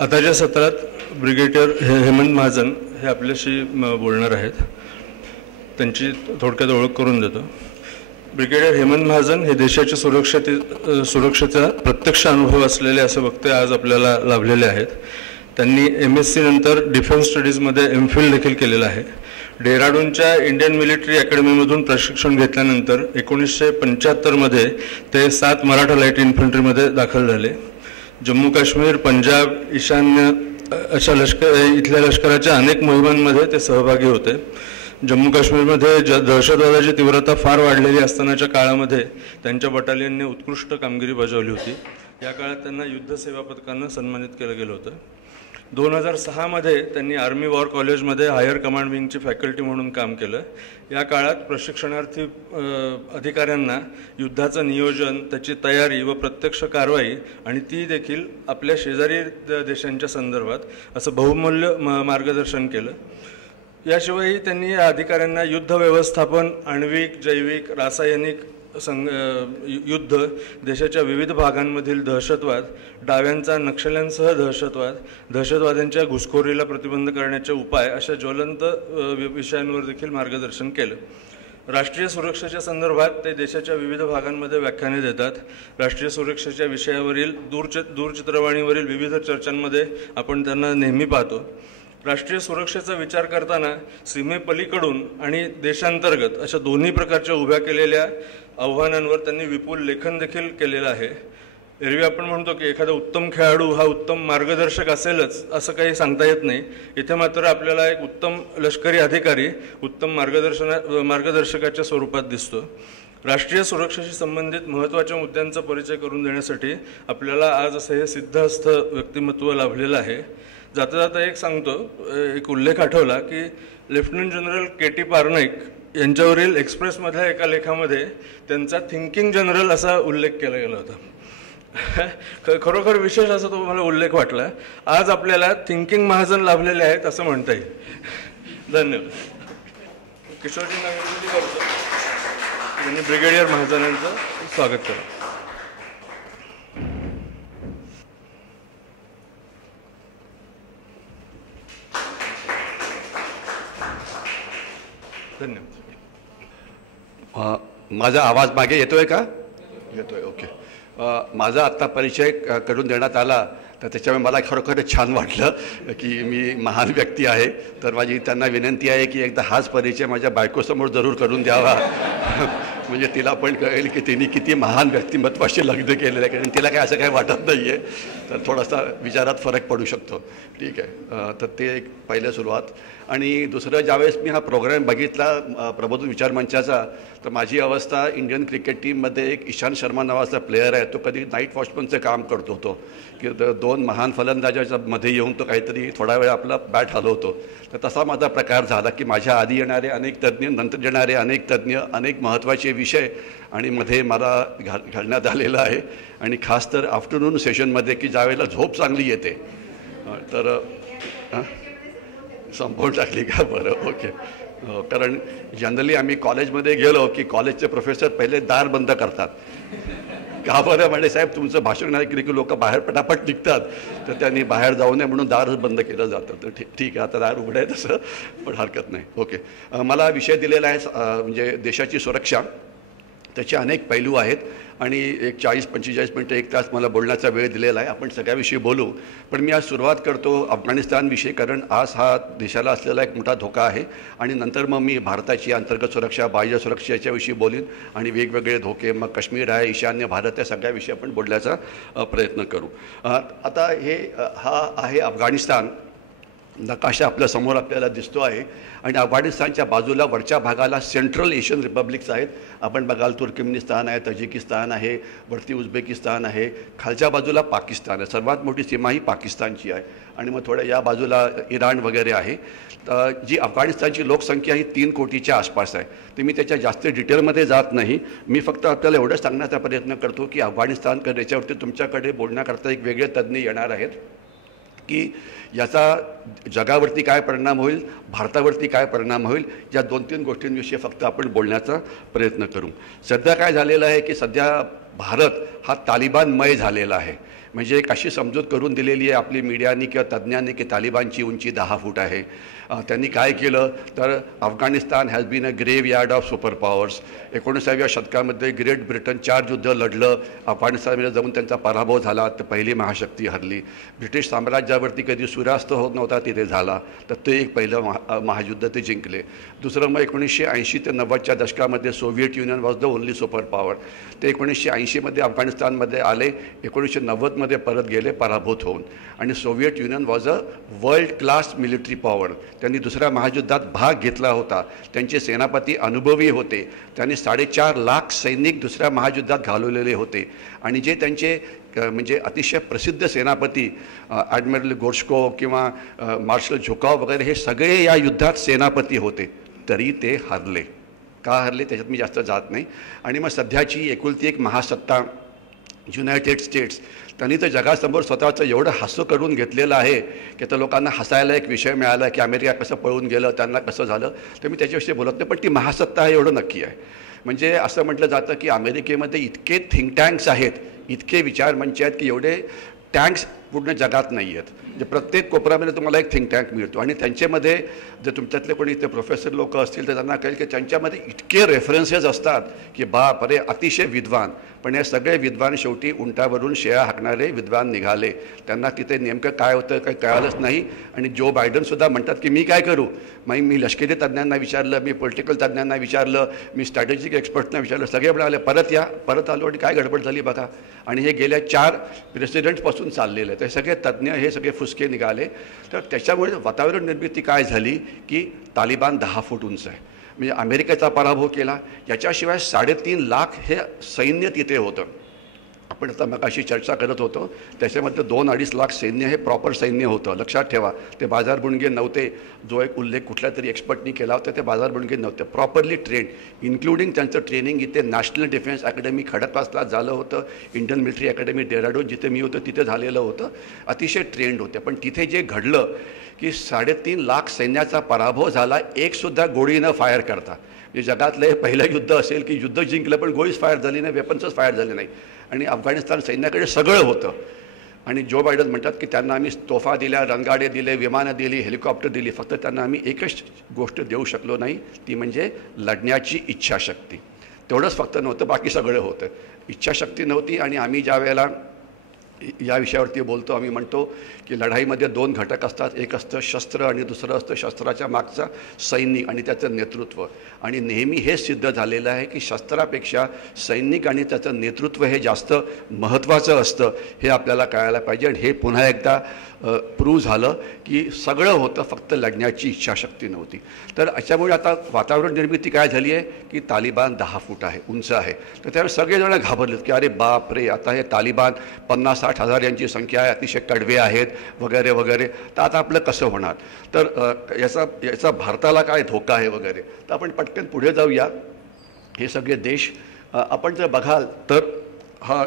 आताच्या सत्रात ब्रिगेडियर हेमंत महाजन हे आपल्याशी बोलणार आहेत. त्यांची थोडक्यात ओळख करून देतो. ब्रिगेडियर हेमंत महाजन हे देशाच्या सुरक्षेचा प्रत्यक्ष अनुभव असलेले असे वक्ते आज आपल्याला लाभलेले आहेत. त्यांनी MSc नंतर डिफेन्स स्टडीजमध्ये MPhil देखील केलेलं आहे. डेहराडूनच्या इंडियन मिलिटरी अकॅडमीमधून प्रशिक्षण घेतल्यानंतर 1975मध्ये ते 7 मराठा लाईट इन्फंट्रीमध्ये दाखल झाले. जम्मू काश्मीर, पंजाब, ईशान्य अशा इथल्या लष्कराच्या अनेक मोहिमांमध्ये ते सहभागी होते. जम्मू काश्मीरमध्ये दहशतवादाची तीव्रता फार वाढलेली असतानाच्या काळामध्ये त्यांच्या बटालियनने उत्कृष्ट कामगिरी बजावली होती. या काळात त्यांना युद्ध सेवा पदकानं सन्मानित केलं गेलं होतं. 2006मध्ये त्यांनी आर्मी वॉर कॉलेजमध्ये हायर कमांड विंगची फॅकल्टी म्हणून काम केलं. या काळात प्रशिक्षणार्थी अधिकाऱ्यांना युद्धाचं नियोजन, त्याची तयारी व प्रत्यक्ष कारवाई आणि ती देखील आपल्या शेजारी देशांच्या संदर्भात असं बहुमूल्य मार्गदर्शन केलं. याशिवायही त्यांनी या अधिकाऱ्यांना युद्ध व्यवस्थापन, आण्विक, जैविक, रासायनिक युद्ध, देशाच्या विविध भागांमधील दहशतवाद, डाव्यांचा नक्षल्यांसह दहशतवाद, दहशतवाद्यांच्या घुसखोरीला प्रतिबंध करण्याचे उपाय अशा ज्वलंत विषयांवर देखील मार्गदर्शन केलं. राष्ट्रीय सुरक्षेच्या संदर्भात ते देशाच्या विविध भागांमध्ये व्याख्याने देतात. राष्ट्रीय सुरक्षेच्या विषयावरील दूरचित्रवाणीवरील विविध चर्चांमध्ये आपण त्यांना नेहमी पाहतो. राष्ट्रीय सुरक्षेचा विचार करताना सीमेपलीकडून आणि देशांतर्गत अशा दोन्ही प्रकारच्या उभ्या केलेल्या आव्हानांवर त्यांनी विपुल लेखन देखील केलेलं आहे. एरवी आपण म्हणतो की एखादा उत्तम खेळाडू हा उत्तम मार्गदर्शक असेलच असं काही सांगता येत नाही. इथे मात्र आपल्याला एक उत्तम लष्करी अधिकारी उत्तम मार्गदर्शकाच्या स्वरूपात दिसतो. राष्ट्रीय सुरक्षेशी संबंधित महत्त्वाच्या मुद्द्यांचा परिचय करून देण्यासाठी आपल्याला आज असं हे सिद्धहस्त व्यक्तिमत्व लाभलेलं आहे. जाता जाता एक सांगतो, एक उल्लेख आठवला की लेफ्टनंट जनरल KT पारनाईक यांच्यावरील एक्सप्रेसमधल्या एका लेखामध्ये त्यांचा थिंकिंग जनरल असा उल्लेख केला गेला होता. खरोखर विशेष असा तो मला उल्लेख वाटला. आज आपल्याला थिंकिंग महाजन लाभलेले आहेत असं म्हणता येईल. धन्यवाद. किशोरजी नागेंद्रजी करतो त्यांनी ब्रिगेडियर महाजनांचं स्वागत करा. धन्यवाद. माझा आवाज मागे येतोय का? येतोय. ओके. माझा आत्ता परिचय करून देण्यात आला तर त्याच्यामुळे मला खरोखरच छान वाटलं की मी महान व्यक्ती आहे. तर माझी त्यांना विनंती आहे की एकदा हाच परिचय माझ्या बायकोसमोर जरूर करून द्यावा. म्हणजे तिला पण कळेल की तिने किती महान व्यक्तिमत्वाशी लग्न केलेलं आहे. कारण तिला काय असं काही वाटत नाही आहे. तर थोडासा विचारात फरक पडू शकतो. ठीक आहे. तर ते एक पहिलं सुरुवात. आणि दुसरं, ज्यावेळेस मी हा प्रोग्राम बघितला प्रबोधन विचार मंचाचा, तर माझी अवस्था इंडियन क्रिकेट टीममध्ये एक ईशांत शर्मा नावाचा प्लेयर आहे. तो कधी नाईट वॉचमनचं काम करतो होतो की 2 महान फलंदाजाच्या मध्ये येऊन तो काहीतरी थोडा वेळ आपला बॅट हलवतो. तर तसा माझा प्रकार झाला की माझ्या आधी येणारे अनेक तज्ज्ञ, नंतर येणारे अनेक तज्ज्ञ, अनेक महत्त्वाचे विषय आणि मध्ये मला घालण्यात आलेलं आहे. आणि खास तर आफ्टरनून सेशनमध्ये की ज्यावेळेला झोप चांगली येते. तर संपवून टाकली का? बरं. ओके. कारण जनरली आम्ही कॉलेजमध्ये गेलो की कॉलेजचे प्रोफेसर पहिले दार बंद करतात. का बरं? म्हणजे साहेब तुमचं भाषण ऐकलं की लोक बाहेर पटापट निघतात, तर त्यांनी बाहेर जाऊ नये म्हणून दारच बंद केलं जातं. तर ठीक आहे, आता दार उघडं आहे तसं, पण हरकत नाही. ओके. मला विषय दिलेला आहे म्हणजे देशाची सुरक्षा. त्याचे अनेक पैलू आहेत आणि एक 40-45 मिनटं 1 तास मला बोलण्याचा वेळ दिलेला आहे. आपण सगळ्याविषयी बोलू. पण मी आज सुरुवात करतो अफगाणिस्तानविषयी, कारण आज हा देशाला असलेला एक मोठा धोका आहे. आणि नंतर मग मी भारताची अंतर्गत सुरक्षा, बाह्य सुरक्षेच्याविषयी बोलीन आणि वेगवेगळे धोके, मग काश्मीर आहे, ईशान्य भारत आहे, सगळ्याविषयी आपण बोलण्याचा प्रयत्न करू. आता हा आहे अफगाणिस्तान. नकाशा आपल्यासमोर आपल्याला दिसतो आहे. आणि अफगाणिस्तानच्या बाजूला वरच्या भागाला सेंट्रल एशियन रिपब्लिक्स आहेत. आपण बघाल तुर्कमेनिस्तान आहे, तजिकिस्तान आहे, वरती उझबेकिस्तान आहे, खालच्या बाजूला पाकिस्तान आहे. सर्वात मोठी सीमा ही पाकिस्तानची आहे. आणि मग थोड्या या बाजूला इराण वगैरे आहे. जी अफगाणिस्तानची लोकसंख्या ही 3 कोटीच्या आसपास आहे. तर मी त्याच्या जास्त डिटेलमध्ये जात नाही. मी फक्त आपल्याला एवढंच सांगण्याचा प्रयत्न करतो की अफगाणिस्तानकडे याच्यावरती तुमच्याकडे बोलण्याकरता एक वेगळे तज्ज्ञ येणार आहेत की याचा जगावरती काय परिणाम होईल, भारतावरती काय परिणाम होईल, या 2-3 गोष्टींविषयी फक्त आपण बोलण्याचा प्रयत्न करू. सध्या काय झालेलं आहे की सध्या भारत हा तालिबानमय झालेला आहे. म्हणजे एक अशी समजूत करून दिलेली आहे आपली मीडियानी किंवा तज्ज्ञांनी की तालिबानची उंची 10 फूट आहे. त्यांनी काय केलं तर Afghanistan has been a graveyard of super powers. 19व्या शतकामध्ये ग्रेट ब्रिटन 4 युद्ध लढलं, अफगाणिस्तानमध्ये जाऊन त्यांचा पराभव झाला, तर पहिली महाशक्ती हरली. ब्रिटिश साम्राज्यावरती कधी सूर्यास्त होत नव्हता तिथे झाला, तर ते एक पहिलं महायुद्ध ते जिंकले. दुसरं मग 1980 ते 90च्या दशकामध्ये Soviet Union was the only super power. ते 1980मध्ये अफगाणिस्तानमध्ये आले, 1990मध्ये परत गेले पराभूत होऊन. आणि Soviet Union was a world class military power. त्यांनी दुसऱ्या महायुद्धात भाग घेतला होता, त्यांचे सेनापती अनुभवी होते, त्यांनी 4.5 लाख सैनिक दुसऱ्या महायुद्धात घालवलेले होते. आणि जे त्यांचे म्हणजे अतिशय प्रसिद्ध सेनापती ॲडमिरल गोर्शको किंवा मार्शल झुकाव वगैरे हे सगळे या युद्धात सेनापती होते, तरी ते हरले. का हरले त्याच्यात मी जास्त जात नाही. आणि मग सध्याची एकुलती एक महासत्ता युनायटेड स्टेट्स, त्यांनी तर जगासमोर स्वतःचं एवढं हास्य करून घेतलेलं आहे की तर लोकांना हसायला एक विषय मिळाला की अमेरिका कसं पळून गेलं, त्यांना कसं झालं, तर मी त्याच्याविषयी बोलत नाही. पण ती महासत्ता आहे एवढं नक्की आहे. म्हणजे असं म्हटलं जातं की अमेरिकेमध्ये इतके थिंक टँक्स आहेत, इतके विचारमंच आहेत की एवढे टँक्स पूर्ण जगात नाही आहेत. म्हणजे प्रत्येक कोपऱ्यामध्ये तुम्हाला एक थिंक टँक मिळतो. आणि त्यांच्यामध्ये जर तुमच्यातले कोणी इथे प्रोफेसर लोक असतील तर त्यांना कळेल की त्यांच्यामध्ये इतके रेफरन्सेस असतात की बाप अरे अतिशय विद्वान. पण हे सगळे विद्वान शेवटी उंटावरून शेळ्या हाकणारे विद्वान निघाले. त्यांना तिथे नेमकं काय होतं काही कळालंच नाही. आणि जो बायडनसुद्धा म्हणतात की मी काय करू, मी लष्करी तज्ज्ञांना विचारलं, मी पॉलिटिकल तज्ज्ञांना विचारलं, मी स्ट्रॅटेजिक एक्सपर्टना विचारलं, सगळे म्हणाले परत या. परत आलो आणि काय गडबड झाली बघा. आणि हे गेल्या 4 प्रेसिडेंट्सपासून चाललेलं आहे. ते सगळे तज्ज्ञ हे सगळे फुसके निघाले. तर त्याच्यामुळे वातावरण निर्मिती काय झाली की तालिबान 10 फूट उंच आहे. म्हणजे अमेरिकेचा पराभव केला. याच्याशिवाय 3.5 लाख हे सैन्य तिथे होतं. आपण आता मगाशी चर्चा करत होतो, त्याच्यामध्ये 2-2.5 लाख सैन्य हे प्रॉपर सैन्य होतं. लक्षात ठेवा, ते बाजारबुणगे नव्हते. जो एक उल्लेख कुठल्या तरी एक्सपर्टनी केला होता ते बाजारबुणगे नव्हते, प्रॉपरली ट्रेंड, इन्क्लुडिंग त्यांचं ट्रेनिंग इथे नॅशनल डिफेन्स अकॅडमी खडकवासला झालं होतं, इंडियन मिलिटरी अकॅडमी डेहराडून जिथे मी होतं तिथे झालेलं होतं. अतिशय ट्रेंड होते. पण तिथे जे घडलं की 3.5 लाख सैन्याचा पराभव झाला, एकसुद्धा गोळी न फायर करता. म्हणजे जगातलं हे पहिलं युद्ध असेल की युद्ध जिंकलं पण गोळीच फायर झाली नाही, वेपन्सच फायर झाले नाही. आणि अफगाणिस्तान सैन्याकडे सगळं होतं. आणि जो बायडन म्हणतात की त्यांना आम्ही तोफा दिल्या, रणगाडे दिले, विमानं दिली, हेलिकॉप्टर दिली, फक्त त्यांना आम्ही एकच गोष्ट देऊ शकलो नाही, ती म्हणजे लढण्याची इच्छाशक्ती. तेवढंच फक्त नव्हतं, बाकी सगळं होतं. इच्छाशक्ती नव्हती. आणि आम्ही ज्या वेळेला या विषयावरती बोलतो, आम्ही म्हणतो की लढाईमध्ये 2 घटक असतात, एक असतं शस्त्र आणि दुसरं असतं शस्त्राच्या मागचा सैनिक आणि त्याचं नेतृत्व. आणि नेहमी हेच सिद्ध झालेलं आहे की शस्त्रापेक्षा सैनिक आणि त्याचं नेतृत्व हे जास्त महत्त्वाचं असतं, हे आपल्याला कळायला पाहिजे. आणि हे पुन्हा एकदा प्रूव्ह झालं की सगळं होतं, फक्त लढण्याची इच्छाशक्ती नव्हती. तर अशामुळे आता वातावरण निर्मिती काय झाली आहे की तालिबान 10 फूट आहे, उंच आहे. तर त्यावेळेस सगळेजण घाबरलेत की अरे बाप रे, आता हे तालिबान 50-60 हजार यांची संख्या आहे, अतिशय कडवे आहेत वगैरे वगैरे, तर आता आपलं कसं होणार. तर याचा भारताला काय धोका आहे वगैरे. तर आपण पटकन पुढे जाऊया. हे सगळे देश आपण जर बघाल तर हा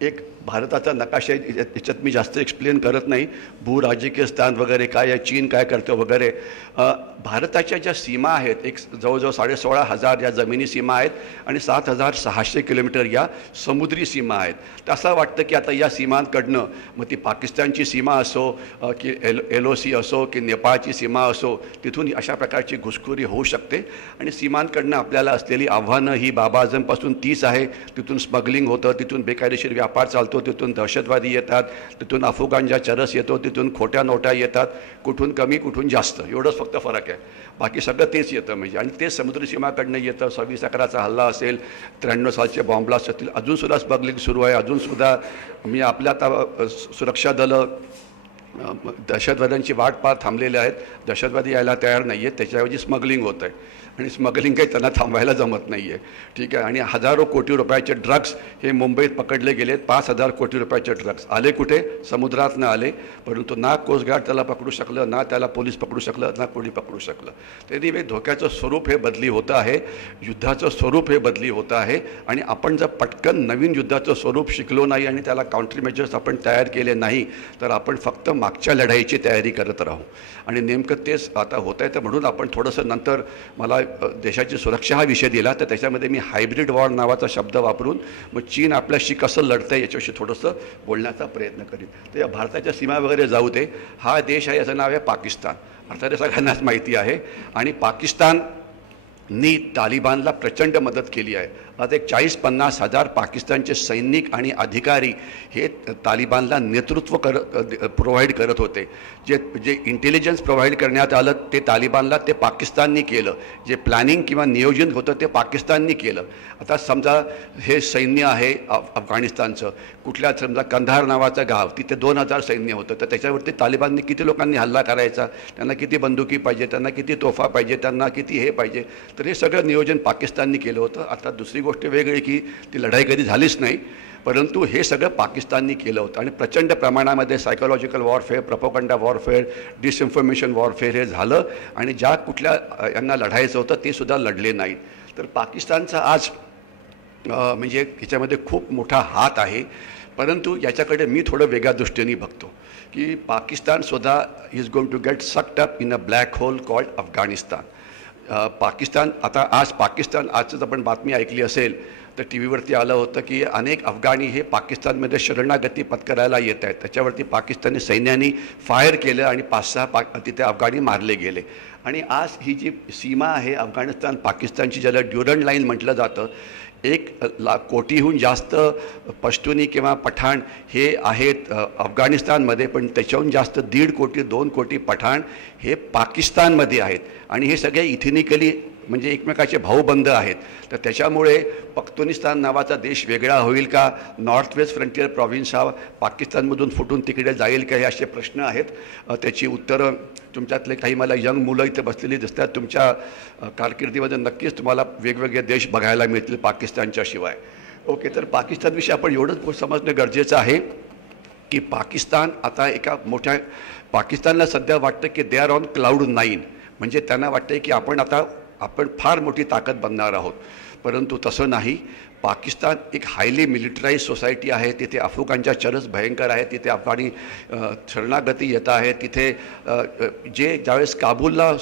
एक भारताचा नकाशा आहे. याच्यात मी जास्त एक्सप्लेन करत नाही, भूराजकीय स्थान वगैरे काय आहे, चीन काय करतं वगैरे. भारताच्या ज्या सीमा आहेत, एक जवळजवळ 16,500 या जमिनी सीमा आहेत आणि 7,600 किलोमीटर या समुद्री सीमा आहेत. तर असं वाटतं की आता या सीमांकडनं, मग ती पाकिस्तानची सीमा असो की LOC असो की नेपाळची सीमा असो, तिथून अशा प्रकारची घुसखोरी होऊ शकते. आणि सीमांकडनं आपल्याला असलेली आव्हानं ही बाबा आझमपासून 30 आहे. तिथून स्मगलिंग होतं, तिथून बेकायदेशीर व्यापार चालतो, तिथून दहशतवादी येतात, तिथून अफगाणचा चरस येतो, तिथून खोट्या नोटा येतात, कुठून कमी कुठून जास्त, एवढंच फक्त फरक आहे. बाकी सगळं तेच येतं. म्हणजे आणि तेच समुद्री सीमाकडनं येतं. 26/11चा हल्ला असेल, 93 सालचे बॉम्ब ब्लास्ट असतील, अजूनसुद्धा स्मगलिंग सुरू आहे. अजूनसुद्धा मी आपल्या आता सुरक्षा दलं दहशतवाद्यांची वाट पाहत थांबलेले आहेत. दहशतवादी यायला तयार नाही आहेत, त्याच्याऐवजी स्मगलिंग होतं आहे. आणि स्मगलिंग काही त्यांना थांबवायला जमत नाही आहे. ठीक आहे. आणि हजारो कोटी रुपयाचे ड्रग्स हे मुंबईत पकडले गेलेत. 5,000 कोटी रुपयाचे ड्रग्स आले कुठे, समुद्रातनं आले. परंतु ना कोस्टगार्ड त्याला पकडू शकलं, ना त्याला पोलीस पकडू शकलं, ना कोणी पकडू शकलं. तरी धोक्याचं स्वरूप हे बदली होतं आहे, युद्धाचं स्वरूप हे बदली होतं आहे. आणि आपण जर पटकन नवीन युद्धाचं स्वरूप शिकलो नाही आणि त्याला काउंटर मेजर्स आपण तयार केले नाही, तर आपण फक्त मागच्या लढाईची तयारी करत राहू. आणि नेमकं तेच आता होत आहे. तर म्हणून आपण थोडंसं नंतर मला देशाची सुरक्षा हा विषय दिला, तर त्याच्यामध्ये मी हायब्रिड वॉर नावाचा शब्द वापरून मग चीन आपल्याशी कसं लढतं आहे याच्याविषयी थोडंसं बोलण्याचा प्रयत्न करीन. तर या भारताच्या सीमा वगैरे जाऊ दे, हा देश आहे, याचं नाव आहे पाकिस्तान. अर्थात सगळ्यांनाच माहिती आहे. आणि पाकिस्ताननी तालिबानला प्रचंड मदत केली आहे. आज एक 40-50 हजार पाकिस्तानचे सैनिक आणि अधिकारी हे तालिबानला नेतृत्व प्रोव्हाइड करत होते. जे इंटेलिजन्स प्रोव्हाइड करण्यात आलं ते तालिबानला ते पाकिस्ताननी केलं. जे प्लॅनिंग किंवा नियोजन होतं ते पाकिस्ताननी केलं. आता समजा हे सैन्य आहे अफगाणिस्तानचं, कुठल्या समजा कंधार नावाचं गाव, तिथे 2000 सैन्य होतं, तर त्याच्यावरती तालिबाननी किती लोकांनी हल्ला करायचा, त्यांना किती बंदुकी पाहिजे, त्यांना किती तोफा पाहिजे, त्यांना किती हे पाहिजे, तर हे सगळं नियोजन पाकिस्ताननी केलं होतं. आता दुसरी गोष्ट वेगळी की ती लढाई कधी झालीच नाही, परंतु हे सगळं पाकिस्ताननी केलं होतं. आणि प्रचंड प्रमाणामध्ये psychological warfare, propaganda warfare, disinformation warfare हे झालं. आणि ज्या कुठल्या यांना लढायचं होतं ते सुद्धा लढले नाहीत. तर पाकिस्तानचा आज म्हणजे ह्याच्यामध्ये खूप मोठा हात आहे. परंतु याच्याकडे मी थोडं वेगळ्या दृष्टीने बघतो की पाकिस्तानसुद्धा is going to get sucked up in a black hole called Afghanistan. Pakistan आता आज पाकिस्तान, आजच आपण बातमी ऐकली असेल तर टी व्हीवरती आलं होतं की अनेक अफगाणी हे पाकिस्तानमध्ये शरणागती पत्करायला येत आहेत. त्याच्यावरती पाकिस्तानी सैन्याने फायर केलं आणि 5-6 तिथे अफगाणी मारले गेले. आणि आज ही जी सीमा आहे अफगाणिस्तान पाकिस्तानची, ज्याला ड्युरंड लाईन म्हटलं जातं, 1 कोटीहून जास्त पश्तुनी किंवा पठाण हे आहेत अफगाणिस्तानमध्ये, पण त्याच्याहून जास्त 1.5 कोटी 2 कोटी पठाण हे पाकिस्तानमध्ये आहेत. आणि हे सगळे इथिनिकली म्हणजे एकमेकाचे भाऊबंद आहेत. तर त्याच्यामुळे पख्तुनिस्तान नावाचा देश वेगळा होईल का, नॉर्थ वेस्ट फ्रंटियर प्रॉव्हिन्स हा पाकिस्तानमधून फुटून तिकडे जाईल का, हे असे प्रश्न आहेत. त्याची उत्तरं तुमच्यातले काही मला यंग मुलं इथे बसलेली दिसतात. तुमच्या कारकिर्दीमध्ये नक्कीच तुम्हाला वेगवेगळे देश बघायला मिळतील पाकिस्तानच्या शिवाय. ओके, तर पाकिस्तानविषयी आपण एवढंच समजणं गरजेचं आहे की पाकिस्तान आता एका मोठ्या, पाकिस्तानला सध्या वाटतं की दे आर ऑन क्लाउड 9, म्हणजे त्यांना वाटतं की आपण फार मोठी ताकद बनणार आहोत. परंतु तसं नाही. पाकिस्तान एक हायली मिलिटराइज सोसायटी आहे. तिथे अफगाणच्या चरस भयंकर आहे. तिथे अफगाणी शरणागती येत आहे. तिथे ज्यावेळेस काबूलला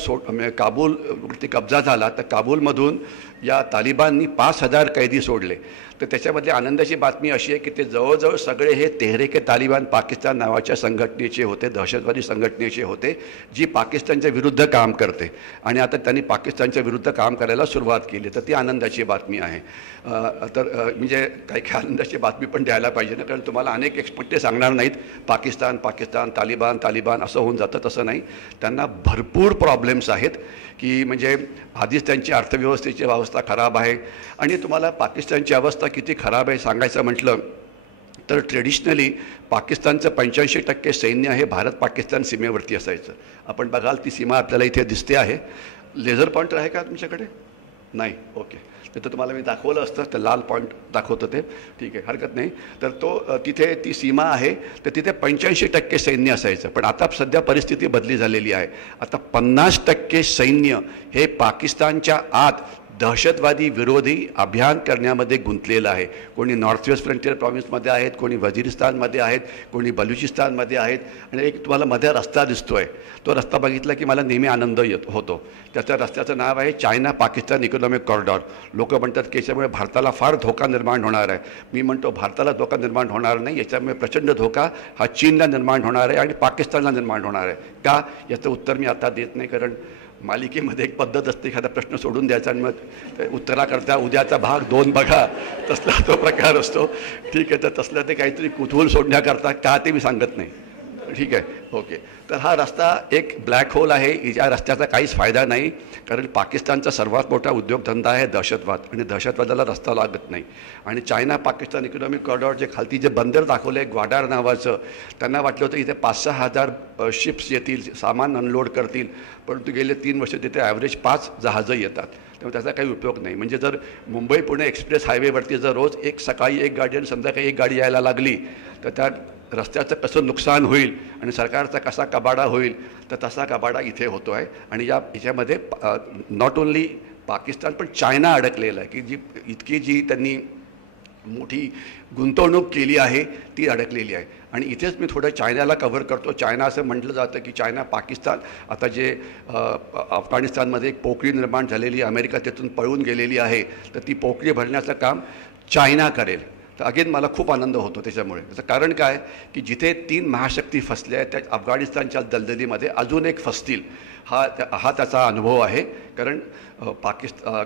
काबूलवरती कब्जा झाला तर काबूलमधून या तालिबाननी 5000 कैदी सोडले. तर त्याच्यामधली आनंदाची बातमी अशी आहे की ते जवळजवळ सगळे हे तेहरीक तालिबान पाकिस्तान नावाच्या संघटनेचे होते, दहशतवादी संघटनेचे होते, जी पाकिस्तानच्या विरुद्ध काम करते. आणि आता त्यांनी पाकिस्तानच्या विरुद्ध काम करायला सुरुवात केली. तर ती आनंदाची बातमी आहे. तर म्हणजे काही आनंदाची बातमी पण द्यायला पाहिजे ना, कारण तुम्हाला अनेक एक्सपर्ट ते सांगणार नाहीत पाकिस्तान पाकिस्तान तालिबान तालिबान असं होऊन जातं. तसं नाही. त्यांना भरपूर प्रॉब्लेम्स आहेत की म्हणजे आधीच त्यांची अर्थव्यवस्थेची अवस्था खराब आहे. आणि तुम्हाला पाकिस्तानची अवस्था किती खराब आहे सांगायचं म्हटलं तर ट्रेडिशनली पाकिस्तानचं 85% सैन्य हे भारत पाकिस्तान सीमेवरती असायचं. आपण बघाल ती सीमा आपल्याला इथे दिसते आहे. लेझर पॉईंटर आहे का तुमच्याकडे? नाही. ओके, तर तुम्हाला मी दाखवलं असतं, तर लाल पॉईंट दाखवतं ते. ठीक आहे, हरकत नाही. तर तो तिथे ती सीमा आहे. तर तिथे 85% सैन्य असायचं. पण आता सध्या परिस्थिती बदली झालेली आहे. आता 50% सैन्य हे पाकिस्तानच्या आत दहशतवादी विरोधी अभियान करण्यामध्ये गुंतलेलं आहे. कोणी नॉर्थ वेस्ट फ्रंटियर प्रॉव्हिन्समध्ये आहेत, कोणी वजिरिस्तानमध्ये आहेत, कोणी बलुचिस्तानमध्ये आहेत. आणि एक तुम्हाला मध्ये रस्ता दिसतो आहे, तो रस्ता बघितला की मला नेहमी आनंद होतो. त्याच्या रस्त्याचं नाव आहे चायना पाकिस्तान इकॉनॉमिक कॉरिडॉर. लोक म्हणतात की याच्यामुळे भारताला फार धोका निर्माण होणार आहे. मी म्हणतो भारताला धोका निर्माण होणार नाही. याच्यामुळे प्रचंड धोका हा चीनला निर्माण होणार आहे आणि पाकिस्तानला निर्माण होणार आहे. का, याचं उत्तर मी आता देत नाही, कारण मालिकेमध्ये एक पद्धत असते, एखादा प्रश्न सोडून द्यायचा आणि मग उत्तराकरता उद्याचा भाग 2 बघा, तसला तो प्रकार असतो. ठीक आहे, तर तसलं ते काहीतरी कुतूहल सोडण्याकरता का ते मी सांगत नाही. ठीक आहे, ओके. तर हा रस्ता एक ब्लॅक होल आहे. या रस्त्याचा काहीच फायदा नाही, कारण पाकिस्तानचा सर्वात मोठा उद्योगधंदा आहे दहशतवाद, आणि दहशतवादाला रस्ता लागत नाही. आणि चायना पाकिस्तान इकॉनॉमिक कॉरिडॉर जे खालती जे बंदर दाखवलं आहे ग्वाडार नावाचं, त्यांना वाटलं होतं इथे 5-6 हजार शिप्स येतील, सामान अनलोड करतील, परंतु गेले 3 वर्ष तिथे ॲव्हरेज 5 जहाजं येतात. त्यामुळे त्याचा काही उपयोग नाही. म्हणजे जर मुंबई पुणे एक्सप्रेस हायवेवरती जर रोज सकाळी एक गाडी आणि संध्याकाळी एक गाडी यायला लागली तर त्या रस्त्याचं कसं नुकसान होईल आणि सरकारचा कसा कबाडा होईल, तर तसा कबाडा इथे होतो आहे. आणि याच्यामध्ये नॉट ओन्ली पाकिस्तान पण चायना अडकलेला आहे की जी त्यांनी मोठी गुंतवणूक केली आहे ती अडकलेली आहे. आणि इथेच मी थोडं चायनाला कव्हर करतो. चायना असं म्हटलं जातं की चायना पाकिस्तान आता जे अफगाणिस्तानमध्ये एक पोकळी निर्माण झालेली, अमेरिका तिथून पळून गेलेली आहे, तर ती पोकळी भरण्याचं काम चायना करेल. तर अगेन मला खूप आनंद होतो त्याच्यामुळे. त्याचं कारण काय की जिथे 3 महाशक्ती फसल्या आहेत त्या अफगाणिस्तानच्या दलदलीमध्ये अजून एक फसतील, हा त्याचा अनुभव आहे. कारण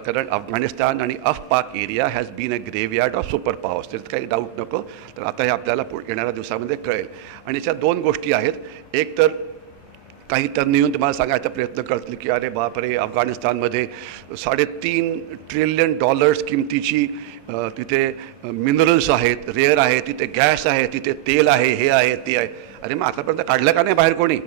कारण अफगाणिस्तान आणि AfPak area has been a graveyard of super powers. त्याच्यात काही डाऊट नको. तर आता हे आपल्याला येणाऱ्या दिवसामध्ये कळेल. आणि याच्या 2 गोष्टी आहेत. एक तर काही तज्ञ येऊन तुम्हाला सांगायचा प्रयत्न करतील की अरे बापरे, अफगाणिस्तानमध्ये $3.5 ट्रिलियन किमतीची तिथे मिनरल्स आहेत, रेअर आहे, तिथे गॅस आहे, तिथे तेल आहे, हे आहे ते आहे. अरे मग आतापर्यंत काढलं का नाही बाहेर कोणी?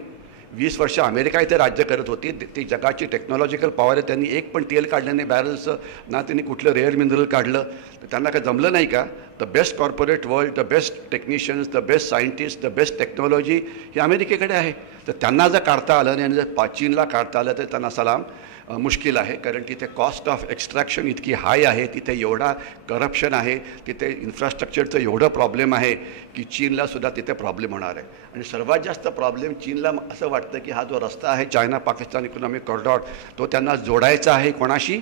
20 वर्ष अमेरिका इथे राज्य करत होती. ती जगाची टेक्नॉलॉजिकल पॉवर आहे. त्यांनी एक पण तेल काढलं नाही बॅरल्सचं, ना त्यांनी कुठलं रेअर मिनरल काढलं. तर त्यांना काय जमलं नाही का? The best corporate world, the best technicians, the best scientist, the best technology ही अमेरिकेकडे आहे. तर त्यांना जर काढता आलं नाही आणि जर चीनला काढता आलं तर त्यांना सलाम मुश्किल आहे. कारण तिथे कॉस्ट ऑफ एक्स्ट्रॅक्शन इतकी हाय आहे, तिथे एवढा करप्शन आहे, तिथे इन्फ्रास्ट्रक्चरचं एवढं प्रॉब्लेम आहे की चीनलासुद्धा तिथे प्रॉब्लेम होणार आहे. आणि सर्वात जास्त प्रॉब्लेम चीनला असं वाटतं की हा जो रस्ता आहे चायना पाकिस्तान इकॉनॉमिक कॉरिडॉर, तो त्यांना जोडायचा आहे कोणाशी?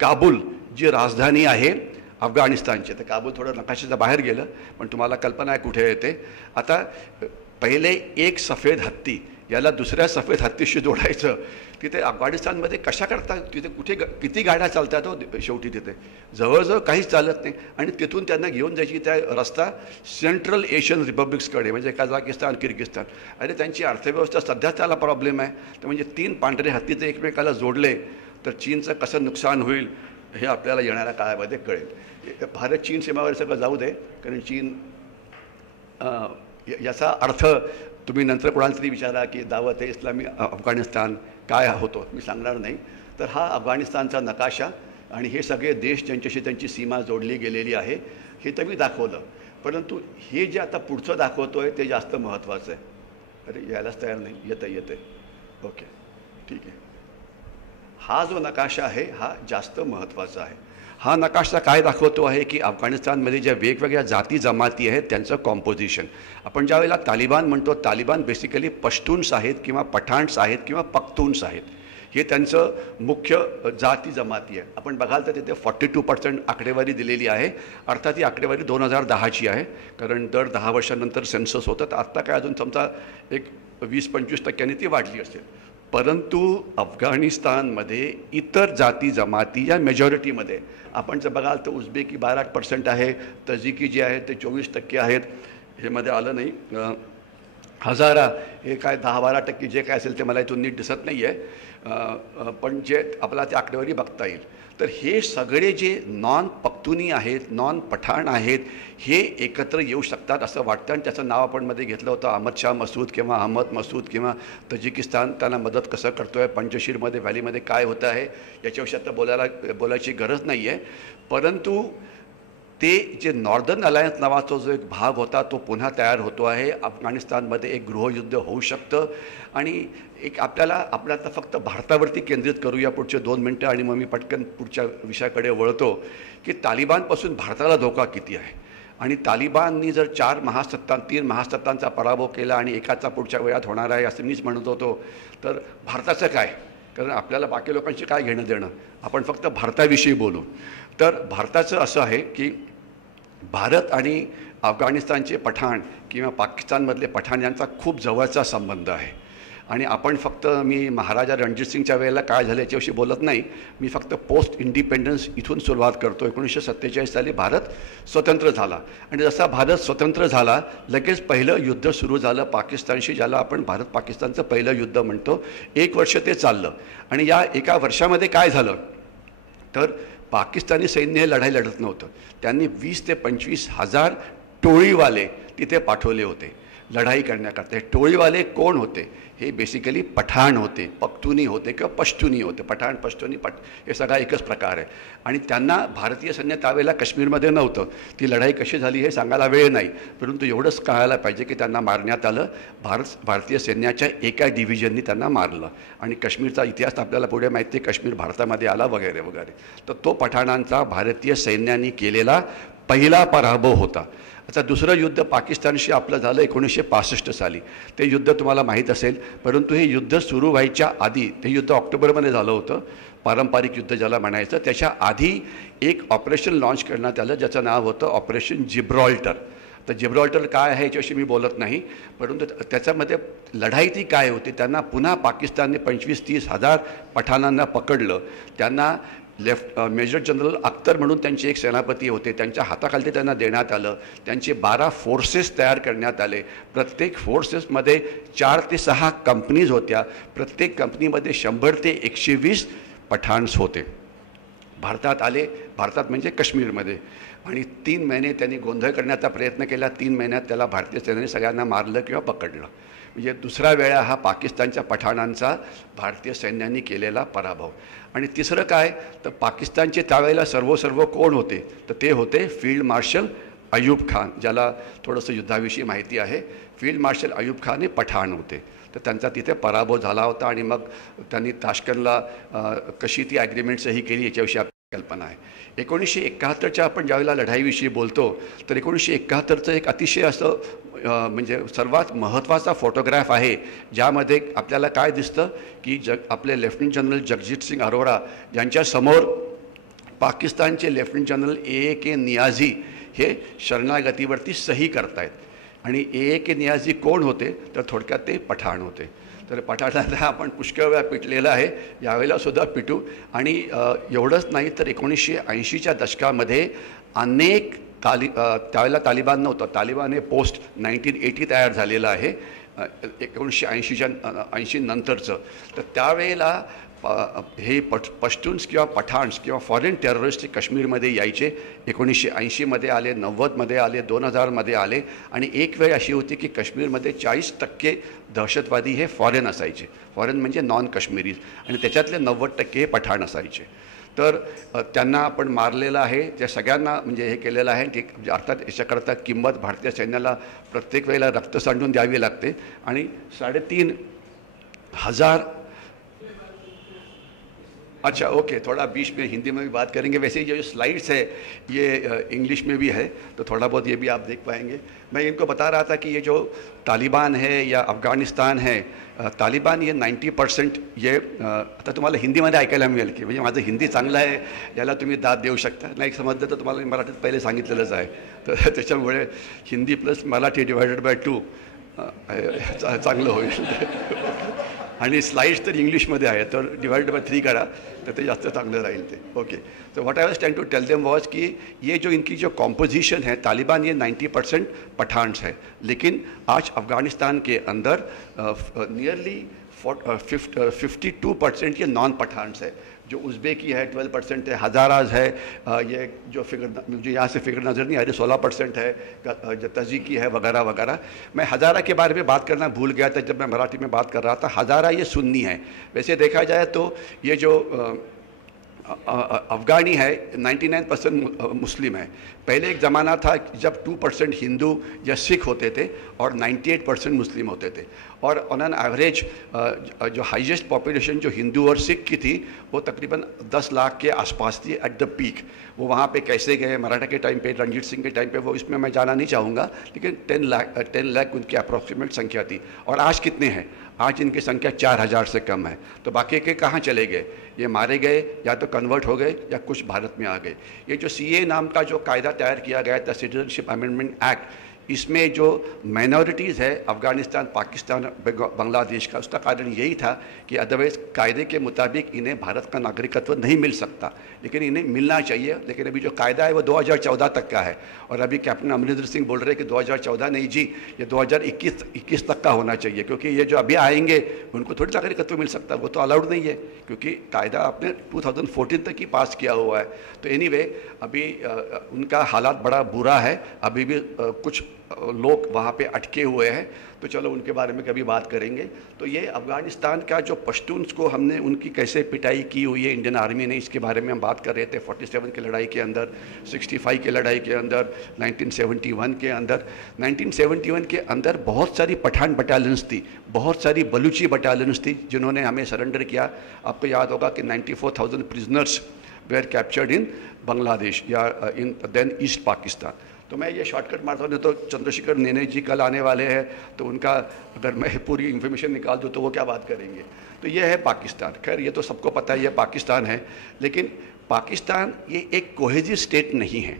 काबूल, जी राजधानी आहे अफगाणिस्तानची. तर काबूल थोडं नकाशाच्या बाहेर गेलं, पण तुम्हाला कल्पना आहे कुठे येते. आता पहिले एक सफेद हत्ती याला दुसऱ्या सफेद हत्तीशी जोडायचं. तिथे अफगाणिस्तानमध्ये कशा करता, तिथे कुठे किती गाड्या चालतात हो शेवटी, तिथे जवळजवळ काहीच चालत नाही. आणि तिथून त्यांना घेऊन जायची त्या रस्ता सेंट्रल एशियन रिपब्लिक्सकडे, म्हणजे कझाकिस्तान, किर्गिस्तान. अरे त्यांची अर्थव्यवस्था सध्या त्याला प्रॉब्लेम आहे. तर म्हणजे 3 पांढरे हत्ती ते एकमेकाला जोडले तर चीनचं कसं नुकसान होईल हे आपल्याला येणाऱ्या काळामध्ये कळेल. भारत चीन सीमावर सगळं जाऊ दे, कारण चीन याचा अर्थ तुम्ही नंतर कोणाला तरी विचारा की दावत ए इस्लामी अफगाणिस्तान काय होतो, मी सांगणार नाही. तर हा अफगाणिस्तानचा नकाशा आणि हे सगळे देश ज्यांच्याशी त्यांची सीमा जोडली गेलेली आहे हे तर मी दाखवलं. परंतु हे जे आता पुढचं दाखवतो आहे ते जास्त महत्त्वाचं आहे. अरे यायलाच तयार नाही, येते ओके ठीक आहे. हा जो नकाशा आहे हा जास्त महत्त्वाचा आहे. हा नकाशा काय दाखवतो आहे की अफगाणिस्तानमध्ये ज्या वेगवेगळ्या जाती जमाती आहेत त्यांचं कॉम्पोजिशन. आपण ज्या वेळेला तालिबान म्हणतो, तालिबान बेसिकली पश्तून्स आहेत किंवा पठाण्स आहेत किंवा पख्तून्स आहेत. हे त्यांचं मुख्य जाती जमाती आहे. आपण बघाल तर तिथे 42% आकडेवारी दिलेली आहे. अर्थात ही आकडेवारी 2010ची आहे, कारण दर 10 वर्षांनंतर सेन्सस होतं. तर आत्ता काय अजून समजा एक 20-25% ती वाढली असेल. परंतु अफगाणिस्तानमध्ये इतर जाती जमाती या मेजॉरिटीमध्ये आपण जर बघाल तर उझबेकी 12% आहे, तजिकी जे आहे ते 24% आहेत. हे मध्ये आलं नाही. हजारा हे काय 10-12% जे काय असेल ते मला इथून नीट दिसत नाही आहे, पण जे आपल्याला ते आकडेवारी बघता येईल. तर हे सगळे जे नॉन पख्तुनी आहेत, नॉन पठाण आहेत, हे एकत्र येऊ शकतात असं वाटतं. आणि त्याचं नाव आपण मध्ये घेतलं होतं अहमद शाह मसूद किंवा अहमद मसूद किंवा तजिकिस्तान त्यांना मदत कसं करतो आहे, पंजशीरमध्ये व्हॅलीमध्ये काय होतं आहे याच्याविषयी आता बोलायची गरज नाही आहे. परंतु ते जे नॉर्दर्न अलायन्स नावाचा जो एक भाग होता तो पुन्हा तयार होतो आहे. अफगाणिस्तानमध्ये एक गृहयुद्ध होऊ शकतं. आणि एक आपल्याला आता फक्त भारतावरती केंद्रित करूया पुढचे 2 मिनटं आणि मग मी पटकन पुढच्या विषयाकडे वळतो की तालिबानपासून भारताला धोका किती आहे. आणि तालिबाननी जर 3 महासत्तांचा पराभव केला आणि एकाचा पुढच्या वेळात होणार आहे असं मीच म्हणत होतो, तर भारताचं काय? कारण आपल्याला बाकी लोकांशी काय घेणं देणं, आपण फक्त भारताविषयी बोलू. तर भारताचं असं आहे की भारत आणि अफगाणिस्तानचे पठाण किंवा पाकिस्तानमधले पठाण यांचा खूप जवळचा संबंध आहे. आणि आपण फक्त मी महाराजा रणजित सिंगच्या वेळेला काय झालं याच्याविषयी बोलत नाही. मी फक्त पोस्ट इंडिपेंडन्स इथून सुरुवात करतो. 1947 साली भारत स्वतंत्र झाला. आणि जसा भारत स्वतंत्र झाला लगेच पहिलं युद्ध सुरू झालं पाकिस्तानशी, ज्याला आपण भारत पाकिस्तानचं पहिलं युद्ध म्हणतो. 1 वर्ष ते चाललं. आणि या एका वर्षामध्ये काय झालं तर पाकिस्तानी सैन्य हे लढाई लढत नव्हतं. त्यांनी 20,000 ते 25,000 टोळीवाले तिथे पाठवले होते लढाई करण्याकरता. हे टोळीवाले कोण होते? हे बेसिकली पठाण होते, पख्तुनी होते किंवा पश्तुनी होते. पठाण, पश्तुनी, हे सगळा एकच प्रकार आहे. आणि त्यांना भारतीय सैन्य त्यावेळेला काश्मीरमध्ये नव्हतं. ती लढाई कशी झाली हे सांगायला वेळ नाही, परंतु एवढंच कळायला पाहिजे की त्यांना मारण्यात आलं. भारतीय सैन्याच्या एका डिव्हिजननी त्यांना मारलं. आणि काश्मीरचा इतिहास आपल्याला पुढे माहिती आहे, काश्मीर भारतामध्ये आला वगैरे वगैरे. तर तो पठाणांचा भारतीय सैन्याने केलेला पहिला पराभव होता. आता दुसरं युद्ध पाकिस्तानशी आपलं झालं 1965 साली. ते युद्ध तुम्हाला माहीत असेल, परंतु हे युद्ध सुरू व्हायच्या आधी, ते युद्ध ऑक्टोबरमध्ये झालं होतं, पारंपरिक युद्ध ज्याला म्हणायचं. त्याच्या आधी एक ऑपरेशन लॉन्च करण्यात आलं ज्याचं नाव होतं ऑपरेशन जिब्रॉल्टर. तर जिब्रॉल्टर काय आहे याच्याविषयी मी बोलत नाही, परंतु त्याच्यामध्ये लढाई ती काय होती, त्यांना पुन्हा पाकिस्तानने 25-30 हजार पठाणांना पकडलं. त्यांना मेजर जनरल अख्तर म्हणून त्यांचे एक सेनापती होते, त्यांच्या हाताखाली त्यांना देण्यात आलं. त्यांचे 12 फोर्सेस तयार करण्यात आले. प्रत्येक फोर्सेसमध्ये 4 ते 6 कंपनीज होत्या. प्रत्येक कंपनीमध्ये 100 ते 120 पठाण्स होते. भारतात आले, भारतात म्हणजे काश्मीरमध्ये, आणि 3 महिने त्यांनी गोंधळ करण्याचा प्रयत्न केला. 3 महिन्यात त्याला भारतीय सेनेने सगळ्यांना मारलं किंवा पकडलं. म्हणजे दुसरा वेळा हा पाकिस्तानच्या पठाणांचा भारतीय सैन्याने केलेला पराभव. आणि तिसरं काय, तर पाकिस्तानचे त्यावेळेला सर्व कोण होते, तर ते होते फील्ड मार्शल अयूब खान, ज्याला थोडंसं युद्धाविषयी माहिती आहे. फील्ड मार्शल अयूब खान हे पठाण होते. तर त्यांचा तिथे पराभव झाला होता आणि मग त्यांनी ताश्कंदला कशी ती ॲग्रीमेंट सही केली याच्याविषयी कल्पना आहे. 1971च्या आपण ज्यावेळेला लढाईविषयी बोलतो, तर 1971चं एक अतिशय असं म्हणजे सर्वात महत्त्वाचा फोटोग्राफ आहे, ज्यामध्ये आपल्याला काय दिसतं की आपले लेफ्टनंट जनरल जगजीत सिंग अरोरा यांच्यासमोर पाकिस्तानचे लेफ्टनंट जनरल A.K. नियाझी हे शरणागतीवरती सही करतायत. आणि A.K. नियाझी कोण होते, तर थोडक्यात ते पठाण होते. तर पठाणाला आपण पुष्कळ वेळा पिटलेलं आहे, यावेळेला सुद्धा पिटू. आणि एवढंच नाही तर 1980च्या दशकामध्ये अनेक त्यावेळेला तालिबान नव्हतं, तालिबान हे पोस्ट 1980 तयार झालेलं आहे, 1980 नंतरचं. तर त्यावेळेला हे पश्तून्स किंवा पठाण्स किंवा फॉरेन टेररिस्ट काश्मीरमध्ये यायचे. 1980मध्ये आले, 90मध्ये आले, 2000मध्ये आले. आणि एक वेळ अशी होती की काश्मीरमध्ये 40% दहशतवादी हे फॉरेन असायचे. फॉरेन म्हणजे नॉन काश्मीरीज, आणि त्याच्यातले 90% हे पठाण असायचे. तर त्यांना आपण मारलेलं आहे, त्या सगळ्यांना म्हणजे हे केलेलं आहे. ते अर्थात याच्याकरता किंमत भारतीय सैन्याला प्रत्येक वेळेला रक्त सांडून द्यावी लागते. आणि 3,500 अच्छा ओके, थोड़ा बीच में हिंदी में भी बात करेंगे. वैसे ये जो स्लाइड्स है ये इंग्लिश में भी है, तो थोड़ा बहुत ये भी आप देख पाएंगे. मैं इनको बता रहा था कि ये जो तालिबान है या अफगाणिस्तान है, तालिबान ये 90% ये आता तुम्हाला हिंदीमध्ये ऐकायला मिळेल की, म्हणजे माझं हिंदी चांगलं आहे याला तुम्ही दाद देऊ शकता. नाही समजलं तर तुम्हाला मराठीत पहिले सांगितलेलंच आहे. तर त्याच्यामुळे Hindi plus Marathi divided by 2 चांगलं होईल. आणि स्लाइड्स तर इंग्लिशमध्ये आहे, तर डिवाइडेड बाय 3 करा, तर ते जास्त चांगलं राहील ते. ओके, तो what I was trying to tell them was कि ये जो इनकी जो कॉम्पोजिशन है, तालिबान ये 90% पठान्स है, लेकिन आज अफ़गानिस्तान के अंदर नियरली 52% ये नॉन पठान्स है. जो उज़्बेकी है 12% है, हज़ाराज है, ये जो फिगर मुझे यहाँ से फिगर नज़र नहीं आ रही, 16% है, जो तजीकी है वगैरह वगैरह. मैं हज़ारा के बारे में बात करना भूल गया था जब मैं मराठी में बात कर रहा था. हज़ारा ये सुन्नी है. वैसे देखा जाए तो ये जो अफ़गानी है 99% मुस्लिम है. पहले एक ज़माना था जब 2% हिंदू या सिख होते थे और 98% मुस्लिम होते थे. और ऑन एन एवरेज जो हाईएस्ट पॉपुलेशन जो हिंदू और सिख की थी वो तकरीबन 10 लाख के आसपास थी एट द पीक. वो वहाँ पे कैसे गए मराठा के टाइम पे, रणजीत सिंह के टाइम पे, वो इसमें मैं जाना नहीं चाहूँगा, लेकिन 10 लाख उनकी अप्रॉक्सीमेट संख्या थी. और आज कितने हैं? आज इनकी संख्या 4000 से कम है. तो बाकी के कहाँ चले गए? ये मारे गए या तो कन्वर्ट हो गए या कुछ भारत में आ गए. ये जो CA नाम का जो कायदा तैयार किया गया था, सिटीजनशिप अमेंडमेंट एक्ट, इसमें जो माइनॉरिटीज़ है अफ़गानिस्तान, पाकिस्तान, बांग्लादेश का, उसका कारण यही था कि अदरवाइज़ कायदे के मुताबिक इन्हें भारत का नागरिकत्व नहीं मिल सकता, लेकिन इन्हें मिलना चाहिए. लेकिन अभी जो कायदा है वो 2014 तक का है, और अभी कैप्टन अमरिंदर सिंह बोल रहे हैं कि 2014 नहीं जी, ये 2021 तक का होना चाहिए, क्योंकि ये जो अभी आएंगे उनको थोड़ी नागरिकत्व मिल सकता है. वो तो अलाउड नहीं है, क्योंकि कायदा आपने 2014 तक ही पास किया हुआ है. तो एनीवे अभी उनका हालात बड़ा बुरा है. अभी भी कुछ लोग वहाँ पे अटके हुए हैं, तो चलो उनके बारे में कभी बात करेंगे। तो ये अफ़गानिस्तान का जो पश्तून्स को हमने उनकी कैसे पिटाई की हुई है इंडियन आर्मी ने, इसके बारे में हम बात कर रहे थे। 47 की लड़ाई के अंदर, 65 की लड़ाई के अंदर, 1971 के अंदर। 1971 के अंदर बहुत सारी पठान बटालियंस थी, बहुत सारी बलूची बटालियंस थी जिन्होंने हमें सरेंडर किया। आपको याद होगा कि 94,000 prisoners were captured in Bangladesh या इन देन ईस्ट पाकिस्तान। तो मैं ये शॉर्टकट मारता हूँ, तो चंद्रशेखर नेने जी कल आने वाले हैं, तो उनका अगर मैं पूरी इन्फॉर्मेशन निकाल दूँ तो वो क्या बात करेंगे। तो ये है पाकिस्तान। खैर ये तो सबको पता है, ये पाकिस्तान है, लेकिन पाकिस्तान ये एक कोहेसिव स्टेट नहीं है।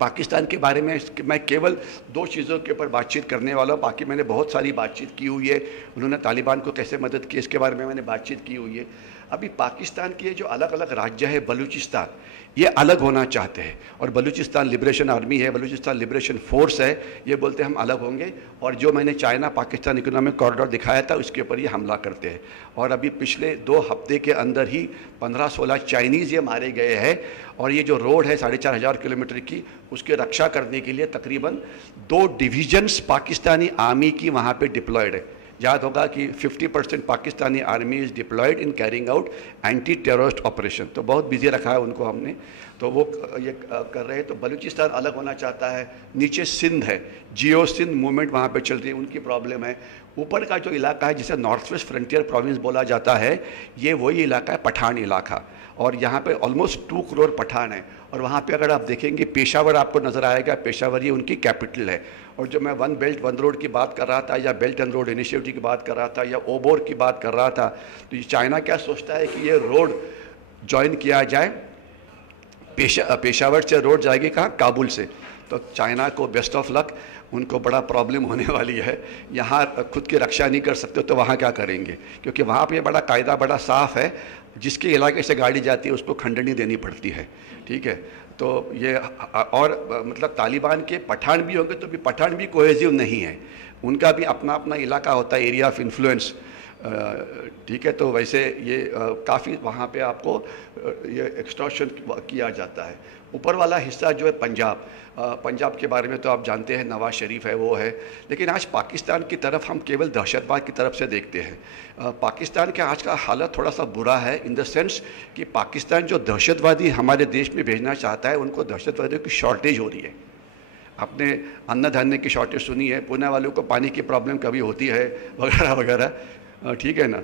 पाकिस्तान के बारे में मैं केवल 2 चीज़ों के ऊपर बातचीत करने वाला हूँ, बाकी मैंने बहुत सारी बातचीत की हुई है। उन्होंने तालिबान को कैसे मदद की इसके बारे में मैंने बातचीत की हुई है। अभी पाकिस्तान के जो अलग अलग राज्य है, बलूचिस्तान, ये अलग होना चाहते हैं, और बलूचिस्तान लिबरेशन आर्मी है, बलूचिस्तान लिबरेशन फोर्स है, ये बोलते हैं हम अलग होंगे। और जो मैंने चाइना पाकिस्तान इकोनॉमिक कॉरिडोर दिखाया था उसके ऊपर ये हमला करते हैं। और अभी पिछले 2 हफ्ते के अंदर ही 15-16 चाइनीज़ ये मारे गए हैं। और ये जो रोड है 4,500 किलोमीटर की, उसकी रक्षा करने के लिए तकरीबन 2 डिवीजन्स पाकिस्तानी आर्मी की वहाँ पे डिप्लॉयड है। याद होगा कि 50% Pakistani army is deployed in carrying out anti terrorist operation. तो बहुत बिजी रखा है उनको हमने, तो वो ये कर रहे हैं। तो बलूचिस्तान अलग होना चाहता है। नीचे सिंध है, जियो सिंध मूवमेंट वहाँ पे चल रही है, उनकी प्रॉब्लम है। ऊपर का जो इलाका है जिसे नॉर्थ वेस्ट फ्रंटियर प्रोविंस बोला जाता है, ये वही इलाका है पठान इलाका, और यहाँ पे ऑलमोस्ट 2 करोड़ पठान है। और वहाँ पे अगर आप देखेंगे पेशावर आपको नज़र आएगा, पेशावर ये उनकी कैपिटल है। और जो मैं 1 बेल्ट 1 रोड की बात कर रहा था, या बेल्ट एंड रोड इनिशिएटिव की बात कर रहा था, या ओबोर की बात कर रहा था, तो ये चाइना क्या सोचता है कि ये रोड ज्वाइन किया जाए, पेशावर से रोड जाएगी कहाँ, काबुल से। तो चाइना को बेस्ट ऑफ लक, उनको बड़ा प्रॉब्लम होने वाली है। यहाँ खुद की रक्षा नहीं कर सकते तो वहाँ क्या करेंगे, क्योंकि वहाँ पे बड़ा कायदा बड़ा साफ़ है, जिसके इलाके से गाड़ी जाती है उसको खंडनी देनी पड़ती है, ठीक है। तो ये और मतलब तालिबान के पठान भी होंगे तो भी पठान भी कोहेसिव नहीं है, उनका भी अपना अपना इलाका होता है, एरिया ऑफ इन्फ्लुएंस, ठीक है। तो वैसे ये काफ़ी वहाँ पे आपको ये एक्सटॉर्शन किया जाता है। ऊपर वाला हिस्सा जो है पंजाब, पंजाब के बारे में तो आप जानते हैं, नवाज शरीफ है वो है। लेकिन आज पाकिस्तान की तरफ हम केवल दहशतवाद की तरफ से देखते हैं। पाकिस्तान के आज का हालत थोड़ा सा बुरा है, इन द सेंस कि पाकिस्तान जो दहशतवादी हमारे देश में भेजना चाहता है, उनको दहशतवादियों की शॉर्टेज हो रही है। आपने अन्न धान्य की शॉर्टेज सुनी है, पुणे वालों को पानी की प्रॉब्लम कभी होती है वगैरह वगैरह, ठीक है ना।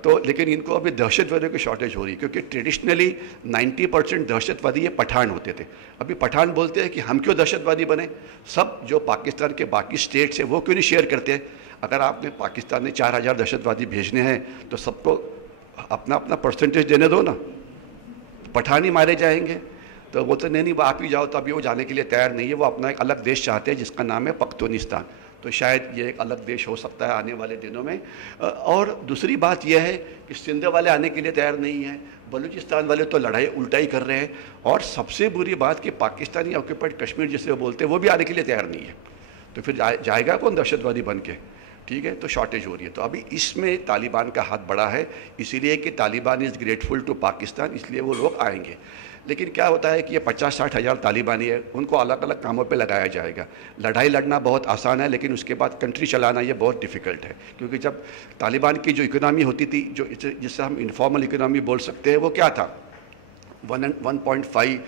तो लेकिन इनको अभी दहशतवादियों की शॉर्टेज हो रही है, क्योंकि ट्रेडिशनली 90% दहशतवादी ये पठान होते थे। अभी पठान बोलते हैं कि हम क्यों दहशतवादी बने, सब जो पाकिस्तान के बाकी स्टेट्स हैं वो क्यों नहीं शेयर करते हैं। अगर आपने पाकिस्तान में 4,000 दहशतवादी भेजने हैं तो सबको अपना अपना परसेंटेज देने दो ना, पठान ही मारे जाएंगे। तो वो तो नहीं आप ही जाओ, तो अभी वो जाने के लिए तैयार नहीं है, वो अपना एक अलग देश चाहते हैं जिसका नाम है पख्तूनिस्तान। तो शायद ये एक अलग देश हो सकता है आने वाले दिनों में। और दूसरी बात यह है कि सिंध वाले आने के लिए तैयार नहीं हैं, बलूचिस्तान वाले तो लड़ाई उल्टा ही कर रहे हैं, और सबसे बुरी बात कि पाकिस्तानी ऑक्यूपाइड कश्मीर जिसे वो बोलते हैं वो भी आने के लिए तैयार नहीं है। तो फिर जाएगा कौन दहशतवादी बन के, ठीक है। तो शॉर्टेज हो रही है। तो अभी इसमें तालिबान का हाथ बड़ा है, इसीलिए कि Taliban is grateful to Pakistan, इसलिए वो लोग आएंगे। लेकिन क्या होता है कि ये 50-60 हज़ार तालिबानी है, उनको अलग अलग कामों पे लगाया जाएगा। लड़ाई लड़ना बहुत आसान है, लेकिन उसके बाद कंट्री चलाना ये बहुत डिफ़िकल्ट है। क्योंकि जब तालिबान की जो इकोनॉमी होती थी, जो जिससे हम इनफॉर्मल इकोनॉमी बोल सकते हैं, वो क्या था, 1.5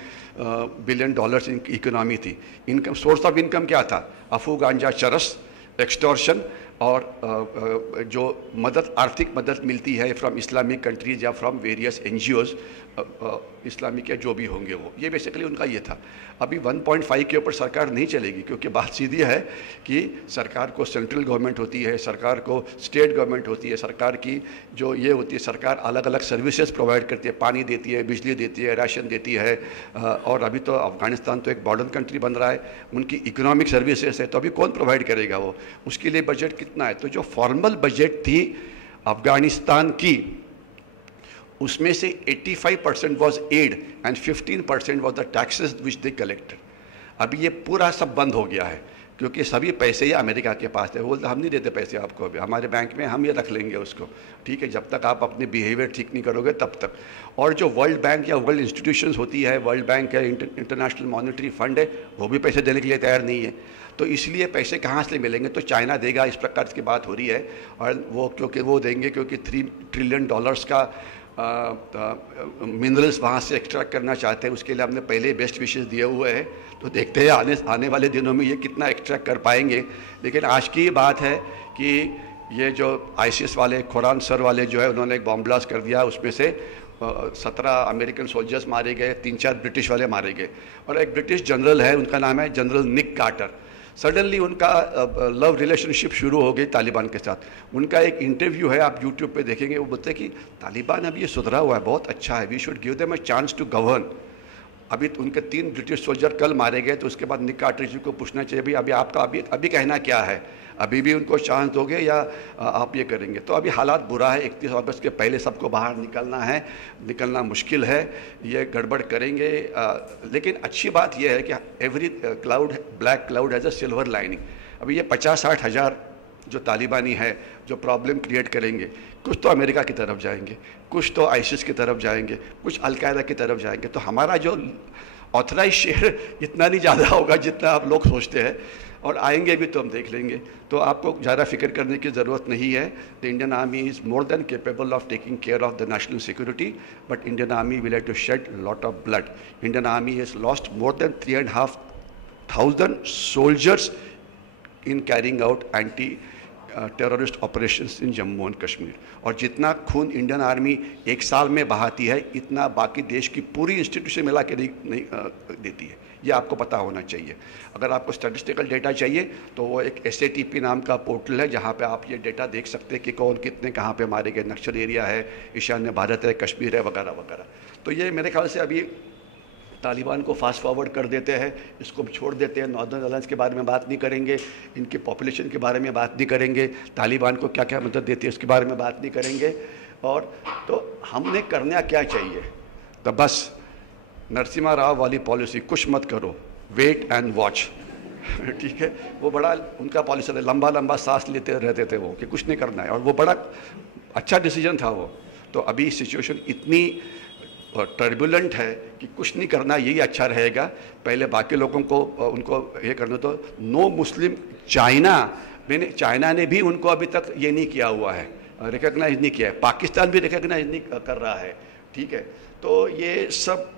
बिलियन डॉलर्स इकोनॉमी थी। इनकम, सोर्स ऑफ इनकम क्या था, अफू गांजा चरस, एक्सटॉर्शन, और जो मदद, आर्थिक मदद मिलती है फ्रॉम इस्लामिक कंट्रीज या फ्रॉम वेरियस NGOs इस्लामिक या जो भी होंगे वो, ये बेसिकली उनका ये था। अभी 1.5 के ऊपर सरकार नहीं चलेगी, क्योंकि बात सीधी है कि सरकार को सेंट्रल गवर्नमेंट होती है, सरकार को स्टेट गवर्नमेंट होती है, सरकार की जो ये होती है, सरकार अलग अलग सर्विसेज प्रोवाइड करती है, पानी देती है, बिजली देती है, राशन देती है। और अभी तो अफ़गानिस्तान तो एक मॉडर्न कंट्री बन रहा है, उनकी इकोनॉमिक सर्विसेज है, तो अभी कौन प्रोवाइड करेगा वो, उसके लिए बजट कितना है। तो जो फॉर्मल बजट थी अफ़गानिस्तान की, उसमें से 85% was aid and 15% was the taxes which they collected. अभी ये पूरा सब बंद हो गया है, क्योंकि सभी पैसे ये अमेरिका के पास है। वो बोलते हम नहीं देते पैसे आपको, अभी हमारे बैंक में हम ये रख लेंगे उसको, ठीक है, जब तक आप अपने बिहेवियर ठीक नहीं करोगे तब तक। और जो वर्ल्ड बैंक या वर्ल्ड इंस्टीट्यूशंस होती है, वर्ल्ड बैंक है, इंटरनेशनल मॉनेटरी फंड है, वो भी पैसे देने के लिए तैयार नहीं है। तो इसलिए पैसे कहाँ से मिलेंगे, तो चाइना देगा, इस प्रकार की बात हो रही है। और वो क्योंकि वो देंगे क्योंकि $3 ट्रिलियन का मिनरल्स वहाँ से एक्सट्रैक्ट करना चाहते हैं, उसके लिए हमने पहले बेस्ट विशेष दिए हुए हैं। तो देखते हैं आने वाले दिनों में ये कितना एक्सट्रैक्ट कर पाएंगे। लेकिन आज की बात है कि ये जो ISIS वाले खुरान सर वाले जो है उन्होंने एक बॉम्ब ब्लास्ट कर दिया, उसमें से 17 अमेरिकन सोल्जर्स मारे गए, 3-4 ब्रिटिश वाले मारे गए। और एक ब्रिटिश जनरल है, उनका नाम है जनरल निक कार्टर। सडनली उनका लव रिलेशनशिप शुरू हो गई तालिबान के साथ। उनका एक इंटरव्यू है, आप यूट्यूब पे देखेंगे, वो बोलते हैं कि तालिबान अब ये सुधरा हुआ है, बहुत अच्छा है, we should give them a chance to govern. अभी उनके 3 ब्रिटिश सोल्जर कल मारे गए, तो उसके बाद निक कार्टर जी को पूछना चाहिए भाई अभी आपका अभी कहना क्या है, अभी भी उनको चांस दोगे या आप ये करेंगे। तो अभी हालात बुरा है, 31 अगस्त के पहले सबको बाहर निकलना है, निकलना मुश्किल है, ये गड़बड़ करेंगे। लेकिन अच्छी बात यह है कि every cloud, black cloud has a silver lining. अभी ये 50-60 हज़ार जो तालिबानी है जो प्रॉब्लम क्रिएट करेंगे, कुछ तो अमेरिका की तरफ जाएंगे, कुछ तो ISIS की तरफ जाएंगे, कुछ अलकायदा की तरफ जाएंगे। तो हमारा जो ऑथराइज शेयर इतना नहीं ज़्यादा होगा जितना आप लोग सोचते हैं, और आएंगे भी तो हम देख लेंगे। तो आपको ज़्यादा फिक्र करने की ज़रूरत नहीं है। The Indian army is more than capable of taking care of the national security, but Indian army will have to shed lot of blood. Indian army has lost more than 3,500 soldiers in carrying out anti terrorist operations in Jammu and Kashmir. और जितना खून Indian army एक साल में बहाती है, इतना बाकी देश की पूरी इंस्टीट्यूशन मिला के नहीं देती है। ये आपको पता होना चाहिए। अगर आपको स्टैटिस्टिकल डेटा चाहिए तो वो एक SATP नाम का पोर्टल है, जहाँ पे आप ये डेटा देख सकते हैं कि कौन कितने कहाँ पे मारे गए, नक्सल एरिया है, ईशान्य भारत है, कश्मीर है, वगैरह वगैरह। तो ये मेरे ख्याल से अभी तालिबान को फास्ट फॉरवर्ड कर देते हैं, इसको छोड़ देते हैं। नॉर्दर्न अलायंस के बारे में बात नहीं करेंगे, इनकी पॉपुलेशन के बारे में बात नहीं करेंगे, तालिबान को क्या क्या मदद देती है उसके बारे में बात नहीं करेंगे। और तो हमने करना क्या चाहिए, तो बस नरसिम्हा राव वाली पॉलिसी, कुछ मत करो, वेट एंड वॉच। ठीक है, वो बड़ा उनका पॉलिसी था, लंबा लंबा सांस लेते रहते थे वो कि कुछ नहीं करना है, और वो बड़ा अच्छा डिसीजन था वो। तो अभी सिचुएशन इतनी टर्बुलेंट है कि कुछ नहीं करना यही अच्छा रहेगा। पहले बाकी लोगों को उनको ये करना, तो नो मुस्लिम चाइना ने भी उनको अभी तक ये नहीं किया हुआ है, रिकॉग्नाइज नहीं किया है। पाकिस्तान भी रिकॉग्नाइज नहीं कर रहा है। ठीक है, तो ये सब,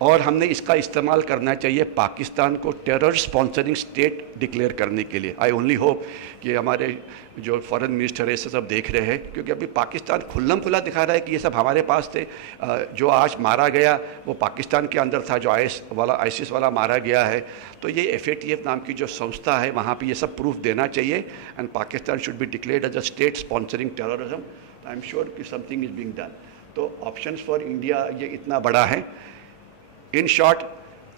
और हमने इसका इस्तेमाल करना चाहिए पाकिस्तान को टेरर स्पॉन्सरिंग स्टेट डिक्लेयर करने के लिए। आई ओनली होप कि हमारे जो फॉरेन मिनिस्टर है ये सब देख रहे हैं, क्योंकि अभी पाकिस्तान खुल्लम खुला दिखा रहा है कि ये सब हमारे पास थे। जो आज मारा गया वो पाकिस्तान के अंदर था, जो ISIS वाला मारा गया है। तो ये FATF नाम की जो संस्था है, वहाँ पे ये सब प्रूफ देना चाहिए, and Pakistan should be declared as a state sponsoring terrorism. I am sure कि समथिंग इज बीइंग डन। तो ऑप्शंस फॉर इंडिया ये इतना बड़ा है। इन शॉर्ट,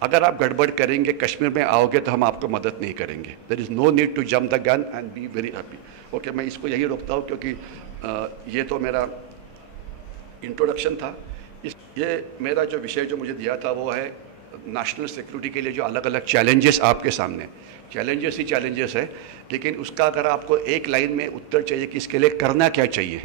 अगर आप गड़बड़ करेंगे, कश्मीर में आओगे तो हम आपको मदद नहीं करेंगे। There is no need to jump the gun and be very happy. Okay, मैं इसको यही रोकता हूँ, क्योंकि ये तो मेरा इंट्रोडक्शन था। ये मेरा जो विषय जो मुझे दिया था वो है नेशनल सिक्योरिटी के लिए जो अलग अलग चैलेंजेस आपके सामने, चैलेंजेस ही चैलेंजेस है। लेकिन उसका अगर आपको एक लाइन में उत्तर चाहिए कि इसके लिए करना क्या चाहिए,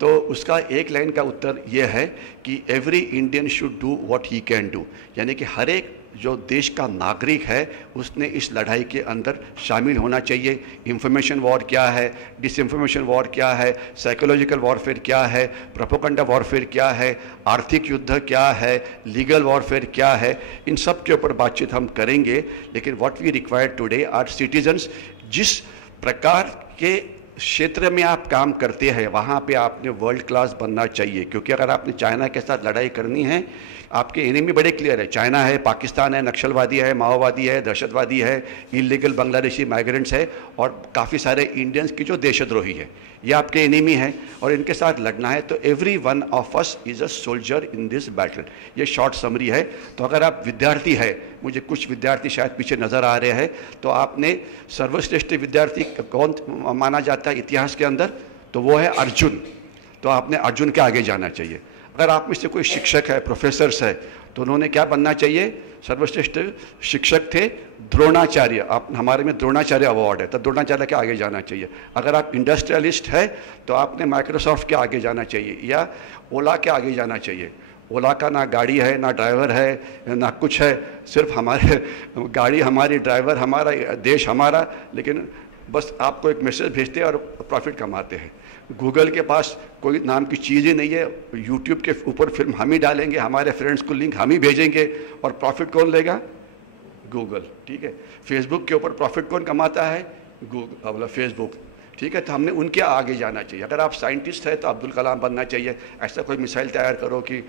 तो उसका एक लाइन का उत्तर यह है कि every Indian should do what he can do. यानी कि हर एक जो देश का नागरिक है उसने इस लड़ाई के अंदर शामिल होना चाहिए। इंफॉर्मेशन वॉर क्या है, डिसइंफॉर्मेशन वॉर क्या है, साइकोलॉजिकल वॉरफेयर क्या है, प्रोपेगेंडा वॉरफेयर क्या है, आर्थिक युद्ध क्या है, लीगल वॉरफेयर क्या है, इन सब के ऊपर बातचीत हम करेंगे। लेकिन what we require today are citizens. जिस प्रकार के क्षेत्र में आप काम करते हैं वहाँ पे आपने वर्ल्ड क्लास बनना चाहिए, क्योंकि अगर आपने चाइना के साथ लड़ाई करनी है, आपके एनिमी बड़े क्लियर है, चाइना है, पाकिस्तान है, नक्सलवादी है, माओवादी है, दहशतवादी है, इलीगल बांग्लादेशी माइग्रेंट्स है, और काफ़ी सारे इंडियंस की जो देशद्रोही है, ये आपके एनिमी है और इनके साथ लड़ना है। तो every one of us is a soldier in this battle. ये शॉर्ट समरी है। तो अगर आप विद्यार्थी है, मुझे कुछ विद्यार्थी शायद पीछे नज़र आ रहे हैं, तो आपने सर्वश्रेष्ठ विद्यार्थी कौन माना जाता है इतिहास के अंदर, तो वो है अर्जुन। तो आपने अर्जुन के आगे जाना चाहिए। अगर आप में से कोई शिक्षक है, प्रोफेसर्स है, तो उन्होंने क्या बनना चाहिए? सर्वश्रेष्ठ शिक्षक थे द्रोणाचार्य। आप हमारे में द्रोणाचार्य अवार्ड है, तो द्रोणाचार्य के आगे जाना चाहिए। अगर आप इंडस्ट्रियलिस्ट है तो आपने माइक्रोसॉफ्ट के आगे जाना चाहिए या ओला के आगे जाना चाहिए। ओला का ना गाड़ी है, ना ड्राइवर है, ना कुछ है, सिर्फ हमारे गाड़ी हमारी, ड्राइवर हमारा, देश हमारा, लेकिन बस आपको एक मैसेज भेजते हैं और प्रॉफिट कमाते हैं। गूगल के पास कोई नाम की चीज़ ही नहीं है, यूट्यूब के ऊपर फिल्म हम ही डालेंगे, हमारे फ्रेंड्स को लिंक हम ही भेजेंगे, और प्रॉफिट कौन लेगा? गूगल। ठीक है, फेसबुक के ऊपर प्रॉफिट कौन कमाता है? गूगल, मतलब फेसबुक। ठीक है, तो हमने उनके आगे जाना चाहिए। अगर आप साइंटिस्ट हैं तो अब्दुल कलाम बनना चाहिए, ऐसा कोई मिसाइल तैयार करो कि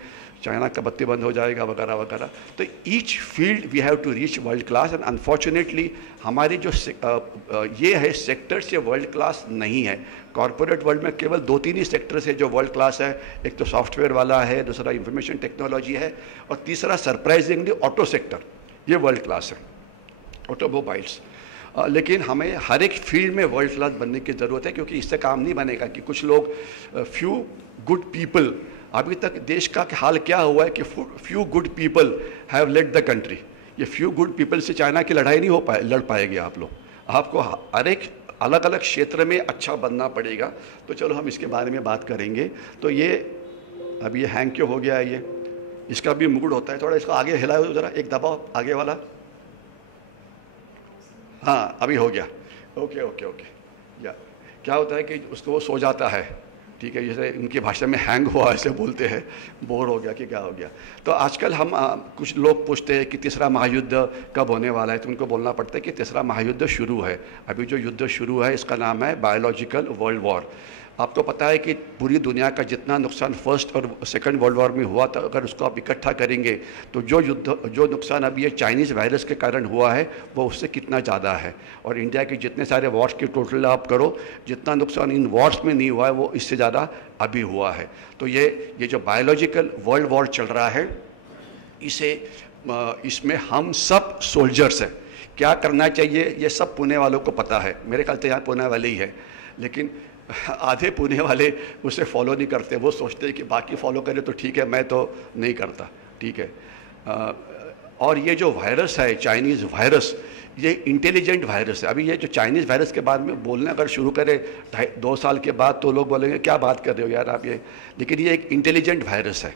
चाइना का बत्ती बंद हो जाएगा वगैरह वगैरह। तो each field we have to reach world class, and unfortunately हमारी जो ये है सेक्टर्स ये वर्ल्ड क्लास नहीं है। कॉर्पोरेट वर्ल्ड में केवल 2-3 ही सेक्टर्स है जो वर्ल्ड क्लास है। एक तो सॉफ्टवेयर वाला है, दूसरा इंफॉर्मेशन टेक्नोलॉजी है, और तीसरा सरप्राइजिंगली ऑटो सेक्टर, ये वर्ल्ड क्लास है, ऑटोमोबाइल्स। लेकिन हमें हर एक फील्ड में वर्ल्ड क्लास बनने की ज़रूरत है, क्योंकि इससे काम नहीं बनेगा कि कुछ लोग फ्यू गुड पीपल, अभी तक देश का हाल क्या हुआ है कि few good people have led the country. ये फ्यू गुड पीपल से चाइना की लड़ाई नहीं लड़ पाएगी आप लोग। आपको हर एक अलग अलग क्षेत्र में अच्छा बनना पड़ेगा। तो चलो हम इसके बारे में बात करेंगे। तो ये अभी ये हैंग क्यों हो गया है? ये इसका भी मूड होता है, थोड़ा इसको आगे हिलाओ ज़रा, एक दबाओ आगे वाला। हाँ, अभी हो गया। Okay okay okay. या क्या होता है कि उसको वो सो जाता है, ठीक है, जैसे उनकी भाषा में हैंग हुआ ऐसे बोलते हैं, बोर हो गया कि क्या हो गया। तो आजकल हम कुछ लोग पूछते हैं कि तीसरा महायुद्ध कब होने वाला है, तो उनको बोलना पड़ता है कि तीसरा महायुद्ध शुरू है। अभी जो युद्ध शुरू है इसका नाम है बायोलॉजिकल वर्ल्ड वॉर। आपको पता है कि पूरी दुनिया का जितना नुकसान फर्स्ट और सेकंड वर्ल्ड वॉर में हुआ था, अगर उसको आप इकट्ठा करेंगे तो जो नुकसान अभी ये चाइनीज़ वायरस के कारण हुआ है वो उससे कितना ज़्यादा है। और इंडिया के जितने सारे वॉर्स की टोटल आप करो, जितना नुकसान इन वॉर्स में नहीं हुआ है वो इससे ज़्यादा अभी हुआ है। तो ये जो बायोलॉजिकल वर्ल्ड वॉर चल रहा है, इसमें हम सब सोल्जर्स हैं। क्या करना चाहिए ये सब पुणे वालों को पता है, मेरे ख्याल से यहाँ पुणे वाले ही हैं, लेकिन आधे पुणे वाले उसे फॉलो नहीं करते। वो सोचते हैं कि बाकी फॉलो करें तो ठीक है, मैं तो नहीं करता। ठीक है, और ये जो वायरस है चाइनीज़ वायरस, ये इंटेलिजेंट वायरस है। अभी ये जो चाइनीज़ वायरस के बारे में बोलना अगर शुरू करें 2 साल के बाद तो लोग बोलेंगे क्या बात कर रहे हो यार आप ये, लेकिन ये एक इंटेलिजेंट वायरस है।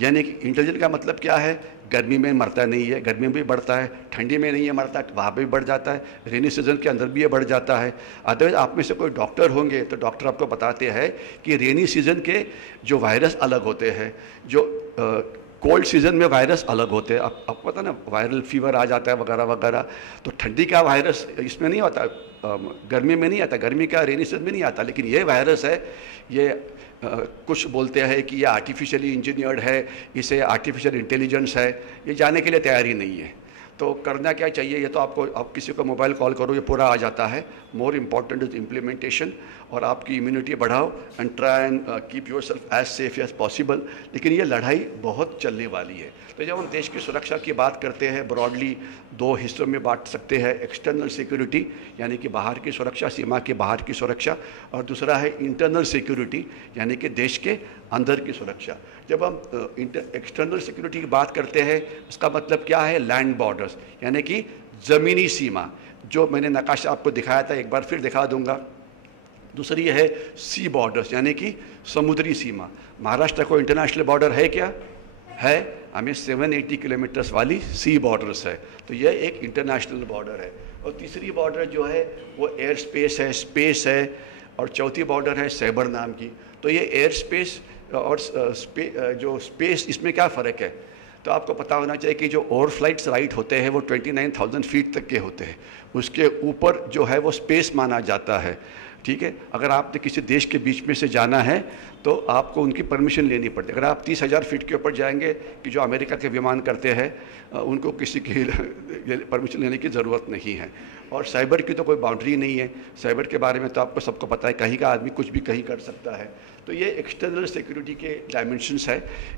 यानी कि इंटेलिजेंट का मतलब क्या है? गर्मी में मरता नहीं है, गर्मी में भी बढ़ता है, ठंडी में नहीं है मरता, वहाँ पे भी बढ़ जाता है, रेनी सीजन के अंदर भी ये बढ़ जाता है। अदरवाइज आप में से कोई डॉक्टर होंगे तो डॉक्टर आपको बताते हैं कि रेनी सीजन के जो वायरस अलग होते हैं, जो कोल्ड सीजन में वायरस अलग होते हैं। आपको पता ना, वायरल फीवर आ जाता है वगैरह वगैरह। तो ठंडी का वायरस इसमें नहीं होता, गर्मी में नहीं आता, गर्मी का रेनी सीजन में नहीं आता। लेकिन ये वायरस है, ये कुछ बोलते हैं कि ये आर्टिफिशियली इंजीनियर्ड है, इसे आर्टिफिशियल इंटेलिजेंस है, ये जाने के लिए तैयार ही नहीं है। तो करना क्या चाहिए? ये तो आप किसी को मोबाइल कॉल करो ये पूरा आ जाता है। मोर इम्पॉर्टेंट इज इम्प्लीमेंटेशन, और आपकी इम्यूनिटी बढ़ाओ and try and keep yourself as safe as possible. लेकिन ये लड़ाई बहुत चलने वाली है। तो जब हम देश की सुरक्षा की बात करते हैं, ब्रॉडली 2 हिस्सों में बांट सकते हैं। एक्सटर्नल सिक्योरिटी यानी कि बाहर की सुरक्षा, सीमा के बाहर की सुरक्षा, और दूसरा है इंटरनल सिक्योरिटी यानी कि देश के अंदर की सुरक्षा। जब हम एक्सटर्नल सिक्योरिटी की बात करते हैं, इसका मतलब क्या है? लैंड बॉर्डर्स यानी कि ज़मीनी सीमा, जो मैंने नक्शा आपको दिखाया था, एक बार फिर दिखा दूंगा। दूसरी है सी बॉर्डर्स यानी कि समुद्री सीमा। महाराष्ट्र को इंटरनेशनल बॉर्डर है क्या? है, हमें 780 किलोमीटर्स वाली सी बॉर्डर्स है, तो यह एक इंटरनेशनल बॉर्डर है। और तीसरी बॉर्डर जो है वो एयर स्पेस है, स्पेस है, और चौथी बॉर्डर है साइबर नाम की। तो ये एयर स्पेस और जो स्पेस, इसमें क्या फ़र्क है? तो आपको पता होना चाहिए कि जो ओवर फ्लाइट्स राइट होते हैं वो 29,000 फीट तक के होते हैं। उसके ऊपर जो है वो स्पेस माना जाता है। ठीक है, अगर आपने किसी देश के बीच में से जाना है तो आपको उनकी परमिशन लेनी पड़ती है। अगर आप 30,000 फीट के ऊपर जाएंगे, कि जो अमेरिका के विमान करते हैं, उनको किसी की परमिशन लेने की ज़रूरत नहीं है। और साइबर की तो कोई बाउंड्री नहीं है। साइबर के बारे में तो आपको सबको पता है, कहीं का आदमी कुछ भी कहीं कर सकता है। तो ये एक्सटर्नल सिक्योरिटी के डायमेंशंस है।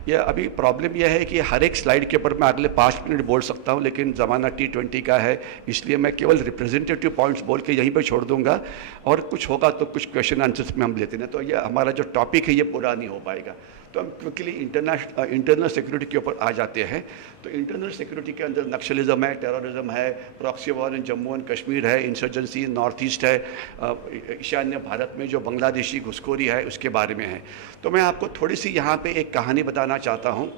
ये अभी प्रॉब्लम यह है कि हर एक स्लाइड के ऊपर मैं अगले 5 मिनट बोल सकता हूँ, लेकिन ज़माना T20 का है, इसलिए मैं केवल रिप्रेजेंटेटिव पॉइंट्स बोल के यहीं पर छोड़ दूंगा, और कुछ होगा तो कुछ क्वेश्चन आंसर्स में हम लेते हैं। तो ये हमारा जो टॉपिक है ये पूरा नहीं हो पाएगा। तो हम क्विकली इंटरनल सिक्योरिटी के ऊपर आ जाते हैं। तो इंटरनल सिक्योरिटी के अंदर नक्सलिज्म है, टेररिज्म है, proxy war in Jammu and Kashmir है, इंसर्जेंसी नॉर्थ ईस्ट है, ईशान्य भारत में जो बांग्लादेशी घुसखोरी है उसके बारे में है। तो मैं आपको थोड़ी सी यहाँ पे एक कहानी बताना चाहता हूँ।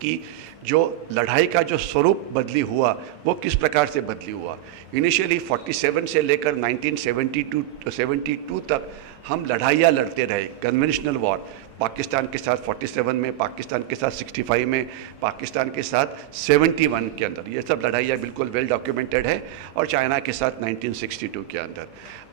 कि जो लड़ाई का जो स्वरूप बदली हुआ वो किस प्रकार से बदली हुआ। इनिशियली 47 से लेकर 1972 तक हम लड़ाइयाँ लड़ते रहे, कन्वेंशनल वॉर, पाकिस्तान के साथ 47 में, पाकिस्तान के साथ 65 में, पाकिस्तान के साथ 71 के अंदर, ये सब लड़ाइयाँ बिल्कुल वेल डॉक्यूमेंटेड है, और चाइना के साथ 1962 के अंदर।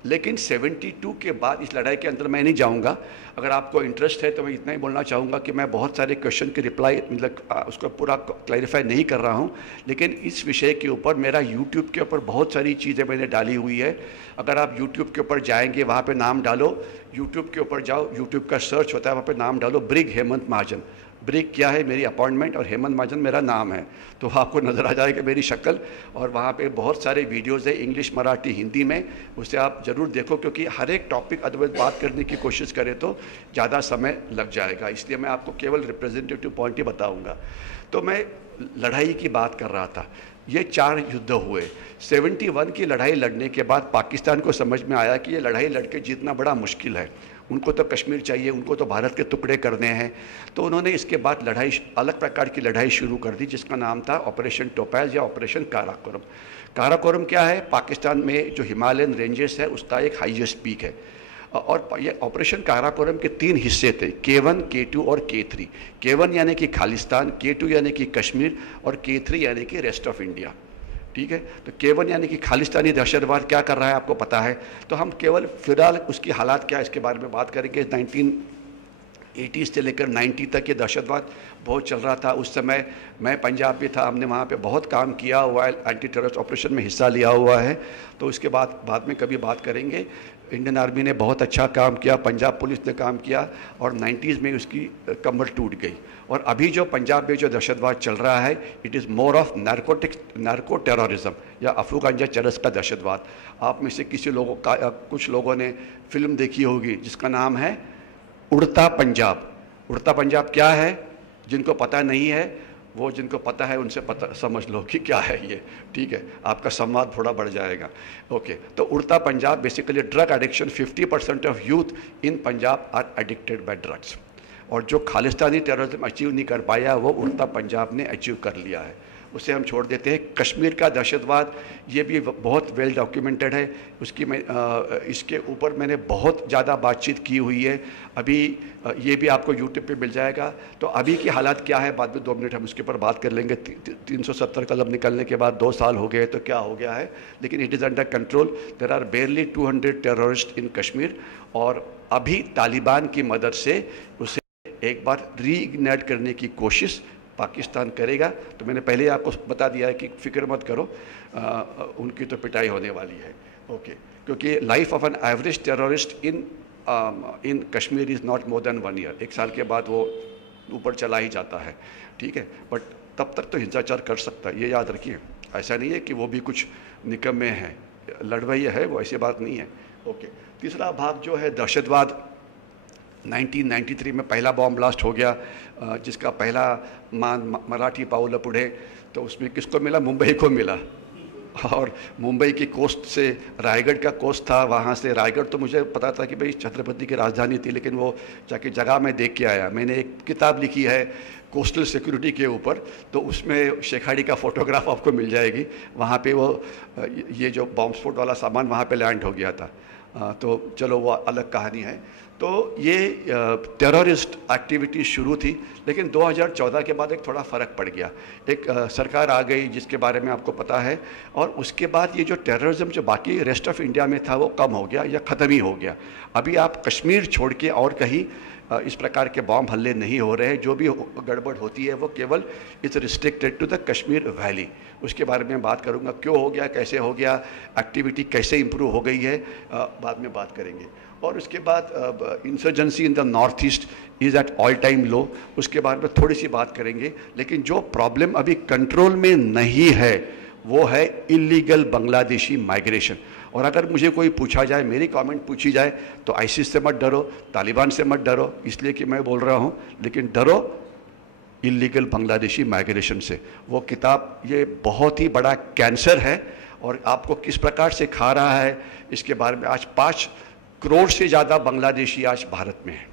लेकिन 72 के बाद इस लड़ाई के अंदर मैं नहीं जाऊंगा, अगर आपको इंटरेस्ट है तो मैं इतना ही बोलना चाहूँगा कि मैं बहुत सारे क्वेश्चन के रिप्लाई मतलब उसको पूरा क्लैरिफाई नहीं कर रहा हूँ, लेकिन इस विषय के ऊपर मेरा यूट्यूब के ऊपर बहुत सारी चीज़ें मैंने डाली हुई है। अगर आप यूट्यूब के ऊपर जाएंगे, वहाँ पे नाम डालो, यूट्यूब के ऊपर जाओ, यूट्यूब का सर्च होता है, वहाँ पे नाम डालो ब्रिग हेमंत महाजन। ब्रिग क्या है, मेरी अपॉइंटमेंट, और हेमंत महाजन मेरा नाम है, तो आपको नज़र आ जाएगा मेरी शक्ल, और वहाँ पे बहुत सारे वीडियोज़ है इंग्लिश, मराठी, हिंदी में, उसे आप ज़रूर देखो, क्योंकि हर एक टॉपिक अदरवाइज बात करने की कोशिश करें तो ज़्यादा समय लग जाएगा, इसलिए मैं आपको केवल रिप्रेजेंटेटिव पॉइंट ही बताऊँगा। तो मैं लड़ाई की बात कर रहा था, ये 4 युद्ध हुए। 71 की लड़ाई लड़ने के बाद पाकिस्तान को समझ में आया कि ये लड़ाई लड़के जीतना बड़ा मुश्किल है, उनको तो कश्मीर चाहिए, उनको तो भारत के टुकड़े करने हैं, तो उन्होंने इसके बाद लड़ाई, अलग प्रकार की लड़ाई शुरू कर दी, जिसका नाम था ऑपरेशन टोपैज या ऑपरेशन काराकोरम। काराकोरम क्या है, पाकिस्तान में जो हिमालयन रेंजेस है उसका एक हाईएस्ट पीक है, और ये ऑपरेशन काराकोरम के 3 हिस्से थे, K1, K2 और K3। K1 यानी कि खालिस्तान, K2 यानी कि कश्मीर, और K3 यानी कि रेस्ट ऑफ इंडिया। ठीक है, तो K1 यानी कि खालिस्तानी दहशतवाद क्या कर रहा है आपको पता है, तो हम केवल फिलहाल उसकी हालात क्या है इसके बारे में बात करेंगे। 1980 से लेकर 90 तक ये दहशतवाद बहुत चल रहा था। उस समय मैं पंजाब में था, हमने वहाँ पे बहुत काम किया हुआ है, एंटी टेररिस्ट ऑपरेशन में हिस्सा लिया हुआ है, तो उसके बाद में कभी बात करेंगे। इंडियन आर्मी ने बहुत अच्छा काम किया, पंजाब पुलिस ने काम किया, और 90s में उसकी कमर टूट गई। और अभी जो पंजाब में जो दहशतवाद चल रहा है, it is more of narco terrorism या अफू गांजा चरस का दहशतवाद। आप में से किसी लोगों का, कुछ लोगों ने फिल्म देखी होगी जिसका नाम है उड़ता पंजाब। उड़ता पंजाब क्या है, जिनको पता नहीं है वो, जिनको पता है उनसे पता समझ लो कि क्या है ये, ठीक है, आपका संवाद थोड़ा बढ़ जाएगा। ओके, तो Udta Punjab basically drug addiction, 50% of youth in Punjab are addicted by drugs, और जो खालिस्तानी टेररिज्म अचीव नहीं कर पाया वो उड़ता पंजाब ने अचीव कर लिया है, उसे हम छोड़ देते हैं। कश्मीर का दहशतवाद, ये भी बहुत वेल डॉक्यूमेंटेड है, उसकी मैं इसके ऊपर मैंने बहुत ज़्यादा बातचीत की हुई है, अभी ये भी आपको यूट्यूब पे मिल जाएगा। तो अभी की हालात क्या है, बाद में 2 मिनट हम उसके ऊपर बात कर लेंगे। 370 कलम निकलने के बाद 2 साल हो गए तो क्या हो गया है, लेकिन it is under control. There are barely 200 terrorist in Kashmir, और अभी तालिबान की मदद से उसे एक बार रीइग्नाइट करने की कोशिश पाकिस्तान करेगा। तो मैंने पहले ही आपको बता दिया है कि फिक्र मत करो, उनकी तो पिटाई होने वाली है। ओके, क्योंकि life of an average terrorist in Kashmir is not more than 1 year. 1 साल के बाद वो ऊपर चला ही जाता है, ठीक है, बट तब तक तो हिंसाचार कर सकता है, ये याद रखिए। ऐसा नहीं है कि वो भी कुछ निकम्मे हैं, लड़वैया है वो, ऐसी बात नहीं है। ओके, तीसरा भाग जो है दहशतवाद, 1993 में पहला बॉम्ब ब्लास्ट हो गया, जिसका पहला मान मराठी पाऊल पुढे, तो उसमें किसको मिला, मुंबई को मिला, और मुंबई की कोस्ट से रायगढ़ का कोस्ट था, वहाँ से रायगढ़ तो मुझे पता था कि भाई छत्रपति की राजधानी थी, लेकिन वो जाके जगह मैं देख के आया। मैंने एक किताब लिखी है कोस्टल सिक्योरिटी के ऊपर, तो उसमें शेखाड़ी का फोटोग्राफ आपको मिल जाएगी, वहाँ पे वो ये जो बॉम्ब स्फोट वाला सामान वहाँ पे लैंड हो गया था। तो चलो वो अलग कहानी है। तो ये टेररिस्ट एक्टिविटी शुरू थी, लेकिन 2014 के बाद एक थोड़ा फ़र्क पड़ गया, एक सरकार आ गई जिसके बारे में आपको पता है, और उसके बाद ये जो टेररिज्म जो बाकी रेस्ट ऑफ इंडिया में था वो कम हो गया या ख़त्म ही हो गया। अभी आप कश्मीर छोड़ के और कहीं इस प्रकार के बॉम्ब हमले नहीं हो रहे हैं, जो भी गड़बड़ होती है वो केवल it's restricted to the Kashmir valley. उसके बारे में बात करूंगा, क्यों हो गया, कैसे हो गया, एक्टिविटी कैसे इंप्रूव हो गई है, बाद में बात करेंगे। और उसके बाद insurgency in the north east is at all time low, उसके बारे में थोड़ी सी बात करेंगे। लेकिन जो प्रॉब्लम अभी कंट्रोल में नहीं है वो है इलीगल बांग्लादेशी माइग्रेशन। और अगर मुझे कोई पूछा जाए, मेरी कमेंट पूछी जाए, तो आईसिस से मत डरो, तालिबान से मत डरो, इसलिए कि मैं बोल रहा हूँ, लेकिन डरो इलीगल बांग्लादेशी माइग्रेशन से। वो किताब ये बहुत ही बड़ा कैंसर है और आपको किस प्रकार से खा रहा है इसके बारे में। आज 5 करोड़ से ज़्यादा बांग्लादेशी आज भारत में है,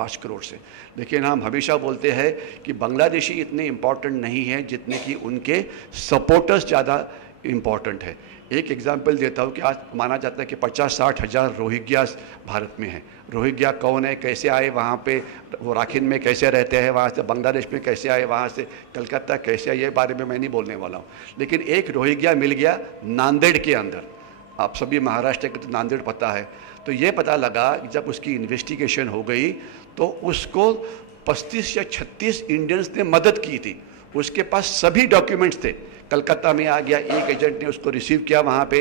5 करोड़ से। लेकिन हम हमेशा बोलते हैं कि बांग्लादेशी इतने इम्पॉर्टेंट नहीं हैं जितने कि उनके सपोर्टर्स ज़्यादा इम्पॉर्टेंट है। एक एग्जांपल देता हूँ कि आज माना जाता है कि 50-60 हज़ार रोहिंग्यास भारत में हैं। रोहिंग्या कौन है, कैसे आए वहाँ पे, वो राखीन में कैसे रहते हैं, वहाँ से बांग्लादेश में कैसे आए, वहाँ से कलकत्ता कैसे आए, ये बारे में मैं नहीं बोलने वाला हूँ। लेकिन एक रोहिंग्या मिल गया नांदेड़ के अंदर। आप सभी महाराष्ट्र के तो नांदेड़ पता है। तो ये पता लगा कि जब उसकी इन्वेस्टिगेशन हो गई तो उसको 35 या 36 इंडियंस ने मदद की थी। उसके पास सभी डॉक्यूमेंट्स थे। कलकत्ता में आ गया, एक एजेंट ने उसको रिसीव किया, वहाँ पे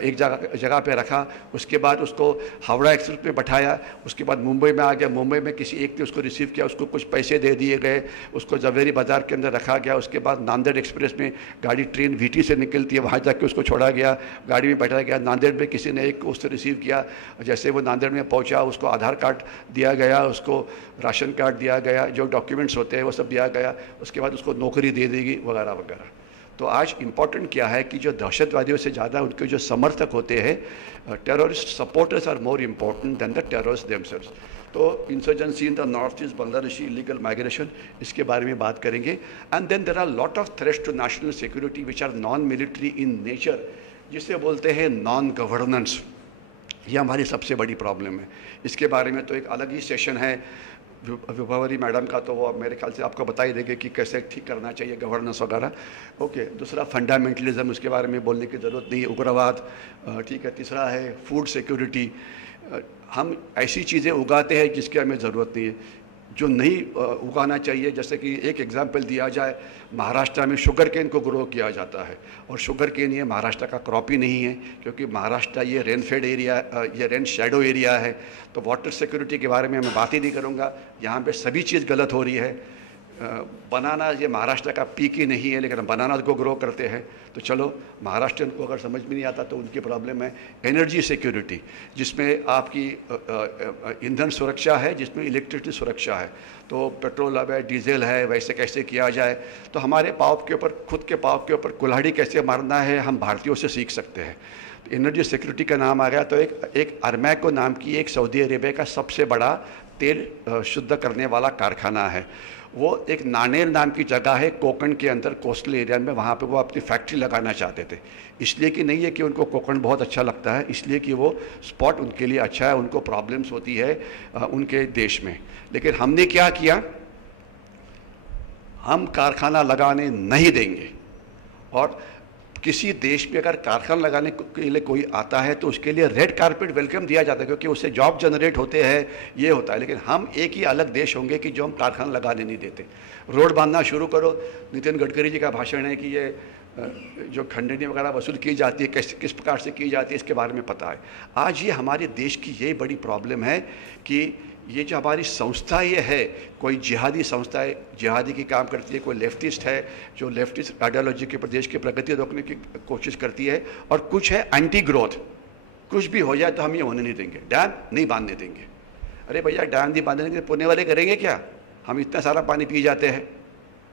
एक जगह पे रखा। उसके बाद उसको हावड़ा एक्सप्रेस में बैठाया। उसके बाद मुंबई में आ गया, मुंबई में किसी एक ने उसको रिसीव किया, उसको कुछ पैसे दे दिए गए, उसको जवेरी बाज़ार के अंदर रखा गया। उसके बाद नांदेड़ एक्सप्रेस में गाड़ी, ट्रेन वीटी से निकलती है, वहाँ जाके उसको छोड़ा गया, गाड़ी में बैठाया गया। नांदेड़ में किसी ने एक उससे रिसीव किया। जैसे वो नांदेड़ में पहुँचा, उसको आधार कार्ड दिया गया, उसको राशन कार्ड दिया गया, जो डॉक्यूमेंट्स होते हैं वो सब दिया गया। उसके बाद उसको नौकरी दे देगी वगैरह वगैरह। तो आज इम्पॉर्टेंट क्या है कि जो दहशतवादियों से ज़्यादा उनके जो समर्थक होते हैं, terrorist supporters are more important than the terrorist themselves. तो insurgency in the north east, Bangladeshi illegal migration, इसके बारे में बात करेंगे। And then there are lot of threats to national security which are non military in nature, जिसे बोलते हैं non governance. ये हमारी सबसे बड़ी प्रॉब्लम है। इसके बारे में तो एक अलग ही सेशन है विभावरी मैडम का, तो वो मेरे ख्याल से आपको बता ही देंगे कि कैसे ठीक करना चाहिए गवर्नेंस वगैरह। ओके, दूसरा फंडामेंटलिज्म, उसके बारे में बोलने की ज़रूरत नहीं है, उग्रवाद, ठीक है। तीसरा है फूड सिक्योरिटी। हम ऐसी चीज़ें उगाते हैं जिसकी हमें ज़रूरत नहीं है, जो नहीं उगाना चाहिए। जैसे कि एक एग्जांपल दिया जाए, महाराष्ट्र में शुगर केन को ग्रो किया जाता है, और शुगर केन ये महाराष्ट्र का क्रॉप ही नहीं है, क्योंकि महाराष्ट्र ये रेनफेड एरिया, ये रेन शेडो एरिया है। तो वाटर सिक्योरिटी के बारे में मैं बात ही नहीं करूँगा। यहाँ पे सभी चीज़ गलत हो रही है। बनाना ये महाराष्ट्र का पीक ही नहीं है, लेकिन बनाना को ग्रो करते हैं। तो चलो, महाराष्ट्रियन को अगर समझ में नहीं आता तो उनकी प्रॉब्लम है। एनर्जी सिक्योरिटी, जिसमें आपकी ईंधन सुरक्षा है, जिसमें इलेक्ट्रिसिटी सुरक्षा है। तो पेट्रोल है, डीजल है, वैसे कैसे किया जाए। तो हमारे पाँव के ऊपर, खुद के पाँव के ऊपर कुल्हाड़ी कैसे मारना है, हम भारतीयों से सीख सकते हैं। तो एनर्जी सिक्योरिटी का नाम आ गया, तो एक अरमैको नाम की एक सऊदी अरेबिया का सबसे बड़ा तेल शुद्ध करने वाला कारखाना है। वो एक नानेर नाम की जगह है कोकण के अंदर, कोस्टल एरिया में। वहाँ पे वो अपनी फैक्ट्री लगाना चाहते थे। इसलिए कि नहीं है कि उनको कोकण बहुत अच्छा लगता है, इसलिए कि वो स्पॉट उनके लिए अच्छा है। उनको प्रॉब्लम्स होती है उनके देश में। लेकिन हमने क्या किया, हम कारखाना लगाने नहीं देंगे। और किसी देश में अगर कारखाना लगाने के लिए कोई आता है तो उसके लिए रेड कारपेट वेलकम दिया जाता है, क्योंकि उससे जॉब जनरेट होते हैं, ये होता है। लेकिन हम एक ही अलग देश होंगे कि जो हम कारखाना लगाने नहीं देते। रोड बांधना शुरू करो। नितिन गडकरी जी का भाषण है कि ये जो खंडनी वगैरह वसूल की जाती है, किस प्रकार से की जाती है, इसके बारे में पता है। आज ये हमारे देश की ये बड़ी प्रॉब्लम है कि ये जो हमारी संस्था ये है, कोई जिहादी संस्था है, जिहादी की काम करती है, कोई लेफ्टिस्ट है जो लेफ्टिस्ट आइडियोलॉजी के प्रदेश की प्रगति रोकने की कोशिश करती है, और कुछ है एंटी ग्रोथ। कुछ भी हो जाए तो हम ये होने नहीं देंगे, डैम नहीं बांधने देंगे। अरे भैया, डैम नहीं बांधने देंगे, पुणे वाले करेंगे क्या? हम इतना सारा पानी पी जाते हैं,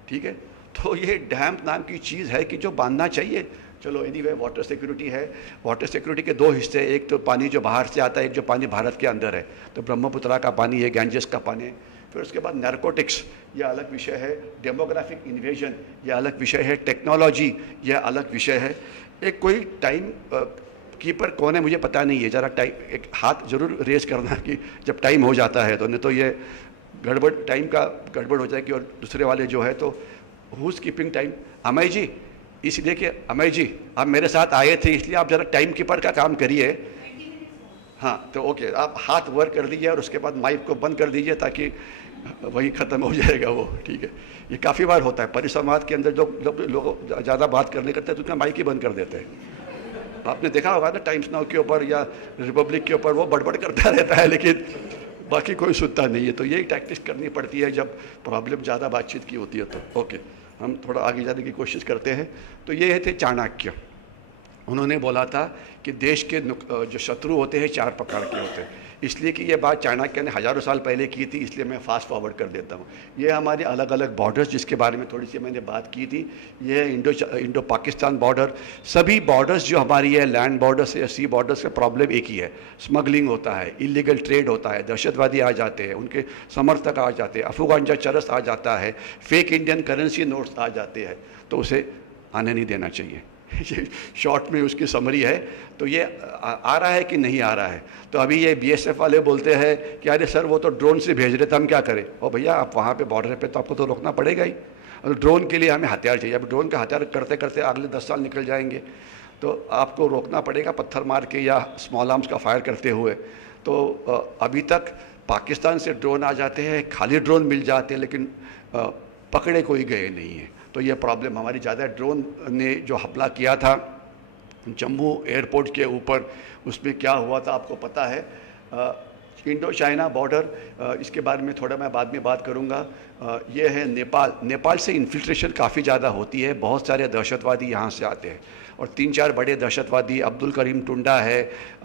ठीक है। तो ये डैम नाम की चीज़ है कि जो बांधना चाहिए। चलो, एनीवे, वाटर सिक्योरिटी है। वाटर सिक्योरिटी के दो हिस्से, एक तो पानी जो बाहर से आता है, एक जो पानी भारत के अंदर है। तो ब्रह्मपुत्रा का पानी है, गैंजेस का पानी है। फिर उसके बाद नारकोटिक्स, यह अलग विषय है। डेमोग्राफिक इन्वेजन, यह अलग विषय है। टेक्नोलॉजी, यह अलग विषय है। एक कोई टाइम कीपर कौन है मुझे पता नहीं है, ज़रा टाइम एक हाथ जरूर रेज करना कि जब टाइम हो जाता है तो, नहीं तो ये गड़बड़, टाइम का गड़बड़ हो जाएगी। और दूसरे वाले जो है, तो हुज कीपिंग टाइम? अमय जी, इसलिए कि अमय जी आप मेरे साथ आए थे, इसलिए आप ज़रा टाइम कीपर का काम करिए। हाँ, तो ओके, आप हाथ वर्क कर दीजिए और उसके बाद माइक को बंद कर दीजिए, ताकि वही ख़त्म हो जाएगा वो, ठीक है। ये काफ़ी बार होता है परिसंवाद के अंदर, जो लोग ज़्यादा बात करने करते हैं तो उसका माइक ही बंद कर देते हैं। आपने देखा होगा ना, टाइम्स नाउ के ऊपर या रिपब्लिक के ऊपर वो बड़बड़ करता रहता है, लेकिन बाकी कोई सुनता नहीं है। तो यही टैक्टिक्स करनी पड़ती है जब प्रॉब्लम ज़्यादा बातचीत की होती है। तो ओके, हम थोड़ा आगे जाने की कोशिश करते हैं। तो ये थे चाणक्य। उन्होंने बोला था कि देश के जो शत्रु होते हैं 4 प्रकार के होते हैं, इसलिए कि ये बात चाणक्य ने हज़ारों साल पहले की थी, इसलिए मैं फास्ट फॉरवर्ड कर देता हूँ। ये हमारे अलग अलग बॉर्डर्स जिसके बारे में थोड़ी सी मैंने बात की थी, ये है इंडो पाकिस्तान बॉर्डर। सभी बॉर्डर्स जो हमारी है, लैंड बॉर्डर्स या सी बॉर्डर्स का प्रॉब्लम एक ही है, स्मगलिंग होता है, इलीगल ट्रेड होता है, दहशतवादी आ जाते हैं, उनके समर्थक आ जाते हैं, अफगान चरस आ जाता है, फेक इंडियन करेंसी नोट्स आ जाते हैं, तो उसे आने नहीं देना चाहिए। शॉर्ट में उसकी समरी है। तो ये आ रहा है कि नहीं आ रहा है। तो अभी ये बीएसएफ वाले बोलते हैं कि अरे सर वो तो ड्रोन से भेज रहे थे, हम क्या करें। और भैया आप वहाँ पे बॉर्डर पे तो आपको तो रोकना पड़ेगा ही। और ड्रोन के लिए हमें हथियार चाहिए। अब ड्रोन का हथियार करते करते अगले 10 साल निकल जाएंगे, तो आपको रोकना पड़ेगा पत्थर मार के या स्मॉल आर्म्स का फायर करते हुए। तो अभी तक पाकिस्तान से ड्रोन आ जाते हैं, खाली ड्रोन मिल जाते हैं, लेकिन पकड़े कोई गए नहीं है। तो ये प्रॉब्लम हमारी ज़्यादा। ड्रोन ने जो हमला किया था जम्मू एयरपोर्ट के ऊपर, उसमें क्या हुआ था आपको पता है। इंडो चाइना बॉर्डर, इसके बारे में थोड़ा मैं बाद में बात करूंगा। ये है नेपाल। नेपाल से इन्फिल्ट्रेशन काफ़ी ज़्यादा होती है, बहुत सारे दहशतवादी यहाँ से आते हैं और 3-4 बड़े दहशतवादी, अब्दुल करीम टुंडा है,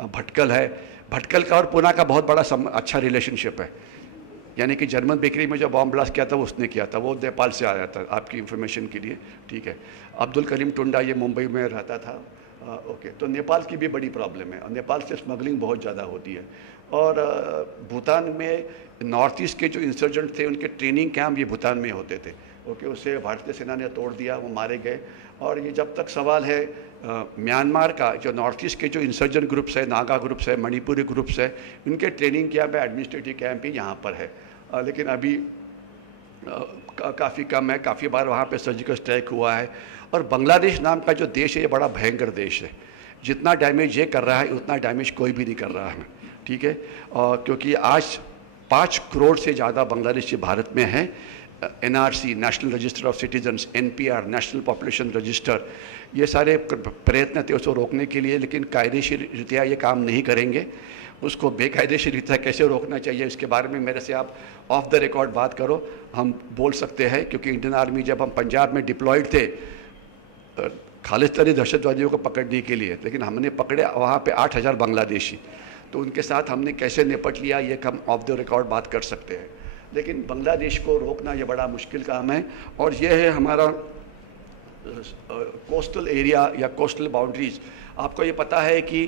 भटकल है। भटकल का और पूना का बहुत बड़ा अच्छा रिलेशनशिप है, यानी कि जर्मन बेकरी में जो बॉम्ब ब्लास्ट किया था वो उसने किया था, वो नेपाल से आया था, आपकी इन्फॉर्मेशन के लिए, ठीक है। अब्दुल करीम टुंडा ये मुंबई में रहता था। ओके, तो नेपाल की भी बड़ी प्रॉब्लम है और नेपाल से स्मगलिंग बहुत ज़्यादा होती है। और भूटान में नॉर्थ ईस्ट के जो इंसर्जेंट थे उनके ट्रेनिंग कैंप ये भूटान में होते थे। ओके, उसे भारतीय सेना ने तोड़ दिया, वो मारे गए। और ये जब तक सवाल है म्यांमार का, जो नॉर्थ ईस्ट के जो इंसर्जेंट ग्रुप्स है, नागा ग्रुप्स है, मणिपुरी ग्रुप्स है, उनके ट्रेनिंग कैंप है, एडमिनिस्ट्रेटिव कैंप ही यहाँ पर है, लेकिन अभी काफ़ी कम है। काफ़ी बार वहाँ पे सर्जिकल स्ट्राइक हुआ है। और बांग्लादेश नाम का जो देश है ये बड़ा भयंकर देश है। जितना डैमेज ये कर रहा है उतना डैमेज कोई भी नहीं कर रहा है, ठीक है। क्योंकि आज 5 करोड़ से ज़्यादा बांग्लादेशी भारत में हैं। NRC, national register of citizens, NPR, national population register, ये सारे प्रयत्न थे उसको रोकने के लिए, लेकिन कायदेशीर रीतियाँ ये काम नहीं करेंगे। उसको बेकायदेशीर रीतियाँ कैसे रोकना चाहिए इसके बारे में मेरे से आप ऑफ द रिकॉर्ड बात करो, हम बोल सकते हैं। क्योंकि इंडियन आर्मी जब हम पंजाब में डिप्लॉयड थे खालिस्तानी दहशतवादियों को पकड़ने के लिए, लेकिन हमने पकड़े वहाँ पे 8000 बांग्लादेशी, तो उनके साथ हमने कैसे निपट लिया ये हम ऑफ द रिकॉर्ड बात कर सकते हैं। लेकिन बांग्लादेश को रोकना ये बड़ा मुश्किल काम है। और ये है हमारा कोस्टल एरिया या कोस्टल बाउंड्रीज। आपको ये पता है कि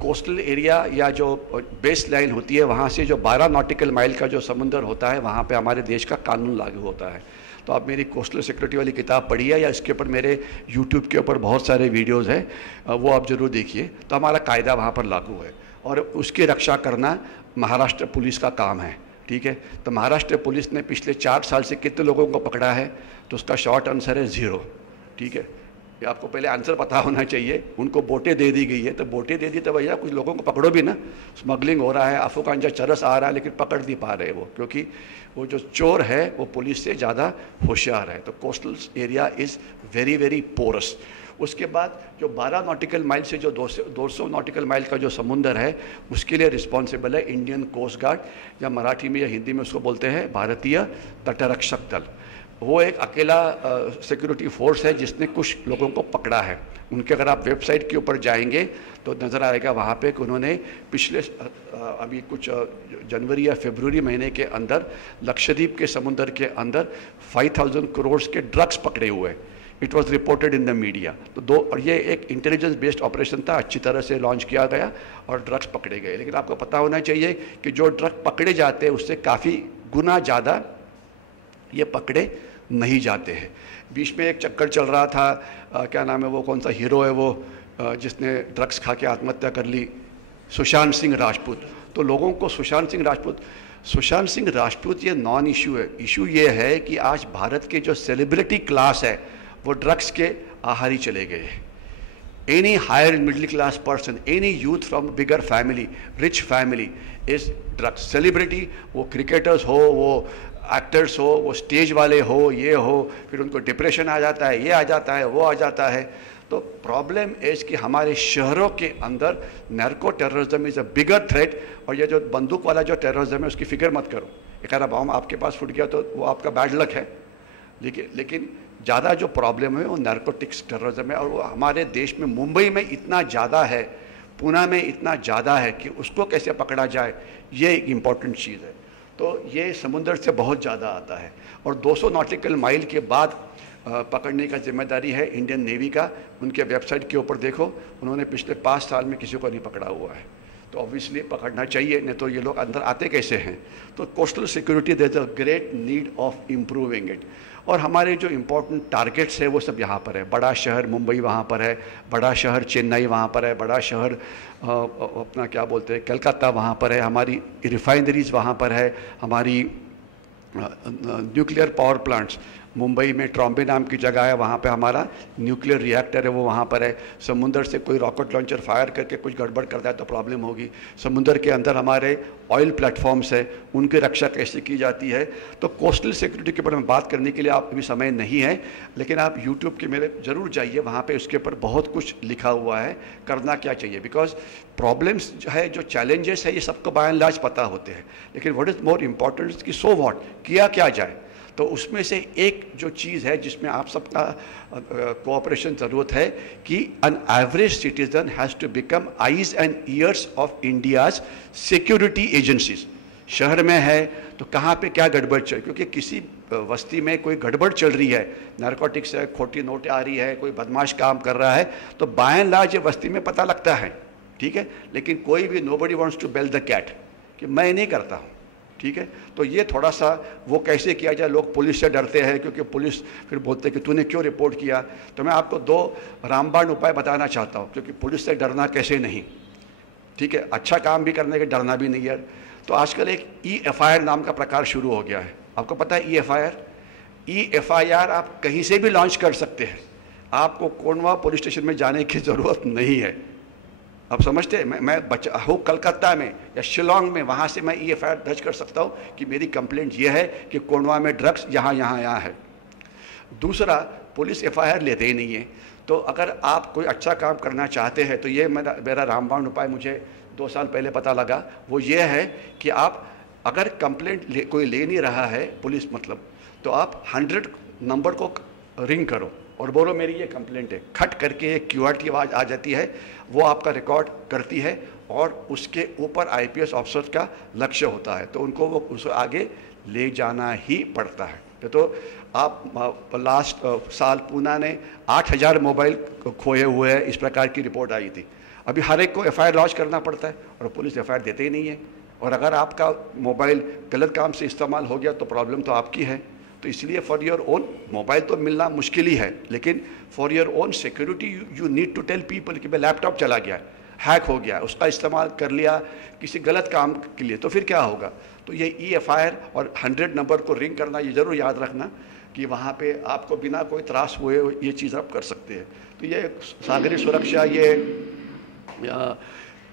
कोस्टल एरिया या जो बेस लाइन होती है वहाँ से जो 12 नॉटिकल माइल का जो समुंदर होता है वहाँ पे हमारे देश का कानून लागू होता है। तो आप मेरी कोस्टल सिक्योरिटी वाली किताब पढ़ी है या इसके ऊपर मेरे यूट्यूब के ऊपर बहुत सारे वीडियोज़ हैं, वो आप ज़रूर देखिए। तो हमारा कायदा वहाँ पर लागू है और उसकी रक्षा करना महाराष्ट्र पुलिस का काम है, ठीक है। तो महाराष्ट्र पुलिस ने पिछले 4 साल से कितने लोगों को पकड़ा है, तो उसका शॉर्ट आंसर है 0, ठीक है। ये आपको पहले आंसर पता होना चाहिए। उनको बोटें दे दी गई है, तो बोटें दे दी तो भैया कुछ लोगों को पकड़ो भी ना। स्मगलिंग हो रहा है, अफगान चरस आ रहा है, लेकिन पकड़ नहीं पा रहे वो, क्योंकि वो जो चोर है वो पुलिस से ज़्यादा होशियार है। तो coastal area is very very porous. उसके बाद जो 12 नॉटिकल माइल से जो 200 नॉटिकल माइल का जो समुंदर है उसके लिए रिस्पॉन्सिबल है इंडियन कोस्ट गार्ड, या मराठी में या हिंदी में उसको बोलते हैं भारतीय तटरक्षक दल। वो एक अकेला सिक्योरिटी फोर्स है जिसने कुछ लोगों को पकड़ा है। उनके अगर आप वेबसाइट के ऊपर जाएंगे तो नज़र आएगा वहाँ पे कि उन्होंने पिछले अभी कुछ जनवरी या फरवरी महीने के अंदर लक्षद्वीप के समुंदर के अंदर 5000 करोड़ के ड्रग्स पकड़े हुए हैं। It was reported in the media. तो और ये एक इंटेलिजेंस बेस्ड ऑपरेशन था, अच्छी तरह से लॉन्च किया गया और ड्रग्स पकड़े गए। लेकिन आपको पता होना चाहिए कि जो ड्रग पकड़े जाते हैं उससे काफ़ी गुना ज़्यादा ये पकड़े नहीं जाते हैं। बीच में एक चक्कर चल रहा था, क्या नाम है वो, कौन सा हीरो है वो जिसने ड्रग्स खा के आत्महत्या कर ली, सुशांत सिंह राजपूत। तो लोगों को सुशांत सिंह राजपूत ये नॉन इशू है। इशू ये है कि आज भारत के जो सेलिब्रिटी क्लास है वो ड्रग्स के आहारी चले गए हैं। Any higher middle class person, any youth from bigger family, rich family is drugs. Celebrity, वो क्रिकेटर्स हो, वो एक्टर्स हो, वो स्टेज वाले हो, ये हो, फिर उनको डिप्रेशन आ जाता है, ये आ जाता है, वो आ जाता है। तो प्रॉब्लम इज कि हमारे शहरों के अंदर narco terrorism is a bigger threat. और ये जो बंदूक वाला जो टेररिज्म है उसकी फिक्र मत करो। एक बॉम्ब आपके पास फूट गया तो वो आपका बैड लक है, लेकिन ज़्यादा जो प्रॉब्लम है वो नारकोटिक्स टेररिज्म है, और वो हमारे देश में मुंबई में इतना ज़्यादा है, पुणे में इतना ज़्यादा है कि उसको कैसे पकड़ा जाए, ये एक इम्पॉर्टेंट चीज़ है। तो ये समुद्र से बहुत ज़्यादा आता है, और 200 नॉटिकल माइल के बाद पकड़ने का जिम्मेदारी है इंडियन नेवी का। उनके वेबसाइट के ऊपर देखो, उन्होंने पिछले 5 साल में किसी को नहीं पकड़ा हुआ है। तो ऑब्वियसली पकड़ना चाहिए, नहीं तो ये लोग अंदर आते कैसे हैं। तो coastal security there is a great need of improving it. और हमारे जो इम्पोर्टेंट टारगेट्स है वो सब यहाँ पर है। बड़ा शहर मुंबई वहाँ पर है, बड़ा शहर चेन्नई वहाँ पर है, बड़ा शहर अपना क्या बोलते हैं कलकत्ता वहाँ पर है, हमारी रिफाइनरीज वहाँ पर है, हमारी न्यूक्लियर पावर प्लांट्स मुंबई में ट्रॉम्बे नाम की जगह है, वहाँ पे हमारा न्यूक्लियर रिएक्टर है वो वहाँ पर है। समुंदर से कोई रॉकेट लॉन्चर फायर करके कुछ गड़बड़ करता है तो प्रॉब्लम होगी। समुंदर के अंदर हमारे ऑयल प्लेटफॉर्म्स है, उनकी रक्षा कैसे की जाती है। तो कोस्टल सिक्योरिटी के ऊपर में बात करने के लिए आप अभी समय नहीं है, लेकिन आप यूट्यूब के मेरे ज़रूर जाइए, वहाँ पर उसके ऊपर बहुत कुछ लिखा हुआ है करना क्या चाहिए। बिकॉज प्रॉब्लम्स जो है, जो चैलेंजेस है, ये सबको बाय एंड लार्ज पता होते हैं, लेकिन व्हाट इज़ मोर इम्पॉर्टेंट कि सो व्हाट किया क्या जाए। तो उसमें से एक जो चीज़ है जिसमें आप सबका कोऑपरेशन ज़रूरत है कि an average citizen has to become eyes and ears of India's security agencies. शहर में है तो कहाँ पे क्या गड़बड़ चल, क्योंकि किसी बस्ती में कोई गड़बड़ चल रही है, नारकोटिक्स है, खोटी नोटें आ रही है, कोई बदमाश काम कर रहा है, तो बाय एंड लार्ज ये बस्ती में पता लगता है, ठीक है। लेकिन कोई भी nobody wants to bell the cat कि मैं नहीं करता हूँ, ठीक है। तो ये थोड़ा सा वो कैसे किया जाए। लोग पुलिस से डरते हैं क्योंकि पुलिस फिर बोलते हैं कि तूने क्यों रिपोर्ट किया। तो मैं आपको 2 रामबाण उपाय बताना चाहता हूँ, क्योंकि पुलिस से डरना कैसे नहीं, ठीक है, अच्छा काम भी करने के डरना भी नहीं है। तो आजकल एक EFIR नाम का प्रकार शुरू हो गया है, आपको पता है EFIR आप कहीं से भी लॉन्च कर सकते हैं, आपको कोंडवा पुलिस स्टेशन में जाने की ज़रूरत नहीं है। आप समझते हैं, मैं बच्चा हूँ कलकत्ता में या शिलोंग में, वहाँ से मैं EFIR दर्ज कर सकता हूँ कि मेरी कंप्लेंट ये है कि कोंडवा में ड्रग्स यहाँ है। दूसरा, पुलिस FIR लेते ही नहीं है। तो अगर आप कोई अच्छा काम करना चाहते हैं तो ये मेरा रामबाण उपाय मुझे 2 साल पहले पता लगा, वो ये है कि आप अगर कंप्लेंट कोई ले नहीं रहा है पुलिस मतलब, तो आप 100 नंबर को रिंग करो और बोलो मेरी ये कंप्लेंट है। खट करके एक QRT की आवाज़ आ जाती है, वो आपका रिकॉर्ड करती है और उसके ऊपर IPS ऑफिसर का लक्ष्य होता है, तो उनको वो उसे आगे ले जाना ही पड़ता है। तो आप लास्ट साल पूना ने 8000 मोबाइल खोए हुए हैं, इस प्रकार की रिपोर्ट आई थी। अभी हर एक को FIR लॉन्च करना पड़ता है और पुलिस FIR देते ही नहीं है। और अगर आपका मोबाइल गलत काम से इस्तेमाल हो गया तो प्रॉब्लम तो आपकी है। तो इसलिए फॉर योर ओन, मोबाइल तो मिलना मुश्किल ही है, लेकिन for your own security you need to tell people कि भाई लैपटॉप चला गया, हैक हो गया, उसका इस्तेमाल कर लिया किसी गलत काम के लिए, तो फिर क्या होगा। तो ये EFIR और 100 नंबर को रिंग करना, ये ज़रूर याद रखना कि वहाँ पे आपको बिना कोई त्रास हुए ये चीज़ आप कर सकते हैं। तो ये सागरी सुरक्षा ये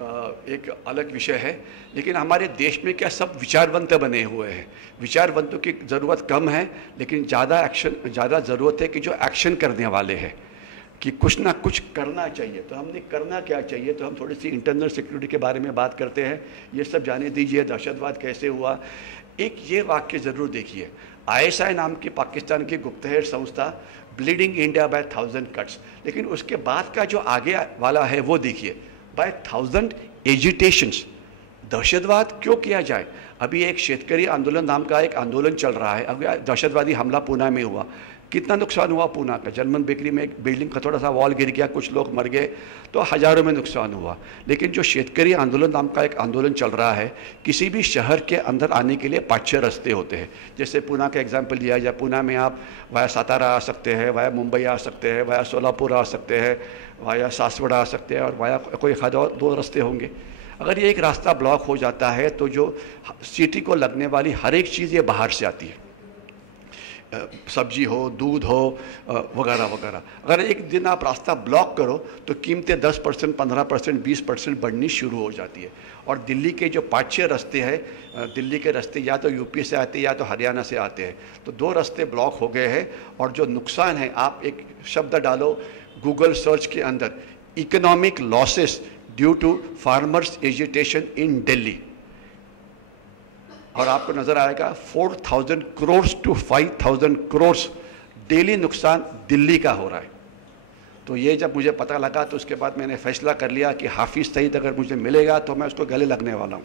एक अलग विषय है। लेकिन हमारे देश में क्या सब विचारवंत बने हुए हैं। विचारवंतों की ज़रूरत कम है, लेकिन ज़्यादा ज़रूरत है कि जो एक्शन करने वाले हैं, कि कुछ ना कुछ करना चाहिए। तो हमने करना क्या चाहिए, तो हम थोड़ी सी इंटरनल सिक्योरिटी के बारे में बात करते हैं। ये सब जाने दीजिए, दहशतवाद कैसे हुआ। एक ये वाक्य ज़रूर देखिए, ISI नाम की पाकिस्तान की गुप्तहेर संस्था, ब्लीडिंग इंडिया बाय 1000 कट्स, लेकिन उसके बाद का जो आगे वाला है वो देखिए, बाय 1000 एजिटेशंस। दहशतवाद क्यों किया जाए। अभी एक शेतकरी आंदोलन नाम का एक आंदोलन चल रहा है। अभी दहशतवादी हमला पूना में हुआ, कितना नुकसान हुआ पूना का। जर्मन बेकरी में एक बिल्डिंग का थोड़ा सा वॉल गिर गया, कुछ लोग मर गए, तो हज़ारों में नुकसान हुआ। लेकिन जो शेतकरी आंदोलन नाम का एक आंदोलन चल रहा है, किसी भी शहर के अंदर आने के लिए 5-6 रास्ते होते हैं। जैसे पूना का एग्जाम्पल लिया जाए, पूना में आप वाया सातारा आ सकते हैं, वाया मुंबई आ सकते हैं, वाया सोलापुर आ सकते हैं, वाया सासवड़ा आ सकते हैं, और वाया कोई एक 2 रास्ते होंगे। अगर ये एक रास्ता ब्लॉक हो जाता है तो जो सिटी को लगने वाली हर एक चीज़ ये बाहर से आती है, सब्जी हो, दूध हो, वगैरह वगैरह। अगर एक दिन आप रास्ता ब्लॉक करो तो कीमतें 10%, 15%, 20% बढ़नी शुरू हो जाती है। और दिल्ली के जो 5-6 रास्ते हैं, दिल्ली के रास्ते या तो यूपी से आते हैं या तो हरियाणा से आते हैं, तो 2 रास्ते ब्लॉक हो गए हैं। और जो नुकसान है, आप एक शब्द डालो गूगल सर्च के अंदर, economic losses due to farmers agitation in Delhi, और आपको नजर आएगा 4000 करोड़ to 5000 करोड़ डेली नुकसान दिल्ली का हो रहा है। तो ये जब मुझे पता लगा तो उसके बाद मैंने फैसला कर लिया कि हाफिज़ सईद अगर मुझे मिलेगा तो मैं उसको गले लगने वाला हूँ।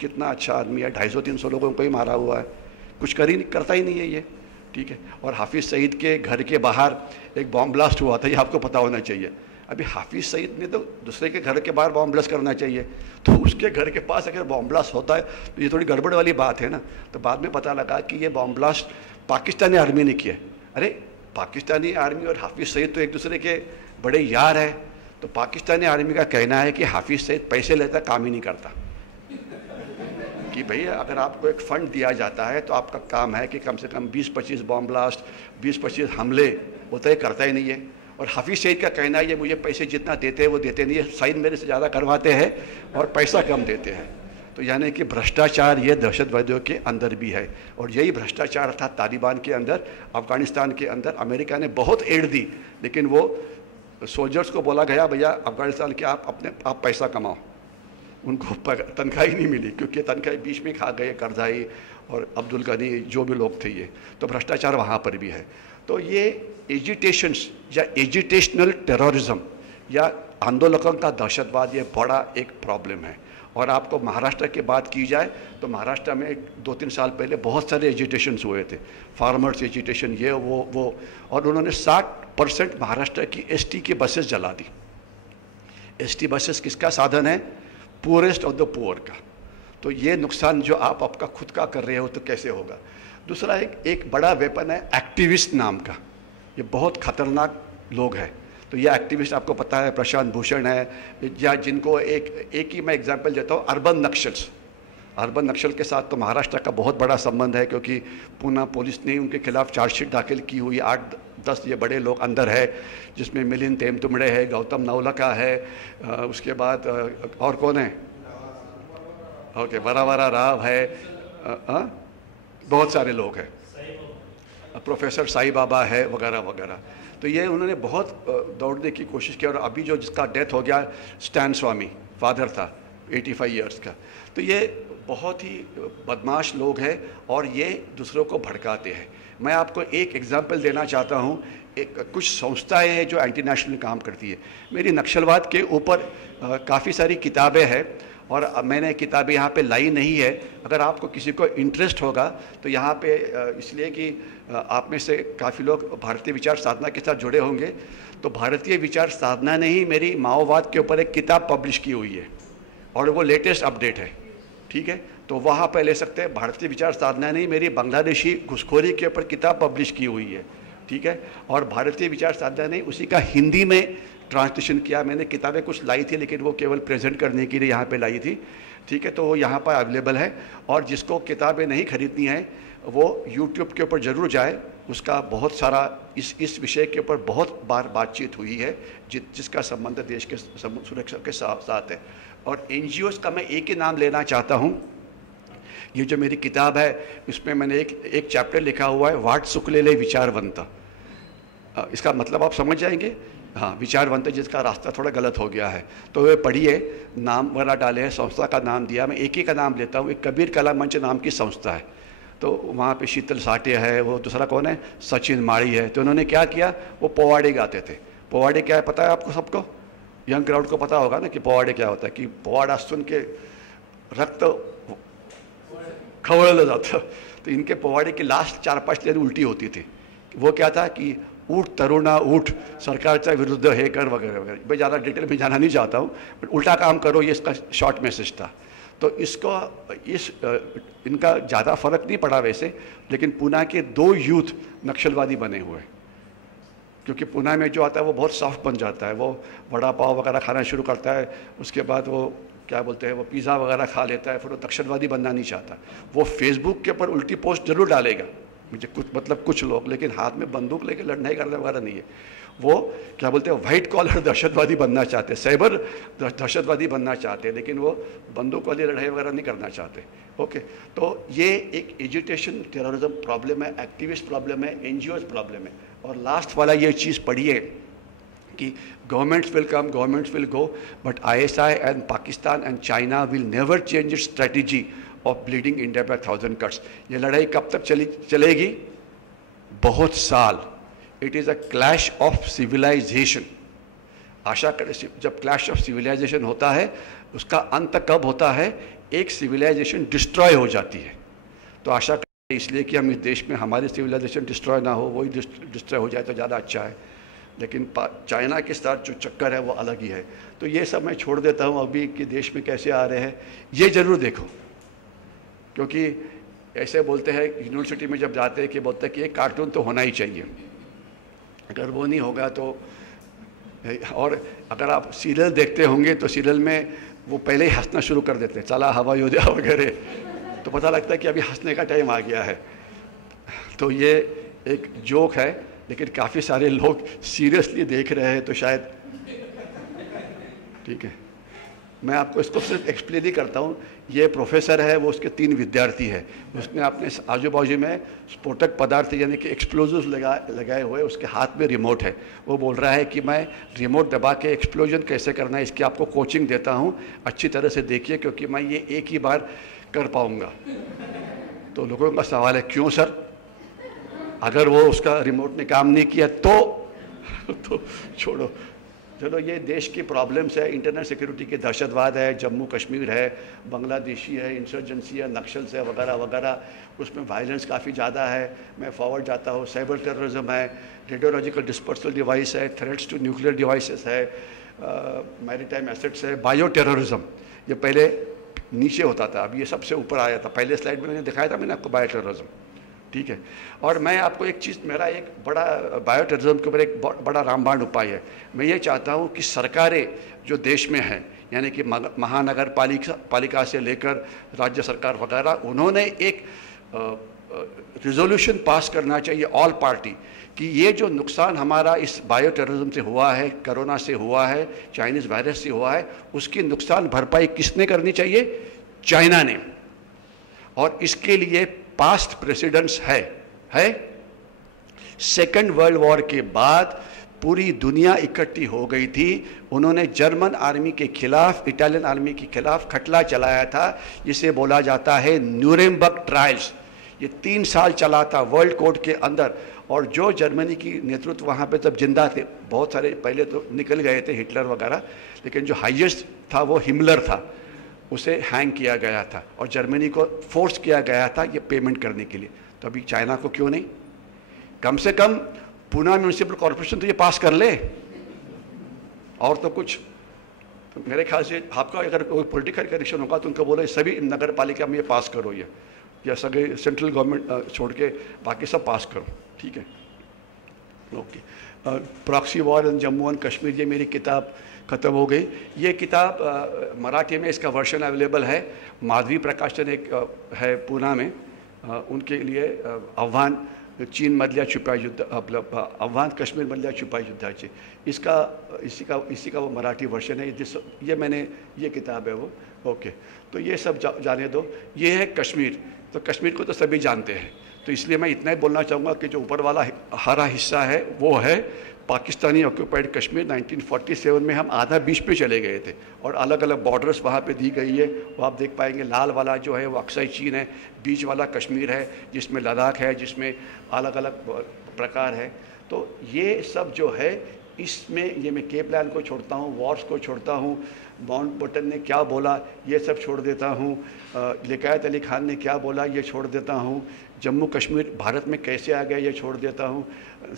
कितना अच्छा आदमी है, 250-300 लोगों को ही मारा हुआ है, कुछ करता ही नहीं है ये, ठीक है। और हाफिज़ सईद के घर के बाहर एक बॉम्ब ब्लास्ट हुआ था, ये आपको पता होना चाहिए। अभी हाफिज़ सईद ने तो दूसरे के घर के बाहर बॉम्ब ब्लास्ट करना चाहिए, तो उसके घर के पास अगर बॉम्ब ब्लास्ट होता है तो ये थोड़ी गड़बड़ वाली बात है ना। तो बाद में पता लगा कि ये बॉम्ब ब्लास्ट पाकिस्तानी आर्मी ने किया। अरे पाकिस्तानी आर्मी और हाफिज़ सईद तो एक दूसरे के बड़े यार हैं। तो पाकिस्तानी आर्मी का कहना है कि हाफिज़ सईद पैसे लेता काम ही नहीं करता, कि भैया अगर आपको एक फ़ंड दिया जाता है तो आपका काम है कि कम से कम 20-25 बॉम्ब ब्लास्ट, 20-25 हमले, वो तो ये करता ही नहीं है। और हाफिज़ सईद का कहना है ये मुझे पैसे जितना देते हैं वो देते नहीं है, साइन मेरे से ज़्यादा करवाते हैं और पैसा कम देते हैं। तो यानी कि भ्रष्टाचार ये दहशतवादियों के अंदर भी है, और यही भ्रष्टाचार था तालिबान के अंदर, अफ़गानिस्तान के अंदर। अमेरिका ने बहुत एड दी, लेकिन वो सोल्जर्स को बोला गया भैया अफ़गानिस्तान के आप पैसा कमाओ, उनको तनख्वाह ही नहीं मिली, क्योंकि तनख्वाह बीच में खा गए करज़ाई और अब्दुल गनी, जो भी लोग थे ये। तो भ्रष्टाचार वहाँ पर भी है। तो ये एजिटेशंस या एजिटेशनल टेररिज्म या आंदोलकों का दहशतवाद ये बड़ा एक प्रॉब्लम है। और आपको महाराष्ट्र की बात की जाए तो महाराष्ट्र में 2-3 साल पहले बहुत सारे एजिटेशंस हुए थे, फार्मर्स एजिटेशन, ये वो, और उन्होंने 60% महाराष्ट्र की एसटी की बसेस जला दी। एसटी बसेस किसका साधन है? पुअरेस्ट ऑफ द पुअर का। तो ये नुकसान जो आप आपका खुद का कर रहे हो तो कैसे होगा? दूसरा एक बड़ा वेपन है एक्टिविस्ट नाम का, ये बहुत खतरनाक लोग हैं। तो ये एक्टिविस्ट आपको पता है, प्रशांत भूषण है, या जिनको एक ही मैं एग्जांपल देता हूँ, अर्बन नक्सल्स। अर्बन नक्सल के साथ तो महाराष्ट्र का बहुत बड़ा संबंध है, क्योंकि पूना पुलिस ने उनके खिलाफ चार्जशीट दाखिल की हुई। 8-10 ये बड़े लोग अंदर है, जिसमें मिलिंद तेमतुमड़े है, गौतम नवलखा है, उसके बाद और कौन है, ओके, वरावरा राव है, बहुत सारे लोग हैं, प्रोफेसर साई बाबा है, वगैरह वगैरह। तो ये उन्होंने बहुत दौड़ने की कोशिश की। और अभी जो जिसका डेथ हो गया, स्टैन स्वामी, फादर था 85 ईयर्स का। तो ये बहुत ही बदमाश लोग हैं और ये दूसरों को भड़काते हैं। मैं आपको एक एग्जांपल देना चाहता हूँ। कुछ संस्थाएं हैं जो एंटी नेशनल काम करती है। मेरी नक्सलवाद के ऊपर काफ़ी सारी किताबें हैं, और मैंने किताबें यहाँ पे लाई नहीं है। अगर आपको किसी को इंटरेस्ट होगा तो यहाँ पे, इसलिए कि आप में से काफ़ी लोग भारतीय विचार साधना के साथ जुड़े होंगे, तो भारतीय विचार साधना ने ही मेरी माओवाद के ऊपर एक किताब पब्लिश की हुई है, और वो लेटेस्ट अपडेट है, ठीक है। तो वहाँ पे ले सकते हैं। भारतीय विचार साधना ने ही मेरी बांग्लादेशी घुसखोरी के ऊपर किताब पब्लिश की हुई है, ठीक है। और भारतीय विचार साधना ने उसी का हिंदी में ट्रांसलेशन किया। मैंने किताबें कुछ लाई थी, लेकिन वो केवल प्रेजेंट करने के लिए यहाँ पे लाई थी, ठीक है। तो वो यहाँ पर अवेलेबल है, और जिसको किताबें नहीं खरीदनी है वो यूट्यूब के ऊपर ज़रूर जाए। उसका बहुत सारा इस विषय के ऊपर बहुत बार बातचीत हुई है, जिसका संबंध देश के सुरक्षा के साथ है। और NGOs का मैं एक ही नाम लेना चाहता हूँ। ये जो मेरी किताब है, इसमें मैंने एक चैप्टर लिखा हुआ है, वाट सुकलेले विचारवंत। इसका मतलब आप समझ जाएंगे, हाँ, विचारवंत जिसका रास्ता थोड़ा गलत हो गया है। तो वे पढ़िए, नाम वगैरह डाले हैं, संस्था का नाम दिया। मैं एक ही का नाम लेता हूँ। एक कबीर कला मंच नाम की संस्था है, तो वहाँ पे शीतल साठे है, वो दूसरा कौन है, सचिन माड़ी है। तो उन्होंने क्या किया, वो पोवाड़े गाते थे। पोवाड़े क्या है पता है आपको सबको? यंग क्राउड को पता होगा ना कि पोवाड़े क्या होता है, कि पोवाड़ा सुन के रक्त खवड़ने जाता। तो इनके पोवाड़े की लास्ट 4-5 लाइन उल्टी होती थी। वो क्या था कि ऊठ तरुणा ऊठ, सरकारच्या विरुद्ध हे कर, वगैरह वगैरह। मैं ज़्यादा डिटेल में जाना नहीं चाहता हूँ, बट उल्टा काम करो, ये इसका शॉर्ट मैसेज था। तो इनका ज़्यादा फर्क नहीं पड़ा वैसे, लेकिन पूना के 2 यूथ नक्सलवादी बने हुए, क्योंकि पूना में जो आता है वो बहुत सॉफ्ट बन जाता है। वो वड़ा पाव वगैरह खाना शुरू करता है, उसके बाद वो क्या बोलते हैं, वो पिज़्ज़ा वगैरह खा लेता है, फिर वो नक्सलवादी बनना नहीं चाहता। वो फेसबुक के ऊपर उल्टी पोस्ट जरूर डालेगा, मुझे कुछ लोग, लेकिन हाथ में बंदूक लेके लड़ाई करने वगैरह नहीं है। वो क्या बोलते हैं, वाइट कॉलर दहशतवादी बनना चाहते हैं, साइबर दहशतवादी बनना चाहते हैं, लेकिन वो बंदूक वाली लड़ाई वगैरह नहीं करना चाहते। ओके, तो ये एक एजुटेशन टेररिज्म प्रॉब्लम है, एक्टिविस्ट प्रॉब्लम है, NGOs प्रॉब्लम है। और लास्ट वाला ये चीज़ पढ़िए कि governments will come, governments will go, but ISI and Pakistan and China will never change its strategy of bleeding India by 1000 cuts. ये लड़ाई कब तक चलेगी? बहुत साल, it is a clash of civilisation. आशा करें जब क्लैश ऑफ सिविलाइजेशन होता है उसका अंत कब होता है? एक सिविलाइजेशन डिस्ट्रॉय हो जाती है। तो आशा करें इसलिए कि हम इस देश में हमारी सिविलाइजेशन डिस्ट्रॉय ना हो, वही डिस्ट्रॉय हो जाए तो ज़्यादा अच्छा है। लेकिन चाइना के साथ जो चक्कर है वो अलग ही है। तो ये सब मैं छोड़ देता हूँ। अभी के देश में कैसे आ रहे हैं ये ज़रूर देखो, क्योंकि ऐसे बोलते हैं यूनिवर्सिटी में जब जाते हैं कि बोलते हैं कि एक कार्टून तो होना ही चाहिए, अगर वो नहीं होगा तो। और अगर आप सीरियल देखते होंगे तो सीरियल में वो पहले ही हंसना शुरू कर देते हैं, चला हवा योद्धा वगैरह, तो पता लगता है कि अभी हंसने का टाइम आ गया है। तो ये एक जोक है, लेकिन काफ़ी सारे लोग सीरियसली देख रहे हैं, तो शायद ठीक है। मैं आपको इसको सिर्फ एक्सप्लेन ही करता हूँ। ये प्रोफेसर है, वो उसके 3 विद्यार्थी है, उसने अपने आजू बाजू में स्फोटक पदार्थ यानी कि एक्सप्लोजिव्स लगाए हुए, उसके हाथ में रिमोट है। वो बोल रहा है कि मैं रिमोट दबा के एक्सप्लोजन कैसे करना है इसकी आपको कोचिंग देता हूँ, अच्छी तरह से देखिए, क्योंकि मैं ये एक ही बार कर पाऊँगा। तो लोगों का सवाल है क्यों सर? अगर वो उसका रिमोट ने काम नहीं किया तो छोड़ो। चलो, ये देश की प्रॉब्लम्स है, इंटरनल सिक्योरिटी के दहशतवाद है, जम्मू कश्मीर है, बांग्लादेशी है, इंसर्जेंसी है, नक्सल्स है वगैरह वगैरह, उसमें वायलेंस काफ़ी ज़्यादा है। मैं फॉरवर्ड जाता हूँ, साइबर टेररिज्म है, रेडियोलॉजिकल डिस्पर्सल डिवाइस है, थ्रेट्स टू न्यूक्लियर डिवाइसेस है, मैरीटाइम एसेट्स है, बायो टेररिज्म। ये पहले नीचे होता था, अब ये सबसे ऊपर आया था। पहले स्लाइड में मैंने दिखाया था मैंने आपको बायो टेररिज्म, ठीक है। और मैं आपको एक चीज़, मेरा एक बड़ा बायो टेररिज्म के ऊपर एक बड़ा रामबाण उपाय है। मैं ये चाहता हूँ कि सरकारें जो देश में हैं, यानी कि महानगर पालिका से लेकर राज्य सरकार वगैरह, उन्होंने एक रिजोल्यूशन पास करना चाहिए ऑल पार्टी कि ये जो नुकसान हमारा इस बायो टेररिज्म से हुआ है, कोरोना से हुआ है, चाइनीज़ वायरस से हुआ है, उसकी नुकसान भरपाई किसने करनी चाहिए? चाइना ने। और इसके लिए पास्ट प्रेसिडेंट्स है। सेकेंड वर्ल्ड वॉर के बाद पूरी दुनिया इकट्ठी हो गई थी, उन्होंने जर्मन आर्मी के खिलाफ, इटालियन आर्मी के खिलाफ खटला चलाया था, जिसे बोला जाता है न्यूरेमबर्ग ट्रायल्स। ये 3 साल चला था वर्ल्ड कोर्ट के अंदर। और जो जर्मनी की नेतृत्व वहाँ पे तब जिंदा थे, बहुत सारे पहले तो निकल गए थे, हिटलर वगैरह, लेकिन जो हाईएस्ट था वो हिमलर था, उसे हैंग किया गया था और जर्मनी को फोर्स किया गया था ये पेमेंट करने के लिए। तो अभी चाइना को क्यों नहीं? कम से कम पुणे म्यूनिसिपल कॉर्पोरेशन तो ये पास कर ले, और तो कुछ। तो मेरे ख्याल से आपका अगर कोई पॉलिटिकल कनेक्शन होगा तो उनको बोले सभी नगर पालिका में ये पास करो, ये या सभी सेंट्रल गवर्नमेंट छोड़ के बाकी सब पास करो, ठीक है। Okay, proxy war in Jammu and Kashmir, ये मेरी किताब ख़त्म हो गई। ये किताब मराठी में इसका वर्जन अवेलेबल है, माधवी प्रकाशन एक है पुणे में, उनके लिए आव्हान चीन मधल्या छुप्या युद्ध, आपलं आव्हान कश्मीर मधल्या छुप्या युद्धाचे, इसी का वो मराठी वर्जन है। ये मैंने ये किताब है वो। ओके, तो ये सब जाने दो। ये है कश्मीर, तो कश्मीर को तो सभी जानते हैं, तो इसलिए मैं इतना ही बोलना चाहूँगा कि जो ऊपर वाला हरा हिस्सा है वो है पाकिस्तानी ऑक्यूपाइड कश्मीर। 1947 में हम आधा बीच पे चले गए थे और अलग अलग बॉर्डर्स वहाँ पे दी गई है। वो आप देख पाएंगे, लाल वाला जो है वो अक्साई चीन है, बीच वाला कश्मीर है जिसमें लद्दाख है, जिसमें अलग अलग प्रकार है। तो ये सब जो है इसमें ये मैं के प्लान को छोड़ता हूँ, वॉर्स को छोड़ता हूँ, माउंट बटन ने क्या बोला ये सब छोड़ देता हूँ, लियाकत अली खान ने क्या बोला ये छोड़ देता हूँ, जम्मू कश्मीर भारत में कैसे आ गया ये छोड़ देता हूँ,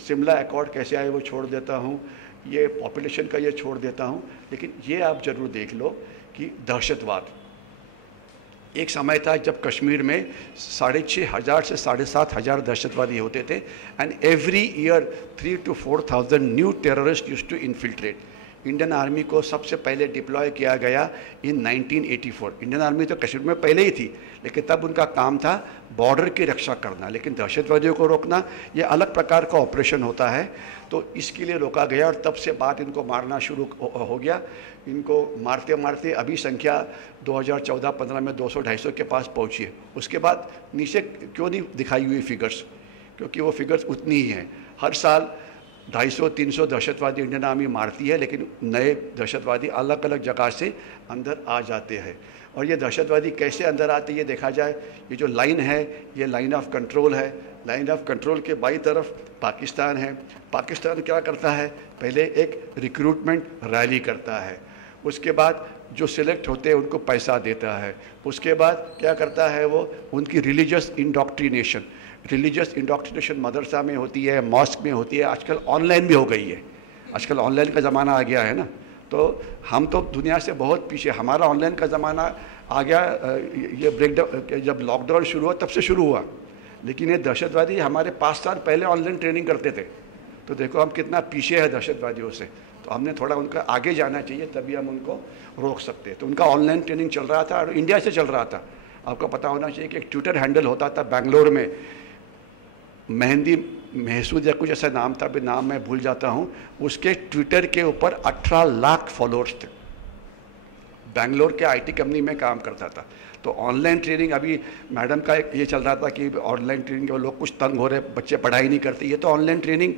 शिमला अकॉर्ड कैसे आए वो छोड़ देता हूँ, ये पॉपुलेशन का ये छोड़ देता हूँ। लेकिन ये आप ज़रूर देख लो कि दहशतवाद, एक समय था जब कश्मीर में 6,500 से 7,500 दहशतवादी होते थे, and every year 3,000 to 4,000 new terrorist used to infiltrate. Indian army को सबसे पहले डिप्लॉय किया गया इन 1984। इंडियन आर्मी तो कश्मीर में पहले ही थी, लेकिन तब उनका काम था बॉर्डर की रक्षा करना, लेकिन दहशतवादियों को रोकना ये अलग प्रकार का ऑपरेशन होता है। तो इसके लिए रोका गया और तब से बात इनको मारना शुरू हो गया। इनको मारते मारते अभी संख्या 2014-15 में 200-250 के पास पहुंची है। उसके बाद नीचे क्यों नहीं दिखाई हुई फिगर्स, क्योंकि वो फिगर्स उतनी ही हैं। हर साल 250-300 दहशतवादी इंडियन आर्मी मारती है, लेकिन नए दहशतवादी अलग अलग जगह से अंदर आ जाते हैं। और ये दहशतवादी कैसे अंदर आते ये देखा जाए, ये जो लाइन है ये लाइन ऑफ कंट्रोल है, लाइन ऑफ कंट्रोल के बाई तरफ पाकिस्तान है। पाकिस्तान क्या करता है, पहले एक रिक्रूटमेंट रैली करता है, उसके बाद जो सिलेक्ट होते हैं उनको पैसा देता है, उसके बाद क्या करता है वो उनकी रिलीजियस इंडोक्ट्रिनेशन मदरसा में होती है, मॉस्क में होती है, आजकल ऑनलाइन भी हो गई है, आजकल ऑनलाइन का ज़माना आ गया है ना। तो हम तो दुनिया से बहुत पीछे, हमारा ऑनलाइन का ज़माना आ गया। ये ब्रेकडाउन जब लॉकडाउन शुरू हुआ तब से शुरू हुआ, लेकिन ये दहशतवादी हमारे 5 साल पहले ऑनलाइन ट्रेनिंग करते थे। तो देखो हम कितना पीछे हैं दहशतवादियों से। तो हमने थोड़ा उनका आगे जाना चाहिए, तभी हम उनको रोक सकते हैं। तो उनका ऑनलाइन ट्रेनिंग चल रहा था और इंडिया से चल रहा था। आपको पता होना चाहिए कि एक ट्विटर हैंडल होता था बेंगलोर में, मेहंदी महसूद या कुछ ऐसा नाम था, अभी नाम मैं भूल जाता हूँ। उसके ट्विटर के ऊपर 18 लाख फॉलोअर्स थे। बेंगलोर के आईटी कंपनी में काम करता था। तो ऑनलाइन ट्रेनिंग, अभी मैडम का ये चल रहा था कि ऑनलाइन ट्रेनिंग के लोग कुछ तंग हो रहे, बच्चे पढ़ाई नहीं करते। ये तो ऑनलाइन ट्रेनिंग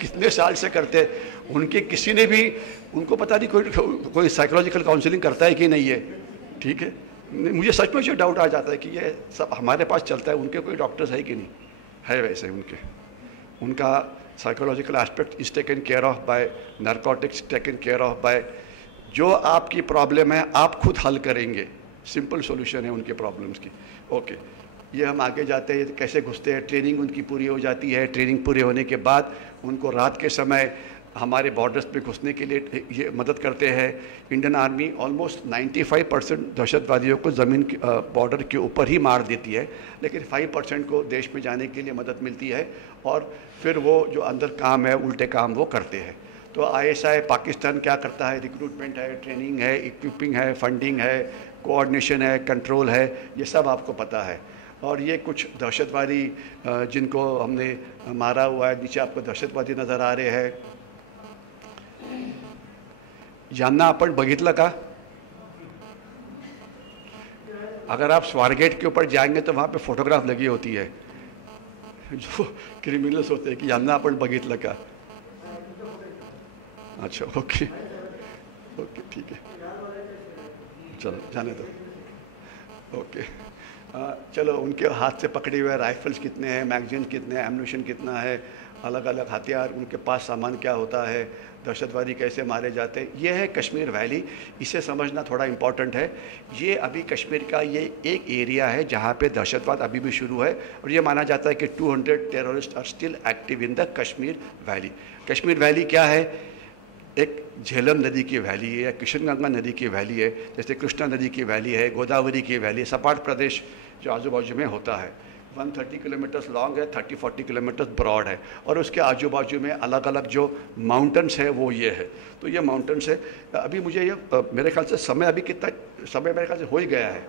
कितने साल से करते, उनके किसी ने भी उनको पता नहीं कोई साइकोलॉजिकल काउंसलिंग करता है कि नहीं है, ठीक है। मुझे सच में डाउट आ जाता है कि ये सब हमारे पास चलता है, उनके कोई डॉक्टर्स है कि नहीं है। वैसे उनका psychological aspect is taken care of by, narcotics taken care of by. जो आपकी प्रॉब्लम है आप खुद हल करेंगे, सिंपल सॉल्यूशन है उनके प्रॉब्लम्स की। ओके, ये हम आगे जाते हैं, कैसे घुसते हैं। ट्रेनिंग उनकी पूरी हो जाती है, ट्रेनिंग पूरी होने के बाद उनको रात के समय हमारे बॉर्डर्स पे घुसने के लिए ये मदद करते हैं। इंडियन आर्मी ऑलमोस्ट 95% दहशतवादियों को ज़मीन बॉर्डर के ऊपर ही मार देती है, लेकिन 5% को देश में जाने के लिए मदद मिलती है और फिर वो जो अंदर काम है, उल्टे काम वो करते हैं। तो ISI पाकिस्तान क्या करता है, रिक्रूटमेंट है, ट्रेनिंग है, इक्विपिंग है, फंडिंग है, कोऑर्डिनेशन है, कंट्रोल है, ये सब आपको पता है। और ये कुछ दहशतवादी जिनको हमने मारा हुआ है, नीचे आपको दहशतवादी नज़र आ रहे हैं। यांना आपण बघितलं का? अगर आप स्वारगेट के ऊपर जाएंगे तो वहाँ पे फोटोग्राफ लगी होती है जो क्रिमिनल्स होते हैं कि यांना आपण बघितलं का। अच्छा, ओके ओके, ठीक है, चलो जाने दो। ओके, चलो, उनके हाथ से पकड़े हुए राइफल्स कितने हैं, मैगजीन कितने हैं, एम्यूनिशन कितना है, अलग अलग हथियार, उनके पास सामान क्या होता है, दहशतवादी कैसे मारे जाते हैं। ये है कश्मीर वैली। इसे समझना थोड़ा इम्पॉर्टेंट है। ये अभी कश्मीर का ये एक एरिया है जहाँ पे दहशतवाद अभी भी शुरू है और ये माना जाता है कि 200 terrorist are still active in the Kashmir valley. Kashmir valley क्या है? एक झेलम नदी की वैली है, किशनगंगा नदी की वैली है, जैसे कृष्णा नदी की वैली है, गोदावरी की वैली है। सपाट प्रदेश जो आजू बाजू में होता है, 130 किलोमीटर्स लॉन्ग है, 30-40 किलोमीटर्स ब्रॉड है और उसके आजू बाजू में अलग अलग जो माउंटेन्स है वो ये है। तो ये माउंटेन्स है। अभी मुझे ये मेरे ख्याल से समय, अभी कितना समय मेरे ख्याल से हो ही गया है।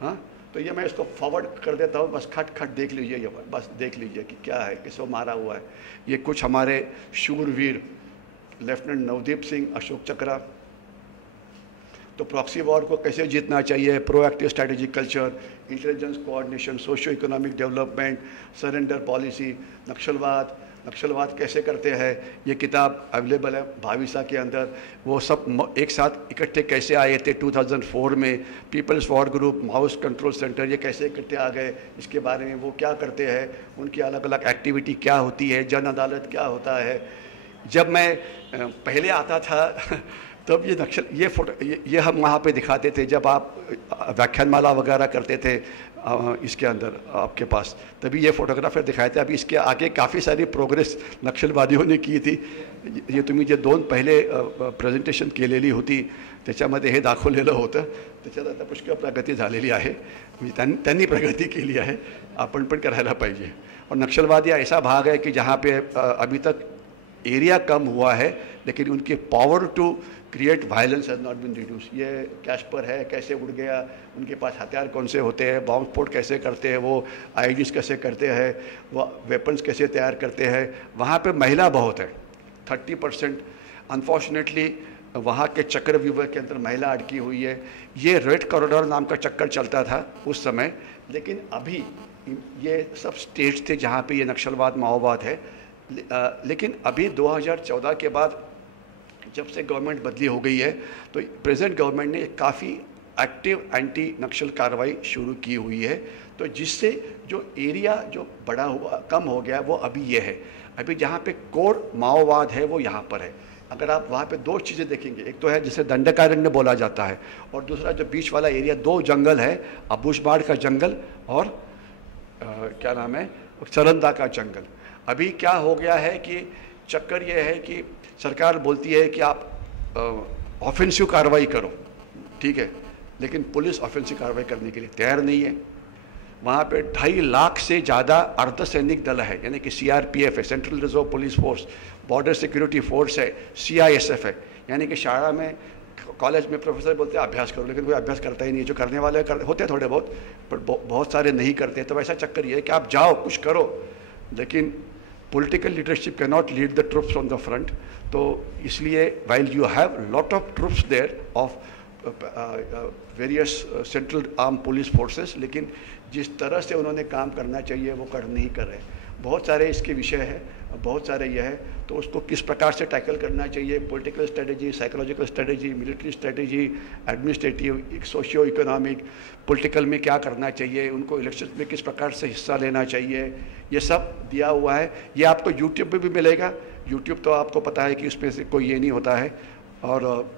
हाँ, तो ये मैं इसको फॉरवर्ड कर देता हूँ, बस खट खट देख लीजिए, ये बस देख लीजिए कि क्या है, किसको मारा हुआ है। ये कुछ हमारे शूरवीर, लेफ्टिनेंट नवदीप सिंह, अशोक चक्रा। तो प्रॉक्सी वॉर को कैसे जीतना चाहिए, proactive strategic culture, intelligence coordination, socio economic development, surrender policy, नक्सलवाद कैसे करते हैं, ये किताब अवेलेबल है भाविसा के अंदर। वो सब एक साथ इकट्ठे कैसे आए थे 2004 में, people's war group, mouse control centre, ये कैसे इकट्ठे आ गए, इसके बारे में वो क्या करते हैं, उनकी अलग अलग एक्टिविटी क्या होती है, जन अदालत क्या होता है। जब मैं पहले आता था तब ये नक्सल, ये फोटो, ये हम वहाँ पे दिखाते थे जब आप व्याख्यानमाला वगैरह करते थे इसके अंदर आपके पास, तभी ये फोटोग्राफर दिखाए थे। अभी इसके आगे काफ़ी सारी प्रोग्रेस नक्षलवादियों ने की थी। ये तुम्ही जे 2 पहिले प्रेझेंटेशन केलेली होती त्याच्यामध्ये हे दाखवलेलं होतं, त्याच्यात आता पुष्कळ प्रगती झालेली आहे, म्हणजे त्यांनी प्रगती केली आहे, आपण पण करायला पाहिजे। और नक्सलवाद ये ऐसा भाग है कि जहाँ पे अभी तक एरिया कम हुआ है लेकिन उनकी power to create violence has not been reduce. ये कैस्पर है, कैसे उड़ गया, उनके पास हथियार कौन से होते हैं, बॉम्ब स्फोट कैसे करते हैं, वो IEDs कैसे करते हैं, वो वेपन्स कैसे तैयार करते हैं। वहाँ पे महिला बहुत है, 30%। अनफॉर्चुनेटली वहाँ के चक्रव्यूह के अंदर महिला अटकी हुई है। ये रेड कॉरिडोर नाम का चक्कर चलता था उस समय, लेकिन अभी ये सब स्टेट्स थे जहाँ पे ये नक्सलवाद माओवाद है। लेकिन अभी 2014 के बाद जब से गवर्नमेंट बदली हो गई है तो प्रेजेंट गवर्नमेंट ने काफ़ी एक्टिव एंटी नक्सल कार्रवाई शुरू की हुई है। तो जिससे जो एरिया जो बड़ा हुआ कम हो गया वो अभी ये है, अभी जहाँ पे कोर माओवाद है वो यहाँ पर है। अगर आप वहाँ पे दो चीज़ें देखेंगे, एक तो है जिसे दंडकारण्य बोला जाता है, और दूसरा जो बीच वाला एरिया, दो जंगल है, अबूशबाड़ का जंगल और क्या नाम है, सरंदा का जंगल। अभी क्या हो गया है कि चक्कर ये है कि सरकार बोलती है कि आप ऑफेंसिव कार्रवाई करो, ठीक है, लेकिन पुलिस ऑफेंसिव कार्रवाई करने के लिए तैयार नहीं है। वहाँ पे 2.5 लाख से ज़्यादा अर्धसैनिक दल है, यानी कि CRPF है, central reserve police force, border security force है, CISF है। यानी कि शाला में, कॉलेज में प्रोफेसर बोलते हैं अभ्यास करो, लेकिन कोई अभ्यास करता ही नहीं है। जो करने वाले होते हैं थोड़े बहुत, पर बहुत सारे नहीं करते। तो वैसा चक्कर ये है कि आप जाओ कुछ करो, लेकिन political leadership can not lead the troops from the front. तो इसलिए while you have lot of troops there of various central arm police forces, लेकिन जिस तरह से उन्होंने काम करना चाहिए वो कर नहीं कर रहे। बहुत सारे इसके विषय हैं, बहुत सारे यह है, तो उसको किस प्रकार से टैकल करना चाहिए, political strategy, psychological strategy, military strategy, administrative, socio economic, political में क्या करना चाहिए, उनको इलेक्शन में किस प्रकार से हिस्सा लेना चाहिए, ये सब दिया हुआ है। ये आपको यूट्यूब पे भी मिलेगा। यूट्यूब तो आपको पता है कि उसमें से कोई ये नहीं होता है। और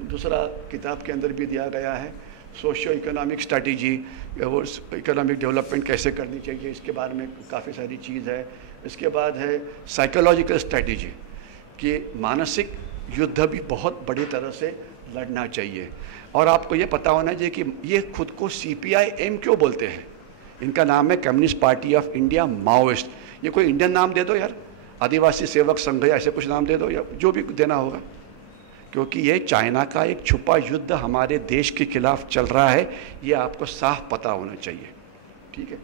दूसरा किताब के अंदर भी दिया गया है सोशियो इकोनॉमिक स्ट्रैटेजी, वो इकोनॉमिक डेवलपमेंट कैसे करनी चाहिए, इसके बारे में काफ़ी सारी चीज़ है। इसके बाद है साइकोलॉजिकल स्ट्रैटेजी, कि मानसिक युद्ध भी बहुत बड़ी तरह से लड़ना चाहिए। और आपको ये पता होना चाहिए कि ये खुद को CPIM क्यों बोलते हैं। इनका नाम है communist party of India Maoist. ये कोई इंडियन नाम दे दो यार, आदिवासी सेवक संघ ऐसे कुछ नाम दे दो, या जो भी देना होगा, क्योंकि ये चाइना का एक छुपा युद्ध हमारे देश के खिलाफ चल रहा है, ये आपको साफ पता होना चाहिए, ठीक है।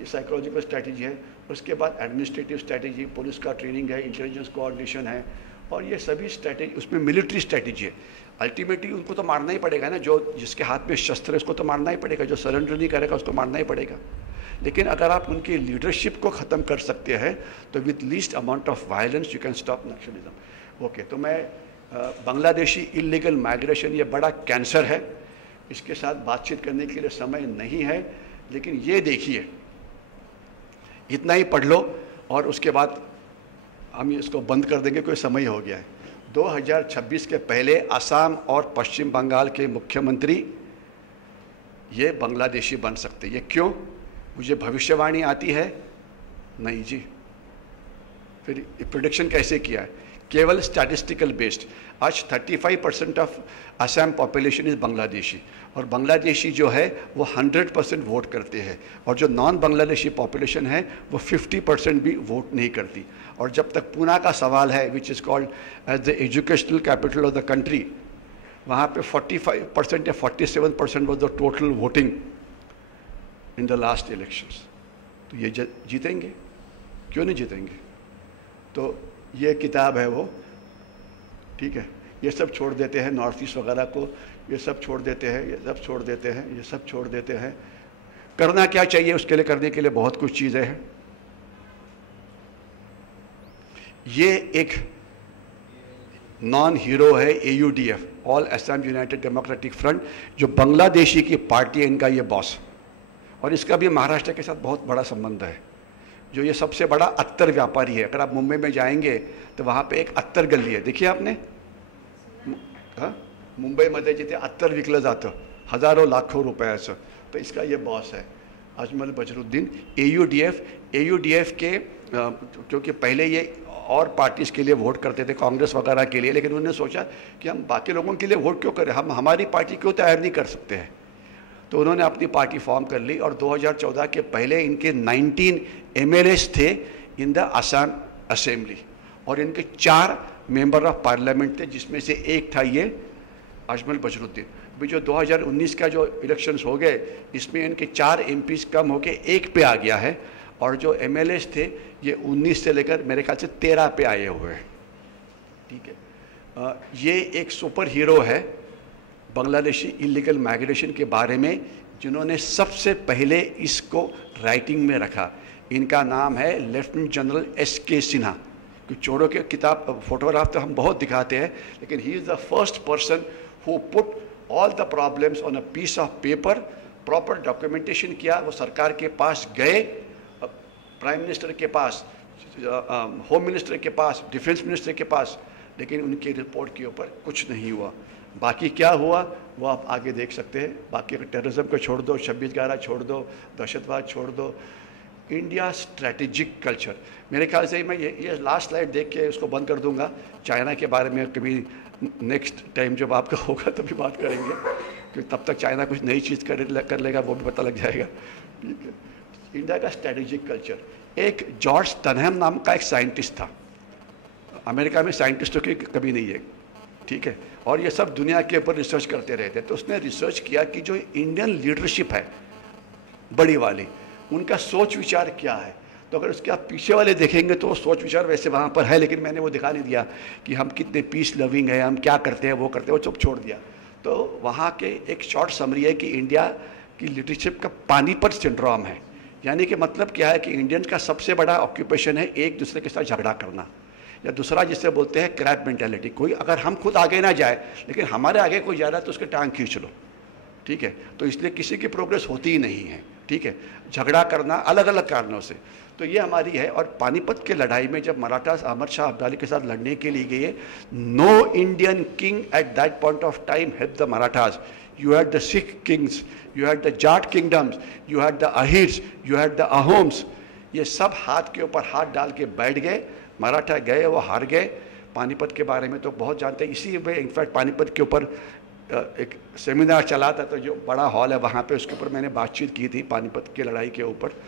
ये साइकोलॉजिकल स्ट्रैटेजी है। उसके बाद एडमिनिस्ट्रेटिव स्ट्रैटेजी, पुलिस का ट्रेनिंग है, इंटेलिजेंस कोऑर्डिनेशन है, और ये सभी स्ट्रैटेजी, उसमें मिलिट्री स्ट्रैटेजी है। अल्टीमेटली उनको तो मारना ही पड़ेगा ना, जो जिसके हाथ में शस्त्र है उसको तो मारना ही पड़ेगा, जो सरेंडर नहीं करेगा उसको मारना ही पड़ेगा। लेकिन अगर आप उनकी लीडरशिप को ख़त्म कर सकते हैं तो with least amount of violence you can stop Naxalism. Okay, तो मैं बांग्लादेशी इलीगल माइग्रेशन ये बड़ा कैंसर है, इसके साथ बातचीत करने के लिए समय नहीं है, लेकिन ये देखिए, इतना ही पढ़ लो और उसके बाद हम इसको बंद कर देंगे, कोई समय हो गया है। 2026 के पहले असम और पश्चिम बंगाल के मुख्यमंत्री ये बांग्लादेशी बन सकते। ये क्यों? मुझे भविष्यवाणी आती है? नहीं जी। फिर प्रेडिक्शन कैसे किया है? केवल स्टैटिस्टिकल बेस्ड। आज 35% of Assam population is Bangladeshi, और बांग्लादेशी जो है वो 100% वोट करते हैं, और जो नॉन बांग्लादेशी पॉपुलेशन है वो 50% भी वोट नहीं करती। और जब तक पूना का सवाल है, which is called as the educational capital of the country, वहाँ पे 45% या 47% was the total voting in the last elections. तो ये जीतेंगे? क्यों नहीं जीतेंगे? तो ये किताब है वो, ठीक है। ये सब छोड़ देते हैं, नॉर्थ ईस्ट वगैरह को ये सब छोड़ देते हैं, ये सब छोड़ देते हैं, ये सब छोड़ देते हैं। करना क्या चाहिए उसके लिए? करने के लिए बहुत कुछ चीज़ें हैं। ये एक नॉन हीरो है AUDF, all Assam United democratic front, जो बांग्लादेशी की पार्टी है, इनका ये बॉस, और इसका भी महाराष्ट्र के साथ बहुत बड़ा संबंध है। जो ये सबसे बड़ा अत्तर व्यापारी है। अगर आप मुंबई में जाएंगे तो वहाँ पे एक अत्तर गल्ली है, देखिए आपने, मुंबईमध्ये जिथे अत्तर विकलं जातं हजारों लाखों रुपयाचं, तो इसका ये बॉस है अजमल बजरुद्दीन। AUDF के क्योंकि पहले ये और पार्टीज़ के लिए वोट करते थे, कांग्रेस वगैरह के लिए, लेकिन उन्होंने सोचा कि हम बाकी लोगों के लिए वोट क्यों करें, हम हमारी पार्टी क्यों तैयार नहीं कर सकते हैं। तो उन्होंने अपनी पार्टी फॉर्म कर ली, और 2014 के पहले इनके 19 MLAs थे इन द असम असेंबली, और इनके 4 मेंबर ऑफ पार्लियामेंट थे, जिसमें से एक था ये अजमल बजरुद्दीन। अभी जो 2019 का जो इलेक्शंस हो गए, इसमें इनके 4 MPs कम होके 1 पे आ गया है, और जो MLAs थे ये 19 से लेकर मेरे ख्याल से 13 पे आए हुए हैं, ठीक है। ये एक सुपर हीरो है बांग्लादेशी इलीगल माइग्रेशन के बारे में, जिन्होंने सबसे पहले इसको राइटिंग में रखा। इनका नाम है लेफ्टिनेंट जनरल SK सिन्हा। चोरों के किताब फोटोग्राफ तो हम बहुत दिखाते हैं, लेकिन he is the first person who put all the problems on a piece of paper, proper documentation किया, वो सरकार के पास गए, प्राइम मिनिस्टर के पास, होम मिनिस्टर के पास, डिफेंस मिनिस्टर के पास, लेकिन उनकी रिपोर्ट के ऊपर कुछ नहीं हुआ। बाकी क्या हुआ वो आप आगे देख सकते हैं। बाकी अगर टेररिज्म को छोड़ दो, 26/11 छोड़ दो, दहशतवाद छोड़ दो, इंडिया स्ट्रैटेजिक कल्चर, मेरे ख्याल से मैं ये लास्ट स्लाइड देख के उसको बंद कर दूंगा। चाइना के बारे में कभी नेक्स्ट टाइम जब आपका होगा तभी बात करेंगे, क्योंकि तब तक चाइना कुछ नई चीज़ कर लेगा, वो भी पता लग जाएगा। ठीक है, इंडिया का स्ट्रैटेजिक कल्चर। एक जॉर्ज स्टनहम नाम का एक साइंटिस्ट था, अमेरिका में साइंटिस्टों की कमी नहीं है, ठीक है, और ये सब दुनिया के ऊपर रिसर्च करते रहते हैं। तो उसने रिसर्च किया कि जो इंडियन लीडरशिप है बड़ी वाली, उनका सोच विचार क्या है। तो अगर उसके आप पीछे वाले देखेंगे तो सोच विचार वैसे वहाँ पर है, लेकिन मैंने वो दिखा नहीं दिया कि हम कितने पीस लविंग है, हम क्या करते हैं, वो करते हैं, वो चुप छोड़ दिया। तो वहाँ के एक शॉर्ट समरी है कि इंडिया की लीडरशिप का पानीपत सिंड्रोम है। यानी कि मतलब क्या है कि इंडियंस का सबसे बड़ा ऑक्यूपेशन है एक दूसरे के साथ झगड़ा करना, या दूसरा जिसे बोलते हैं क्रैब मेंटालिटी। कोई अगर हम खुद आगे ना जाए लेकिन हमारे आगे कोई जा रहा है तो उसके टांग खींच लो, ठीक है। तो इसलिए किसी की प्रोग्रेस होती ही नहीं है, ठीक है, झगड़ा करना अलग अलग कारणों से। तो ये हमारी है। और पानीपत के लड़ाई में जब मराठास अहमद शाह अब्दाली के साथ लड़ने के लिए गए, no Indian king at that point of time help the Marathas. You had the Sikh kings, you had the Jat kingdoms, you had the Ahirs, you had the Ahoms. ये सब हाथ के ऊपर हाथ डाल के बैठ गए, मराठा गए, वो हार गए। पानीपत के बारे में तो बहुत जानते हैं, इसी में इनफैक्ट पानीपत के ऊपर एक सेमिनार चला था, तो जो बड़ा हॉल है वहाँ पे उसके ऊपर मैंने बातचीत की थी पानीपत की लड़ाई के ऊपर।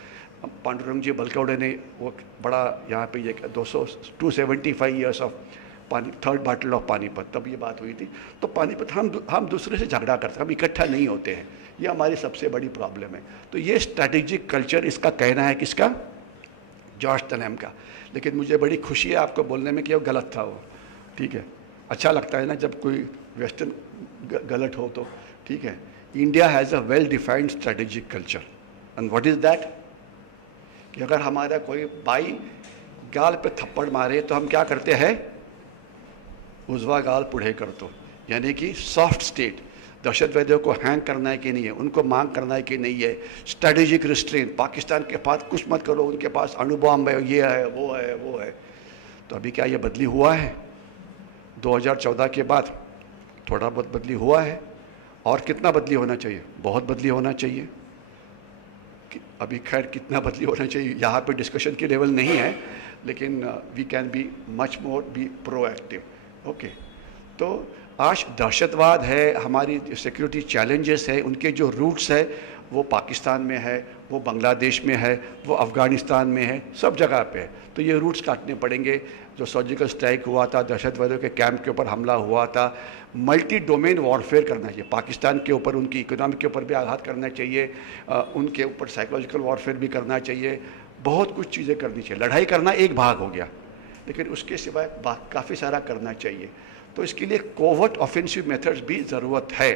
पांडुरंग जी बलकौड़े ने वो बड़ा यहाँ पे ये 275 years of third battle of Panipat, तब ये बात हुई थी। तो पानीपत हम दूसरे से झगड़ा करते हैं, हम इकट्ठा नहीं होते हैं, ये हमारी सबसे बड़ी प्रॉब्लम है। तो ये स्ट्रैटेजिक कल्चर, इसका कहना है किसका, जॉर्ज स्टनहम का। लेकिन मुझे बड़ी खुशी है आपको बोलने में कि वो गलत था वो, ठीक है। अच्छा लगता है ना जब कोई वेस्टर्न गलत हो तो, ठीक है। India has a well defined strategic culture, and what is that, कि अगर हमारा कोई भाई गाल पे थप्पड़ मारे तो हम क्या करते हैं, उजवा गाल पुढ़े कर दो, यानी कि सॉफ्ट स्टेट। दहशतवादियों को हैंग करना है कि नहीं है, उनको मांग करना है कि नहीं है, स्ट्रेटेजिक रिस्ट्रेन। पाकिस्तान के पास कुछ मत करो, उनके पास अणुबॉम्ब है, ये है, वो है, वो है। तो अभी क्या ये बदली हुआ है? 2014 के बाद थोड़ा बहुत बदली हुआ है, और कितना बदली होना चाहिए? बहुत बदली होना चाहिए। अभी खैर कितना बदली होना चाहिए यहाँ पे डिस्कशन की लेवल नहीं है, लेकिन we can be much more be proactive. ओके, तो आज दहशतवाद है, हमारी सिक्योरिटी चैलेंजेस है, उनके जो रूट्स है वो पाकिस्तान में है, वो बांग्लादेश में है, वो अफ़गानिस्तान में है, सब जगह पे है। तो ये रूट्स काटने पड़ेंगे। जो सर्जिकल स्ट्राइक हुआ था, दहशतवादियों के कैंप के ऊपर हमला हुआ था, मल्टी डोमेन वॉरफेयर करना चाहिए। पाकिस्तान के ऊपर, उनकी इकोनॉमी के ऊपर भी आघात करना चाहिए, उनके ऊपर साइकोलॉजिकल वॉरफेयर भी करना चाहिए, बहुत कुछ चीज़ें करनी चाहिए। लड़ाई करना एक भाग हो गया, लेकिन उसके सिवाय काफ़ी सारा करना चाहिए। तो इसके लिए कोवर्ट ऑफेंसिव मेथड्स भी ज़रूरत है।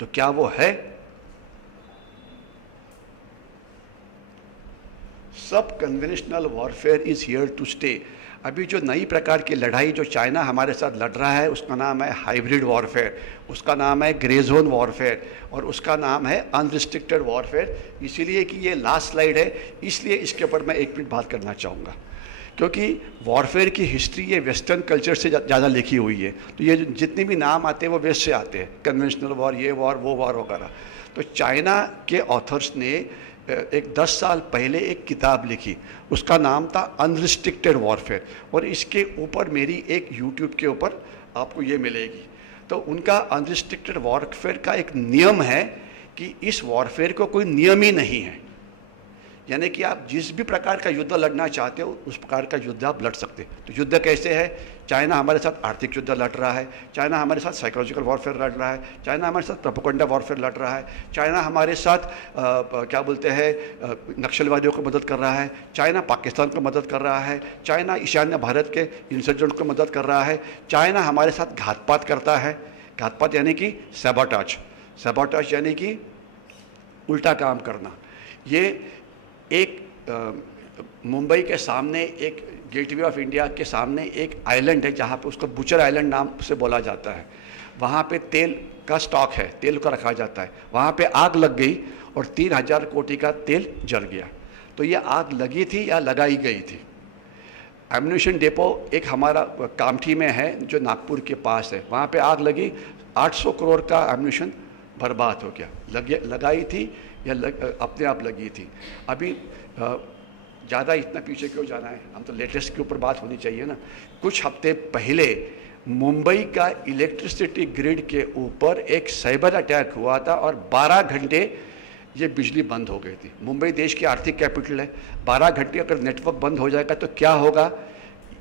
तो क्या वो है? सब conventional warfare is here to stay. अभी जो नई प्रकार की लड़ाई जो चाइना हमारे साथ लड़ रहा है, उसका नाम है हाइब्रिड वॉरफेयर, उसका नाम है ग्रे जोन वॉरफेयर, और उसका नाम है अनरिस्ट्रिक्टेड वॉरफेयर। इसीलिए कि ये लास्ट स्लाइड है, इसलिए इसके ऊपर मैं 1 मिनट बात करना चाहूँगा, क्योंकि वॉरफेयर की हिस्ट्री ये वेस्टर्न कल्चर से ज़्यादा लिखी हुई है। तो ये जितने भी नाम आते हैं वो वेस्ट से आते हैं, कन्वेंशनल वॉर, ये वॉर, वो वॉर वगैरह। तो चाइना के ऑथर्स ने एक 10 साल पहले एक किताब लिखी, उसका नाम था अनरिस्ट्रिक्टेड वॉरफेयर, और इसके ऊपर मेरी एक यूट्यूब के ऊपर आपको ये मिलेगी। तो उनका अनरिस्ट्रिक्टेड वॉरफेयर का एक नियम है कि इस वॉरफेयर को कोई नियम ही नहीं है, यानी कि आप जिस भी प्रकार का युद्ध लड़ना चाहते हो उस प्रकार का युद्ध आप लड़ सकते हैं। तो युद्ध कैसे है? चाइना हमारे साथ आर्थिक युद्ध लड़ रहा है, चाइना हमारे साथ साइकोलॉजिकल वॉरफेयर लड़ रहा है, चाइना हमारे साथ प्रोपेगेंडा वॉरफेयर लड़ रहा है, चाइना हमारे साथ क्या बोलते हैं नक्सलवादियों को मदद कर रहा है, चाइना पाकिस्तान को मदद कर रहा है, चाइना ईशान्य भारत के इंसर्जेंट को मदद कर रहा है, चाइना हमारे साथ घातपात करता है। घातपात यानी कि सैबोटाज, सैबोटाज यानी कि उल्टा काम करना। ये एक मुंबई के सामने, एक गेटवे ऑफ इंडिया के सामने एक आइलैंड है जहाँ पे उसको बुचर आइलैंड नाम से बोला जाता है। वहाँ पे तेल का स्टॉक है, तेल का रखा जाता है, वहाँ पे आग लग गई और 3000 कोटी का तेल जल गया। तो ये आग लगी थी या लगाई गई थी? एम्यूनिशन डिपो एक हमारा कामठी में है जो नागपुर के पास है, वहाँ पे आग लगी, 800 करोड़ का एम्यूनिशन बर्बाद हो गया। लगाई थी या अपने आप लगी थी? अभी ज़्यादा इतना पीछे क्यों जाना है, हम तो लेटेस्ट के ऊपर बात होनी चाहिए ना। कुछ हफ्ते पहले मुंबई का इलेक्ट्रिसिटी ग्रिड के ऊपर एक साइबर अटैक हुआ था और 12 घंटे ये बिजली बंद हो गई थी। मुंबई देश की आर्थिक कैपिटल है, 12 घंटे अगर नेटवर्क बंद हो जाएगा तो क्या होगा?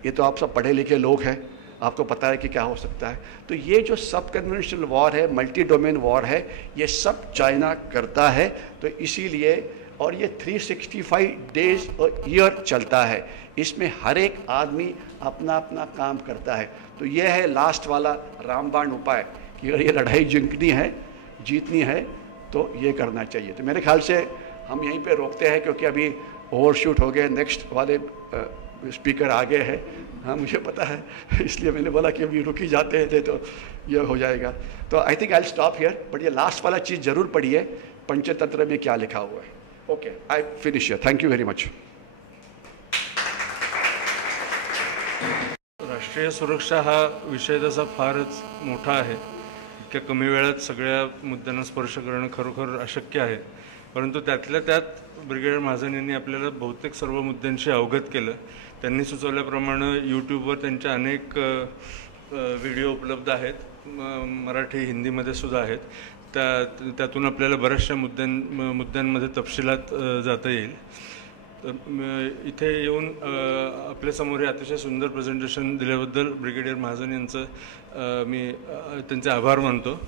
ये तो आप सब पढ़े लिखे लोग हैं, आपको पता है कि क्या हो सकता है। तो ये जो सब कन्वेंशनल वॉर है, मल्टी डोमेन वॉर है, ये सब चाइना करता है। तो इसीलिए, और ये 365 डेज ईयर चलता है, इसमें हर एक आदमी अपना अपना काम करता है। तो ये है लास्ट वाला रामबाण उपाय कि अगर ये लड़ाई जीतनी है तो ये करना चाहिए। तो मेरे ख्याल से हम यहीं पे रोकते हैं क्योंकि अभी ओवरशूट हो गए, नेक्स्ट वाले स्पीकर आगे है। हाँ मुझे पता है, इसलिए मैंने बोला कि अभी रुक ही जाते थे तो ये हो जाएगा। तो I think I will stop here, but ये लास्ट वाला चीज़ जरूर पढ़िए, पंचतंत्र में क्या लिखा हुआ है। Okay, I finish here, thank you very much. राष्ट्रीय सुरक्षा हा विषय तसा फारच मोठा आहे, इतक्या कमी वेळात सगळ्या मुद्द्यांना स्पर्श करणं खरोखर अशक्य आहे। परंतु त्यातल्या त्यात ब्रिगेडियर महाजन यांनी आपल्याला बहुतेक सर्व मुद्द्यांशी अवगत केलं। त्यांनी सुचवल्याप्रमाणे यूट्यूबवर त्यांच्या अनेक व्हिडिओ उपलब्ध आहेत, मराठी हिंदीमध्ये सुद्धा आहेत। त्यातून आपल्याला बऱ्याचशा मुद्द्यांमध्ये तपशिलात जाता येईल। इथे येऊन आपल्यासमोर हे अतिशय सुंदर प्रेझेंटेशन दिल्याबद्दल ब्रिगेडियर महाजन यांचं मी त्यांचे आभार मानतो।